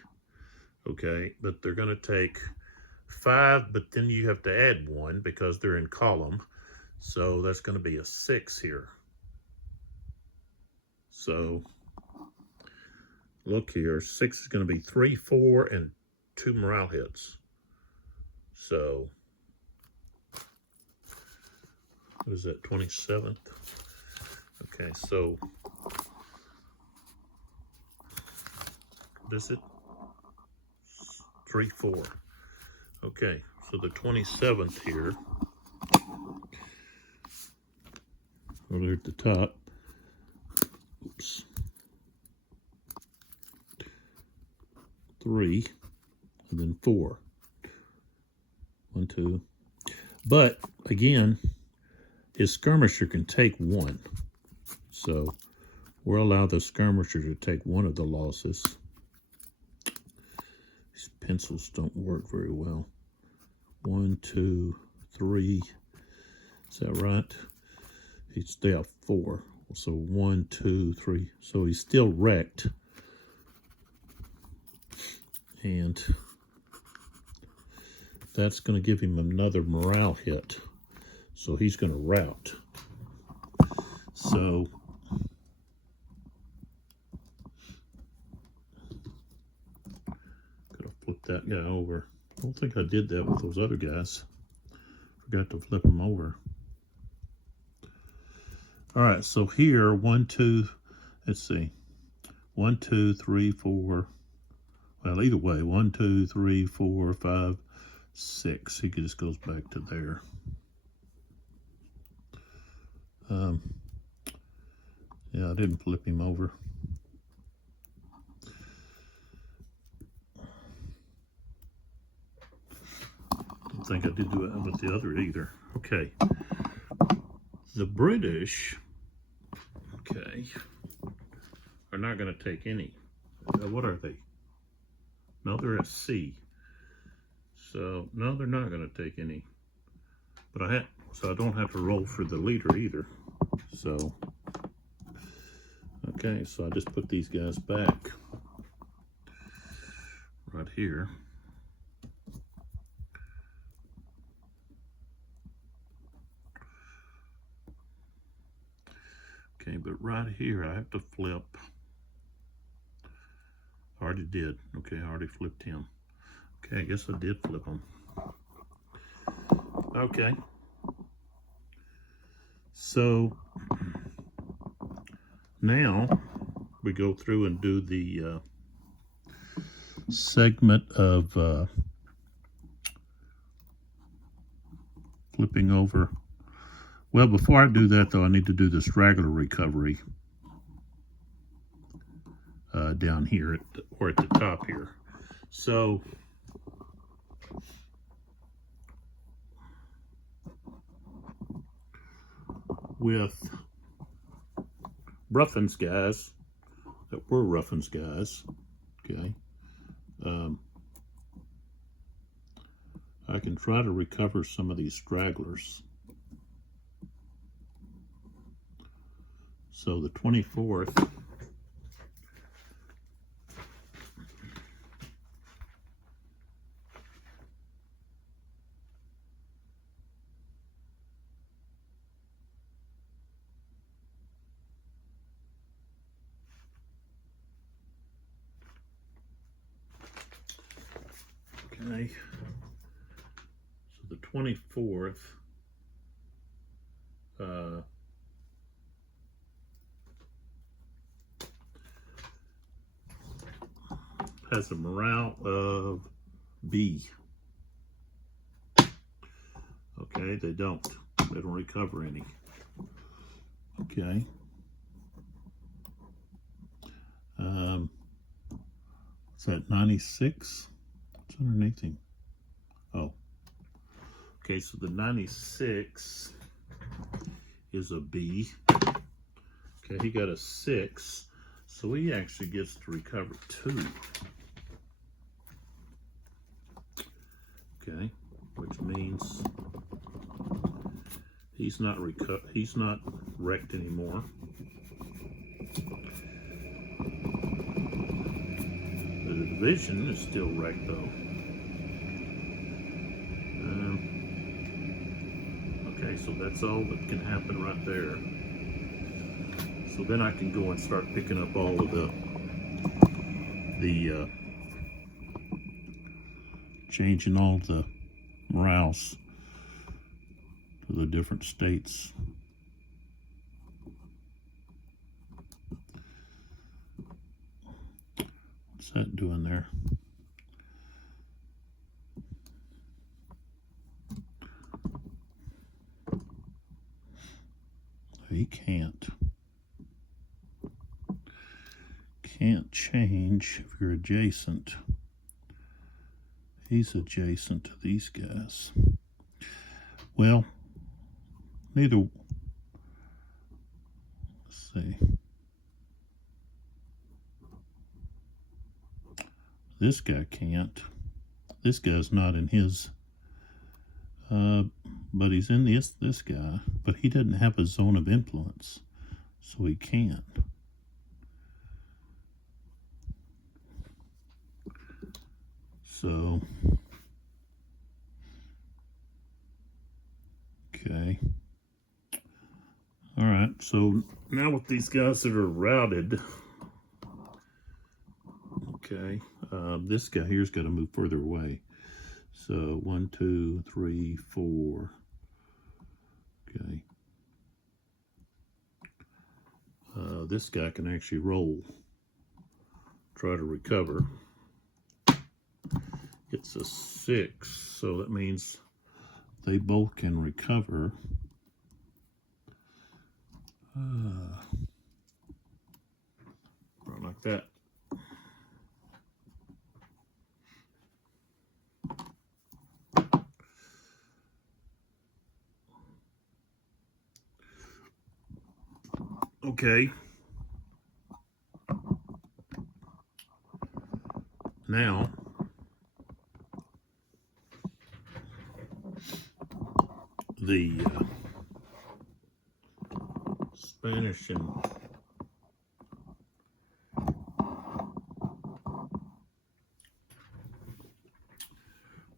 okay, but they're going to take 5, but then you have to add 1 because they're in column. So that's going to be a 6 here. So look here, 6 is going to be 3, 4, and 2 morale hits. So what is that, 27th? Okay, so what is it? 3, 4. Okay, so the 27th here, over at the top, oops, 3, and then 4. 1, 2. But again, his skirmisher can take 1. So we'll allow the skirmisher to take 1 of the losses. These pencils don't work very well. 1, 2, 3. Is that right? He's there 4. So 1, 2, 3. So he's still wrecked. And that's going to give him another morale hit. So he's going to rout. So gotta flip that guy over. I don't think I did that with those other guys. Forgot to flip them over. All right, so here, 1, 2, let's see. 1, 2, 3, 4. Well, either way, 1, 2, 3, 4, 5, 6. He just goes back to there. Yeah, I didn't flip him over. Don't think I did do it with the other either. Okay. The British, okay, are not going to take any. What are they? No, they're at C. So, no, they're not going to take any. But so I don't have to roll for the leader either. So, okay, so I just put these guys back right here. Okay, but right here I have to flip. I already did. Okay, I already flipped him. Okay, I guess I did flip him. Okay. So now we go through and do the segment of flipping over. Well, before I do that, though, I need to do the straggler recovery down here or at the top here. So with Ruffin's guys, that were Ruffin's guys, okay, I can try to recover some of these stragglers. So the 24th, okay, so the 24th, has a morale of B. Okay, they don't recover any. Okay. What's that, 96? What's underneath him? Oh. Okay, so the 96 is a B. Okay, he got a 6, so he actually gets to recover 2. Okay, which means he's not wrecked anymore. The division is still wrecked though. Okay, so that's all that can happen right there. So then I can go and start picking up all of the changing all the morales to the different states. What's that doing there? He can't change if you're adjacent. He's adjacent to these guys. Well, neither. Let's see. This guy can't. This guy's not in his. But he's in this guy. But he doesn't have a zone of influence, so he can't. So, okay. All right, so now with these guys that are routed, okay, this guy here's got to move further away. So 1, 2, 3, 4. Okay. This guy can actually roll, try to recover. It's a 6, so that means they both can recover. Right like that. Okay. Now, the Spanish and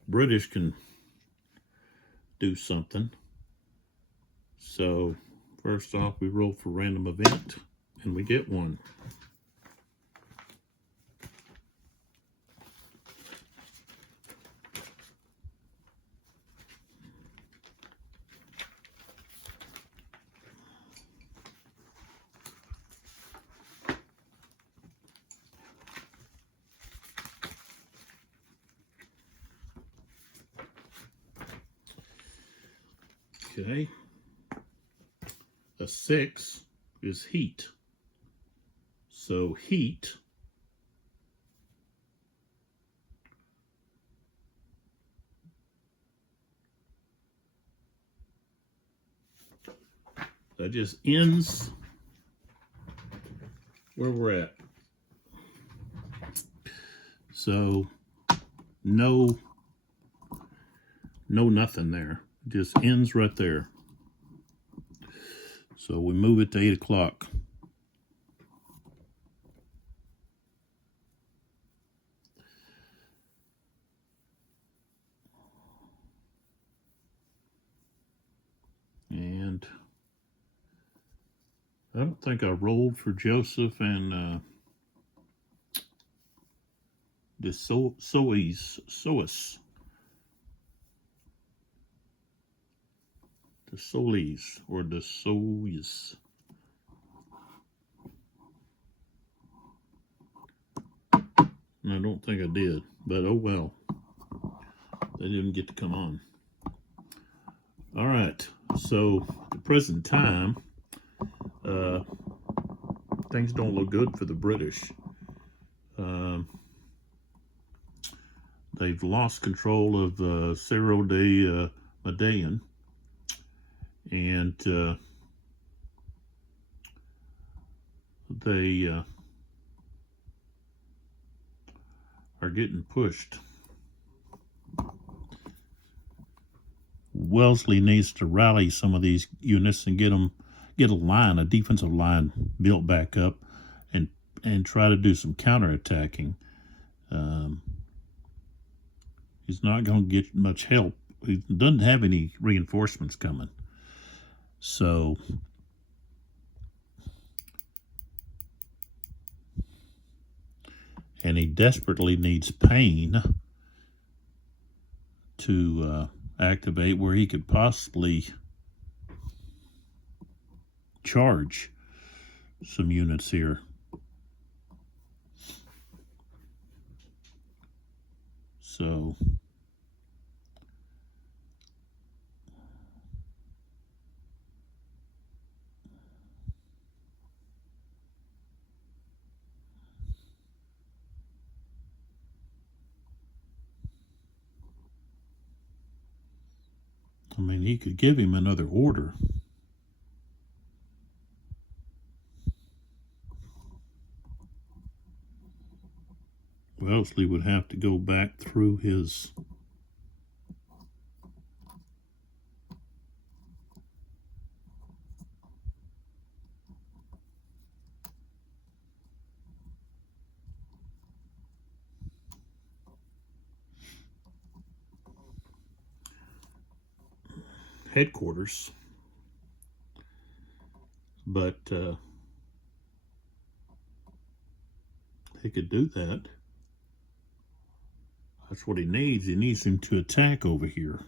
British can do something. So first off, we roll for random event and we get one. Okay, a 6 is heat. So heat that just ends where we're at. So no nothing there. Just ends right there. So we move it to 8 o'clock. And I don't think I rolled for Joseph and the Sois. The Solis or the Sois. I don't think I did, but oh well. They didn't get to come on. All right, so at the present time, things don't look good for the British. They've lost control of Cerro de Medellin, and they are getting pushed. Wellesley needs to rally some of these units and get a defensive line built back up, and try to do some counterattacking. He's not going to get much help. He doesn't have any reinforcements coming. So and he desperately needs Payne to activate where he could possibly charge some units here. So I mean, he could give him another order. Wellesley would have to go back through his headquarters, but he could do that. That's what he needs. He needs him to attack over here.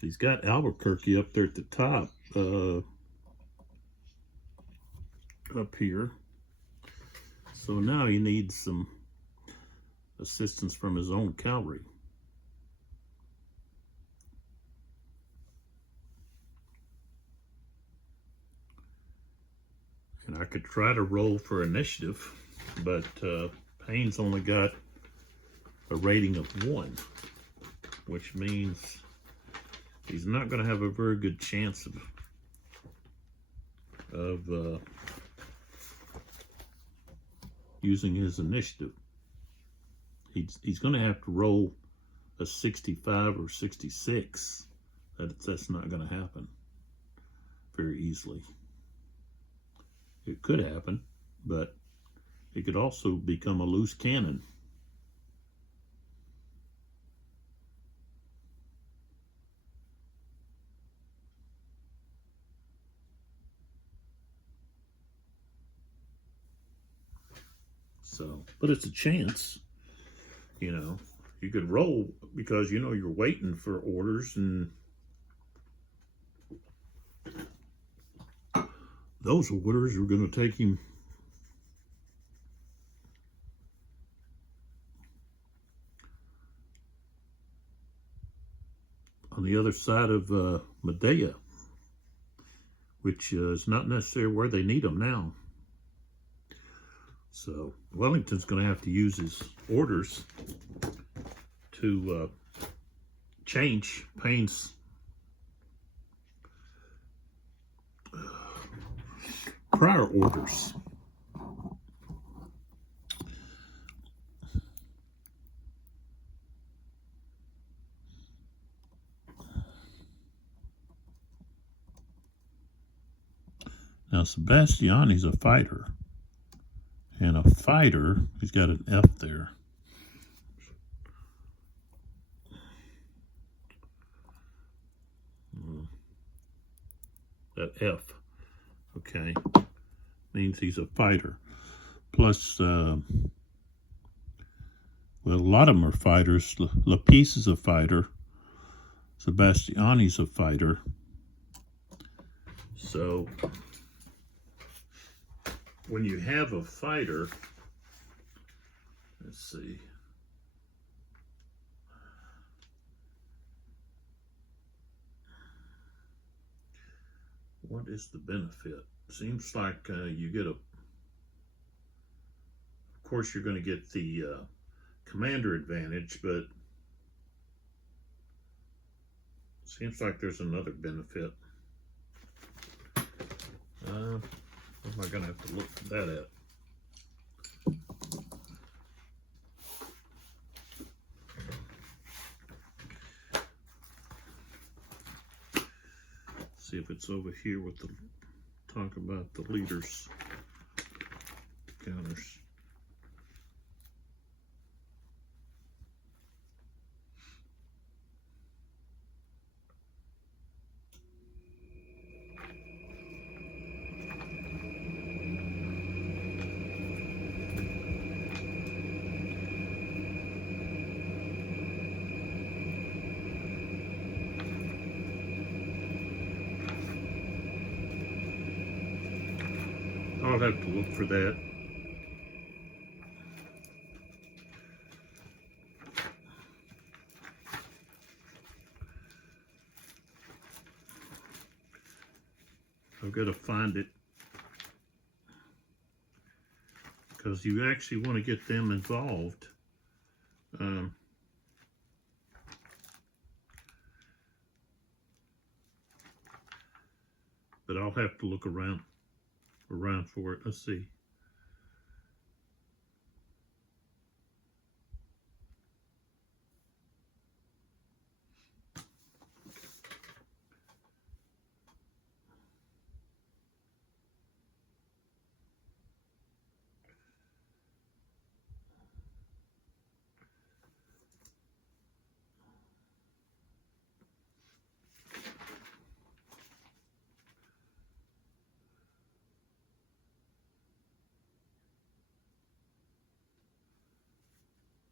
He's got Albuquerque up there at the top, up here. So now he needs some assistance from his own cavalry. And I could try to roll for initiative, but Payne's only got a rating of 1, which means he's not going to have a very good chance of using his initiative. He's going to have to roll a 65 or 66. That's not going to happen very easily. It could happen, but it could also become a loose cannon. So, but it's a chance, you know. You could roll because, you know, you're waiting for orders, and those orders are going to take him on the other side of Medellin, which is not necessarily where they need him now. So Wellington's going to have to use his orders to change Payne's prior orders. Now, Sebastiani's a fighter. And a fighter, he's got an F there. That F, okay, means he's a fighter. Plus, well, a lot of them are fighters. Lapis is a fighter. Sebastiani's a fighter. So, when you have a fighter, let's see. What is the benefit? Seems like you get of course you're going to get the commander advantage, but seems like there's another benefit. What am I going to have to look for that at? See if it's over here with the talk about the leaders counters. I'll have to look for that. I've got to find it because you actually want to get them involved. But I'll have to look around for it. Let's see.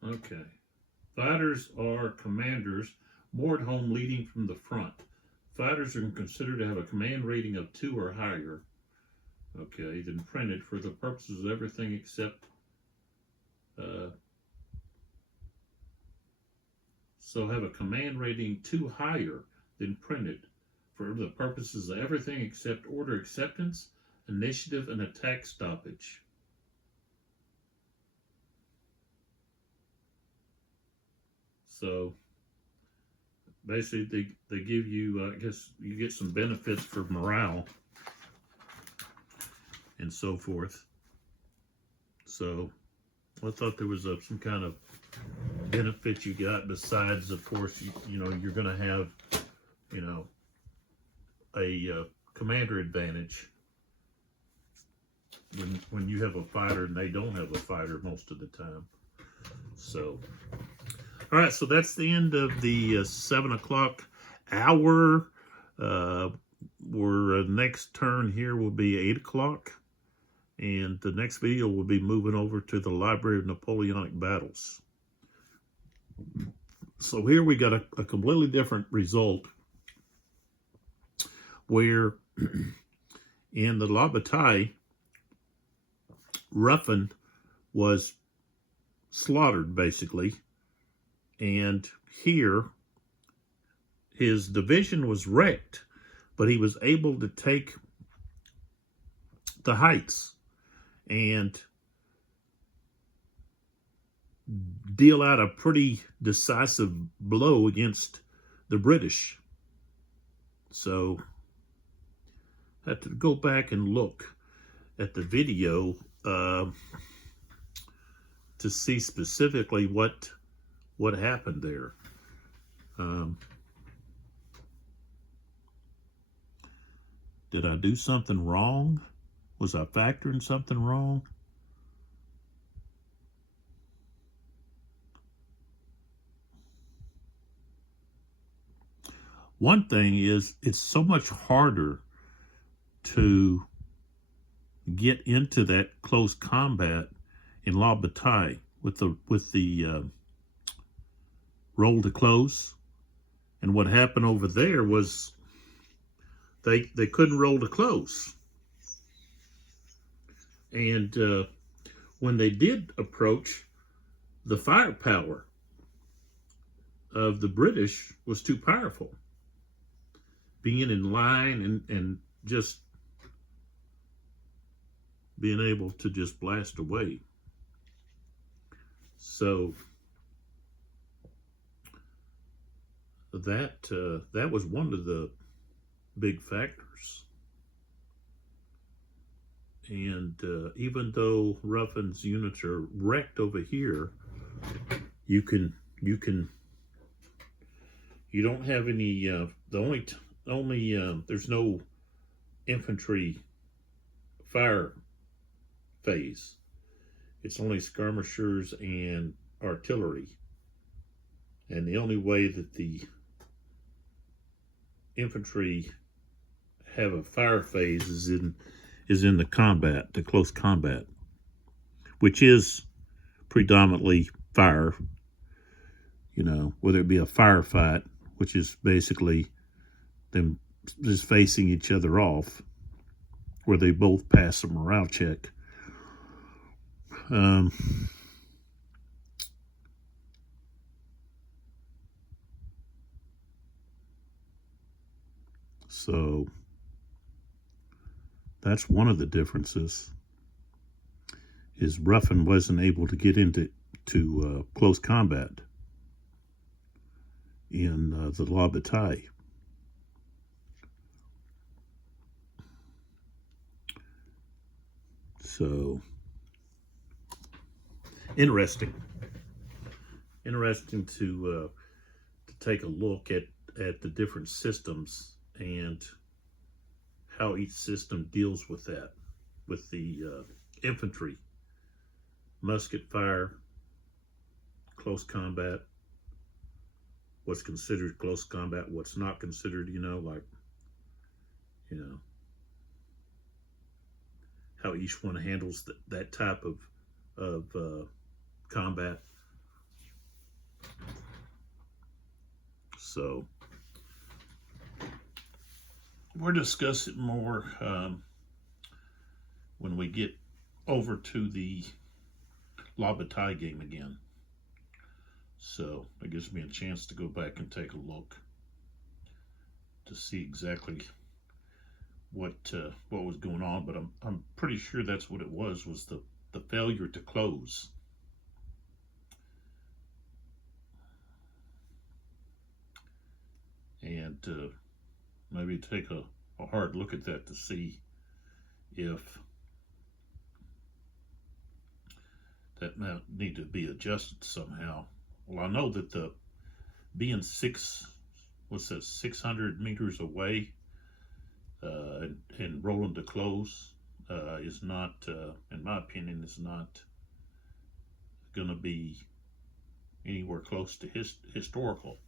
Okay. Fighters are commanders moored home leading from the front. Fighters are considered to have a command rating of 2 or higher. Okay, then printed for the purposes of everything except so have a command rating 2 higher than printed for the purposes of everything except order acceptance, initiative, and attack stoppage. So basically they give you, I guess you get some benefits for morale and so forth. So I thought there was some kind of benefit you got besides, of course, you know, you're going to have, you know, a commander advantage when you have a fighter and they don't have a fighter most of the time. So, all right, so that's the end of the 7 o'clock hour. Our next turn here will be 8 o'clock. And the next video will be moving over to the Library of Napoleonic Battles. So here we got a completely different result where in the La Bataille, Ruffin was slaughtered basically. And here his division was wrecked, but he was able to take the heights and deal out a pretty decisive blow against the British. So I had to go back and look. at the video to see specifically what happened there. Did I do something wrong? Was I factoring something wrong? One thing is, it's so much harder to get into that close combat in La Bataille with the roll to close. And what happened over there was they couldn't roll to close. And when they did approach, the firepower of the British was too powerful. Being in line and just being able to just blast away. So that was one of the big factors. And even though Ruffin's units are wrecked over here, you don't have any there's no infantry fire phase. It's only skirmishers and artillery. And the only way that the infantry have a fire phase is in the combat, the close combat, which is predominantly fire, you know, whether it be a firefight, which is basically them just facing each other off, where they both pass a morale check. So that's one of the differences, is Ruffin wasn't able to get into close combat in the La Bataille. So interesting to take a look at the different systems and how each system deals with that, with the infantry, musket fire, close combat, what's considered close combat, what's not considered, how each one handles that type of combat. So we'll discuss it more when we get over to the La Bataille game again. So it gives me a chance to go back and take a look to see exactly what was going on. But I'm pretty sure that's what it was the failure to close. And maybe take a hard look at that to see if that might need to be adjusted somehow. Well, I know that being 600 meters away and rolling to close is not, in my opinion, is not going to be anywhere close to historical.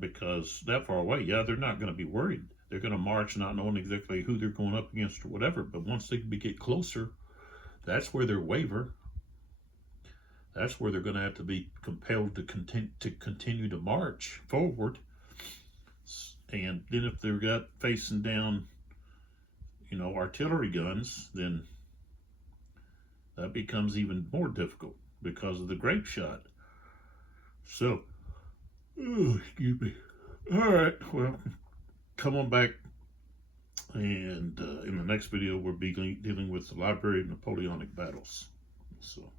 Because that far away, yeah, they're not going to be worried. They're going to march not knowing exactly who they're going up against or whatever. But once they get closer, that's where they're waver. That's where they're going to have to be compelled to continue to march forward. And then if they're facing down, artillery guns, then that becomes even more difficult because of the grape shot. So, excuse me. All right, well, come on back. And in the next video, we'll be dealing with the Library of Napoleonic battles. So.